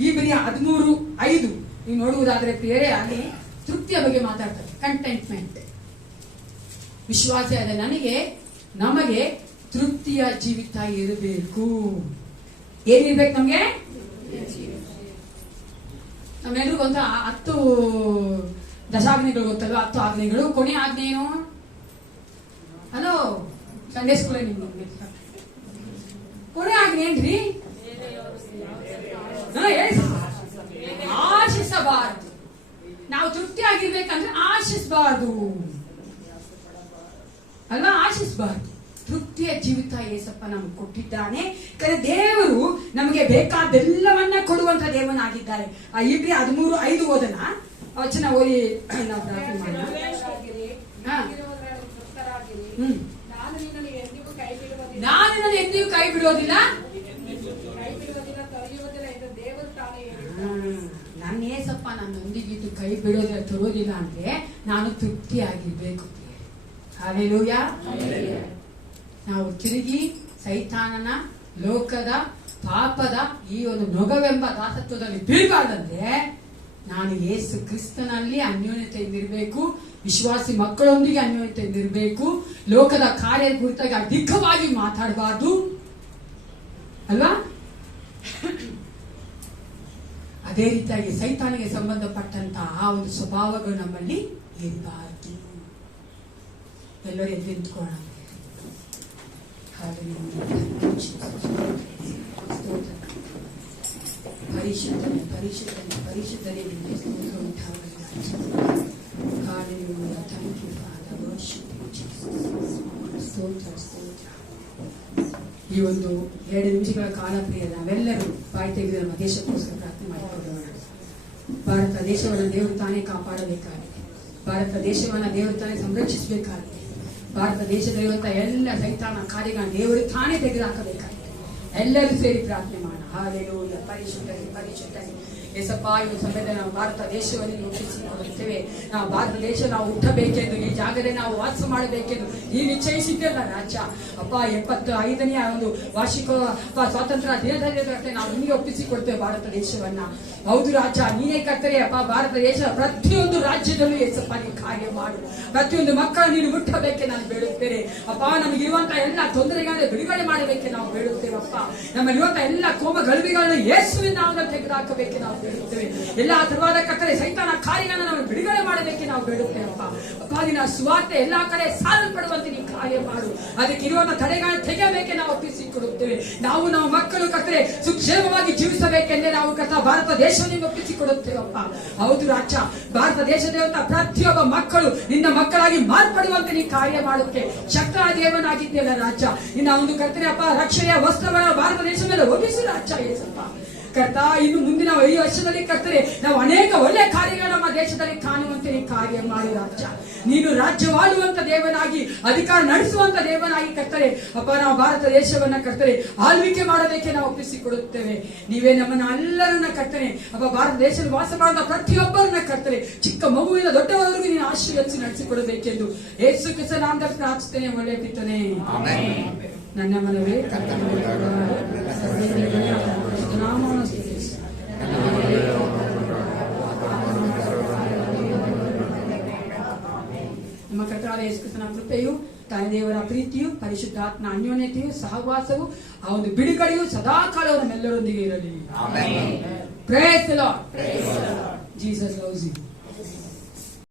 ಈ ಬರೀ 13:5 ನೀವು ನೋಡುವುದಾದ್ರೆ ಪ್ರಿಯರೇ, ಅಲ್ಲಿ ತೃಪ್ತಿಯ ಬಗ್ಗೆ ಮಾತಾಡ್ತಾರೆ. ಕಂಟೆಂಟ್ಮೆಂಟ್. ವಿಶ್ವಾಸಿಯಾದ ನಮಗೆ ತೃಪ್ತಿಯ ಜೀವಿತ ಇರಬೇಕು. ಏನಿರ್ಬೇಕು ನಮ್ಗೆ? ನಮ್ಮೆಲ್ರಿಗೂ ಗೊತ್ತಾ 10 ದಶಾಜ್ಞೆಗಳು ಗೊತ್ತಲ್ವ? 10 ಆಜ್ಞೆಗಳು. ಕೊನೆ ಆಜ್ಞೆ ಏನು? ಹಲೋ, ಸಂಡೇ ಸ್ಕೂಲ್ ನಿಮ್ಗೆ ಕೊನೆ ಆಜ್ಞೆ ಏನ್ರಿ? ಆಶಿಸಬಾರದು. ನಾವು ತೃಪ್ತಿ ಆಗಿರ್ಬೇಕಂದ್ರೆ ಆಶಿಸಬಾರ್ದು ಅಲ್ವಾ? ಆಶಿಸಬಾರ್ದು. ತೃಪ್ತಿಯ ಜೀವಿತ ಏಸಪ್ಪ ನಮ್ಗೆ ಕೊಟ್ಟಿದ್ದಾನೆ. ದೇವರು ನಮಗೆ ಬೇಕಾದೆಲ್ಲವನ್ನ ಕೊಡುವಂತ ದೇವನಾಗಿದ್ದಾರೆ. ಇಬ್ರಿ 13:5 ಓದನ ವಚನ ಓದಿ ನಾವು ಪ್ರಾರ್ಥನೆ ಮಾಡೋಣ. ನಾನು ನಿನ್ನನ್ನು ಎಂದಿಗೂ ಕೈ ಬಿಡುವುದಿಲ್ಲ, ನಾನು ನಿನ್ನನ್ನು ಎಂದಿಗೂ ಕೈ ಬಿಡುವುದಿಲ್ಲ, ತೊರೆಯುವುದಿಲ್ಲ ಎಂದು ದೇವರು ತಾನೇ ಹೇಳಿದ್ದಾನೆ. ನನ್ನ ಏಸಪ್ಪ ನನ್ನೊಂದಿಗಿದ್ದು ಕೈ ಬಿಡೋದಿಲ್ಲ, ತರೋದಿಲ್ಲ ಅಂದ್ರೆ ನಾನು ತೃಪ್ತಿಯಾಗಿರ್ಬೇಕು. ಹಲ್ಲೆಲೂಯಾ. ನಾವು ತಿರುಗಿ ಸೈತಾನನ, ಲೋಕದ, ಪಾಪದ ಈ ಒಂದು ನೊಗವೆಂಬ ದಾಸತ್ವದಲ್ಲಿ ಬೀಳಬಾರ್ದಂದ್ರೆ ನಾನು ಯೇಸು ಕ್ರಿಸ್ತನಲ್ಲಿ ಅನ್ಯೋನ್ಯತೆಯಿಂದಿರಬೇಕು, ವಿಶ್ವಾಸಿ ಮಕ್ಕಳೊಂದಿಗೆ ಅನ್ಯೋನ್ಯತೆಯಿಂದಿರಬೇಕು, ಲೋಕದ ಕಾರ್ಯ ಕುರಿತಾಗಿ ಅಧಿಕವಾಗಿ ಮಾತಾಡಬಾರ್ದು ಅಲ್ವಾ. ಅದೇ ರೀತಿಯಾಗಿ ಸೈತಾನಿಗೆ ಸಂಬಂಧಪಟ್ಟಂತಹ ಆ ಒಂದು ಸ್ವಭಾವಗಳು ನಮ್ಮಲ್ಲಿ ಇರಬಾರ್ದು. ಎಲ್ಲರೂ ಎದ್ದು ನಿಂತ್ಕೊಳ್ಳೋಣ. ಪರಿಶುದ್ಧನೆ ಪರಿಶುದ್ಧನೆ ಪರಿಶುದ್ಧನೆ ನಿಮಗೆ ಸ್ತೋತ್ರ ಉಂಟಾಗಲಿ. ಸ್ತೋತ್ರ ಸ್ತೋತ್ರ. ಈ ಒಂದು 2 ನಿಮಿಷಗಳ ಕಾಲ ಪ್ರಿಯ ನಾವೆಲ್ಲರೂ ಬಾಯಿ ತೆಗೆದು ನಮ್ಮ ದೇಶಕ್ಕೋಸ್ಕರ ಪ್ರಾರ್ಥನೆ ಮಾಡಿಕೊಳ್ಳೋಣ. ಭಾರತ ದೇಶವನ್ನು ದೇವರು ತಾನೇ ಕಾಪಾಡಬೇಕಾಗಿದೆ. ಭಾರತ ದೇಶವನ್ನು ದೇವರು ತಾನೇ ಸಂರಕ್ಷಿಸಬೇಕಾಗಿದೆ. ಭಾರತ ದೇಶದಲ್ಲಿರುವಂತಹ ಎಲ್ಲ ಸೈತಾನ ಕಾರ್ಯಗಳನ್ನು ದೇವರು ತಾನೇ ತೆಗೆದುಹಾಕಬೇಕಾಗಿದೆ. ಎಲ್ಲರೂ ಸೇರಿ ಪ್ರಾರ್ಥನೆ ಮಾಡೋಣ. ಹಲ್ಲೆಲೂಯಾ. ಪರಿಶುದ್ಧನೆ ಪರಿಶುದ್ಧನೆ ಏಸಪ್ಪ, ಈ ಸಮಯದಲ್ಲಿ ನಾವು ಭಾರತ ದೇಶವನ್ನು ಒಪ್ಪಿಸಿಕೊಳ್ಳುತ್ತೇವೆ. ನಾವು ಭಾರತ ದೇಶ ನಾವು ಹುಟ್ಟಬೇಕೆಂದು, ಈ ಜಾಗದಲ್ಲಿ ನಾವು ವಾಸ ಮಾಡಬೇಕೆಂದು ಈ ನಿಶ್ಚಯಿಸಿದ್ದಲ್ಲ ರಾಜ್ಯ ಅಪ್ಪ. 75ನೇ ಒಂದು ವಾರ್ಷಿಕ ಸ್ವಾತಂತ್ರ್ಯ ದಿನದಲ್ಲಿ ನಾವು ನಿಮಗೆ ಒಪ್ಪಿಸಿಕೊಡ್ತೇವೆ ಭಾರತ ದೇಶವನ್ನ. ಹೌದು ರಾಜ, ನೀನೇ ಕರ್ತರೆ ಅಪ್ಪ. ಭಾರತ ದೇಶದ ಪ್ರತಿಯೊಂದು ರಾಜ್ಯದಲ್ಲೂ ಏಸಪ್ಪ ನೀವು ಕಾರ್ಯ ಮಾಡು. ಪ್ರತಿಯೊಂದು ಮಕ್ಕಳು ನೀನು ಮುಟ್ಟಬೇಕೆ ನಾನು ಬೇಡುತ್ತೇನೆ ಅಪ್ಪ. ನಮಗಿರುವಂತಹ ಎಲ್ಲ ತೊಂದರೆಗಳನ್ನು ಬಿಡುಗಡೆ ಮಾಡಬೇಕೆ ನಾವು ಬೇಡುತ್ತೇವಪ್ಪ. ನಮ್ಮಲ್ಲಿರುವಂತಹ ಎಲ್ಲ ಕೋಮ ಗಲಭೆಗಳನ್ನು ಯೇಸುವಿನ ನಾಮದಲ್ಲಿ ತೆಗೆದುಹಾಕಬೇಕೆ ನಾವು ಬೇಡುತ್ತೇವೆ. ಎಲ್ಲಾ ತರವಾದ ಕತ್ತಲೆ ಸೈತಾನ ಕಾರ್ಯಗಳನ್ನು ನಾವು ಬಿಡುಗಡೆ ಮಾಡಬೇಕೆ ನಾವು ಬೇಡುತ್ತೇವಪ್ಪ. ಅಪ್ಪ, ನಿನ್ನ ಸುವಾರ್ತೆ ಎಲ್ಲಾ ಕಡೆ ಸಾಲಲ್ಪಡುವಂತೆ ನೀವು ಕಾರ್ಯ ಮಾಡು. ಅದಕ್ಕೆ ಇರುವಂತಹ ತಡೆಗಳನ್ನು ತೆಗೆಯಬೇಕೆ ನಾವು ಒಪ್ಪಿಸಿಕೊಡುತ್ತೇವೆ. ನಾವು ನಮ್ಮ ಮಕ್ಕಳು ಕತ್ತಲೆ ಸುಕ್ಷೇಮವಾಗಿ ಜೀವಿಸಬೇಕೆಂದೇ ನಾವು ಭಾರತ ದೇಶವನ್ನು ಒಪ್ಪಿಸಿಕೊಡುತ್ತೇವಪ್ಪ. ಹೌದು ರಾಜ, ಭಾರತ ದೇಶದ ಪ್ರತಿಯೊಬ್ಬ ಮಕ್ಕಳು ನಿನ್ನ ಮಕ್ಕಳಾಗಿ ಮಾರ್ಪಡುವಂತೆ ನೀ ಕಾರ್ಯ ಮಾಡುತ್ತೆ. ಶಕ್ತ ದೇವನಾಗಿದ್ದೆಲ್ಲ ರಾಜ. ನಿನ್ನ ಒಂದು ಕರ್ತನೆ ಅಪ್ಪ, ರಕ್ಷಣೆಯ ವಸ್ತ್ರವನ್ನು ಭಾರತ ದೇಶದ ಮೇಲೆ ಒಪ್ಪಿಸಿ ರಾಜ ಏಸಪ್ಪ. ಕರ್ತ, ಇನ್ನು ಮುಂದಿನ 5 ವರ್ಷದಲ್ಲಿ ಕರ್ತರೆ ನಾವು ಅನೇಕ ಒಳ್ಳೆ ಕಾರ್ಯಗಳು ನಮ್ಮ ದೇಶದಲ್ಲಿ ಕಾಣುವಂತೆ ನೀ ಕಾರ್ಯ ಮಾಡಿ ರಾಜ. ನೀನು ರಾಜ್ಯವಾಳುವಂತ ದೇವನಾಗಿ, ಅಧಿಕಾರ ನಡೆಸುವಂತ ದೇವನಾಗಿ ಕರ್ತರೆ ಅಪ್ಪ, ನಾವು ಭಾರತ ದೇಶವನ್ನ ಕರ್ತರೆ ಆಳ್ವಿಕೆ ಮಾಡಬೇಕೆ ನಾವು ಒಪ್ಪಿಸಿಕೊಡುತ್ತೇವೆ. ನೀವೇ ನಮ್ಮನ್ನ ಎಲ್ಲರನ್ನ ಕರ್ತನೆ ಅಪ್ಪ, ಭಾರತ ದೇಶದಲ್ಲಿ ವಾಸ ಮಾಡುವ ಪ್ರತಿಯೊಬ್ಬರನ್ನ ಕರ್ತರೆ ಚಿಕ್ಕ ಮಗುವಿನ ದೊಡ್ಡವರೆಗೂ ನೀನು ಆಶೀರ್ವದಿಸಿ ನಡೆಸಿಕೊಡಬೇಕೆಂದು ಯೇಸು ಕ್ರಿಸ್ತನ ನಾಮದಲ್ಲಿ ಪ್ರಾರ್ಥಿಸುತ್ತೇನೆ. ಒಳ್ಳೆ ಪಿತನೇ, ನನ್ನ ಮನವೇ ನಮ್ಮ ಕರ್ತನಾದ ಯೇಸು ಕ್ರಿಸ್ತನ ಕೃಪೆಯು, ತಾಯಿ ದೇವರ ಪ್ರೀತಿಯು, ಪರಿಶುದ್ಧಾತ್ಮ ಅನ್ಯೋನ್ಯತೆಯು, ಸಹವಾಸವು, ಆ ಒಂದು ಬಿಡುಗಡೆಯು ಸದಾಕಾಲ ನಮ್ಮೆಲ್ಲರೊಂದಿಗೆ ಇರಲಿ. Praise the Lord. Jesus loves you.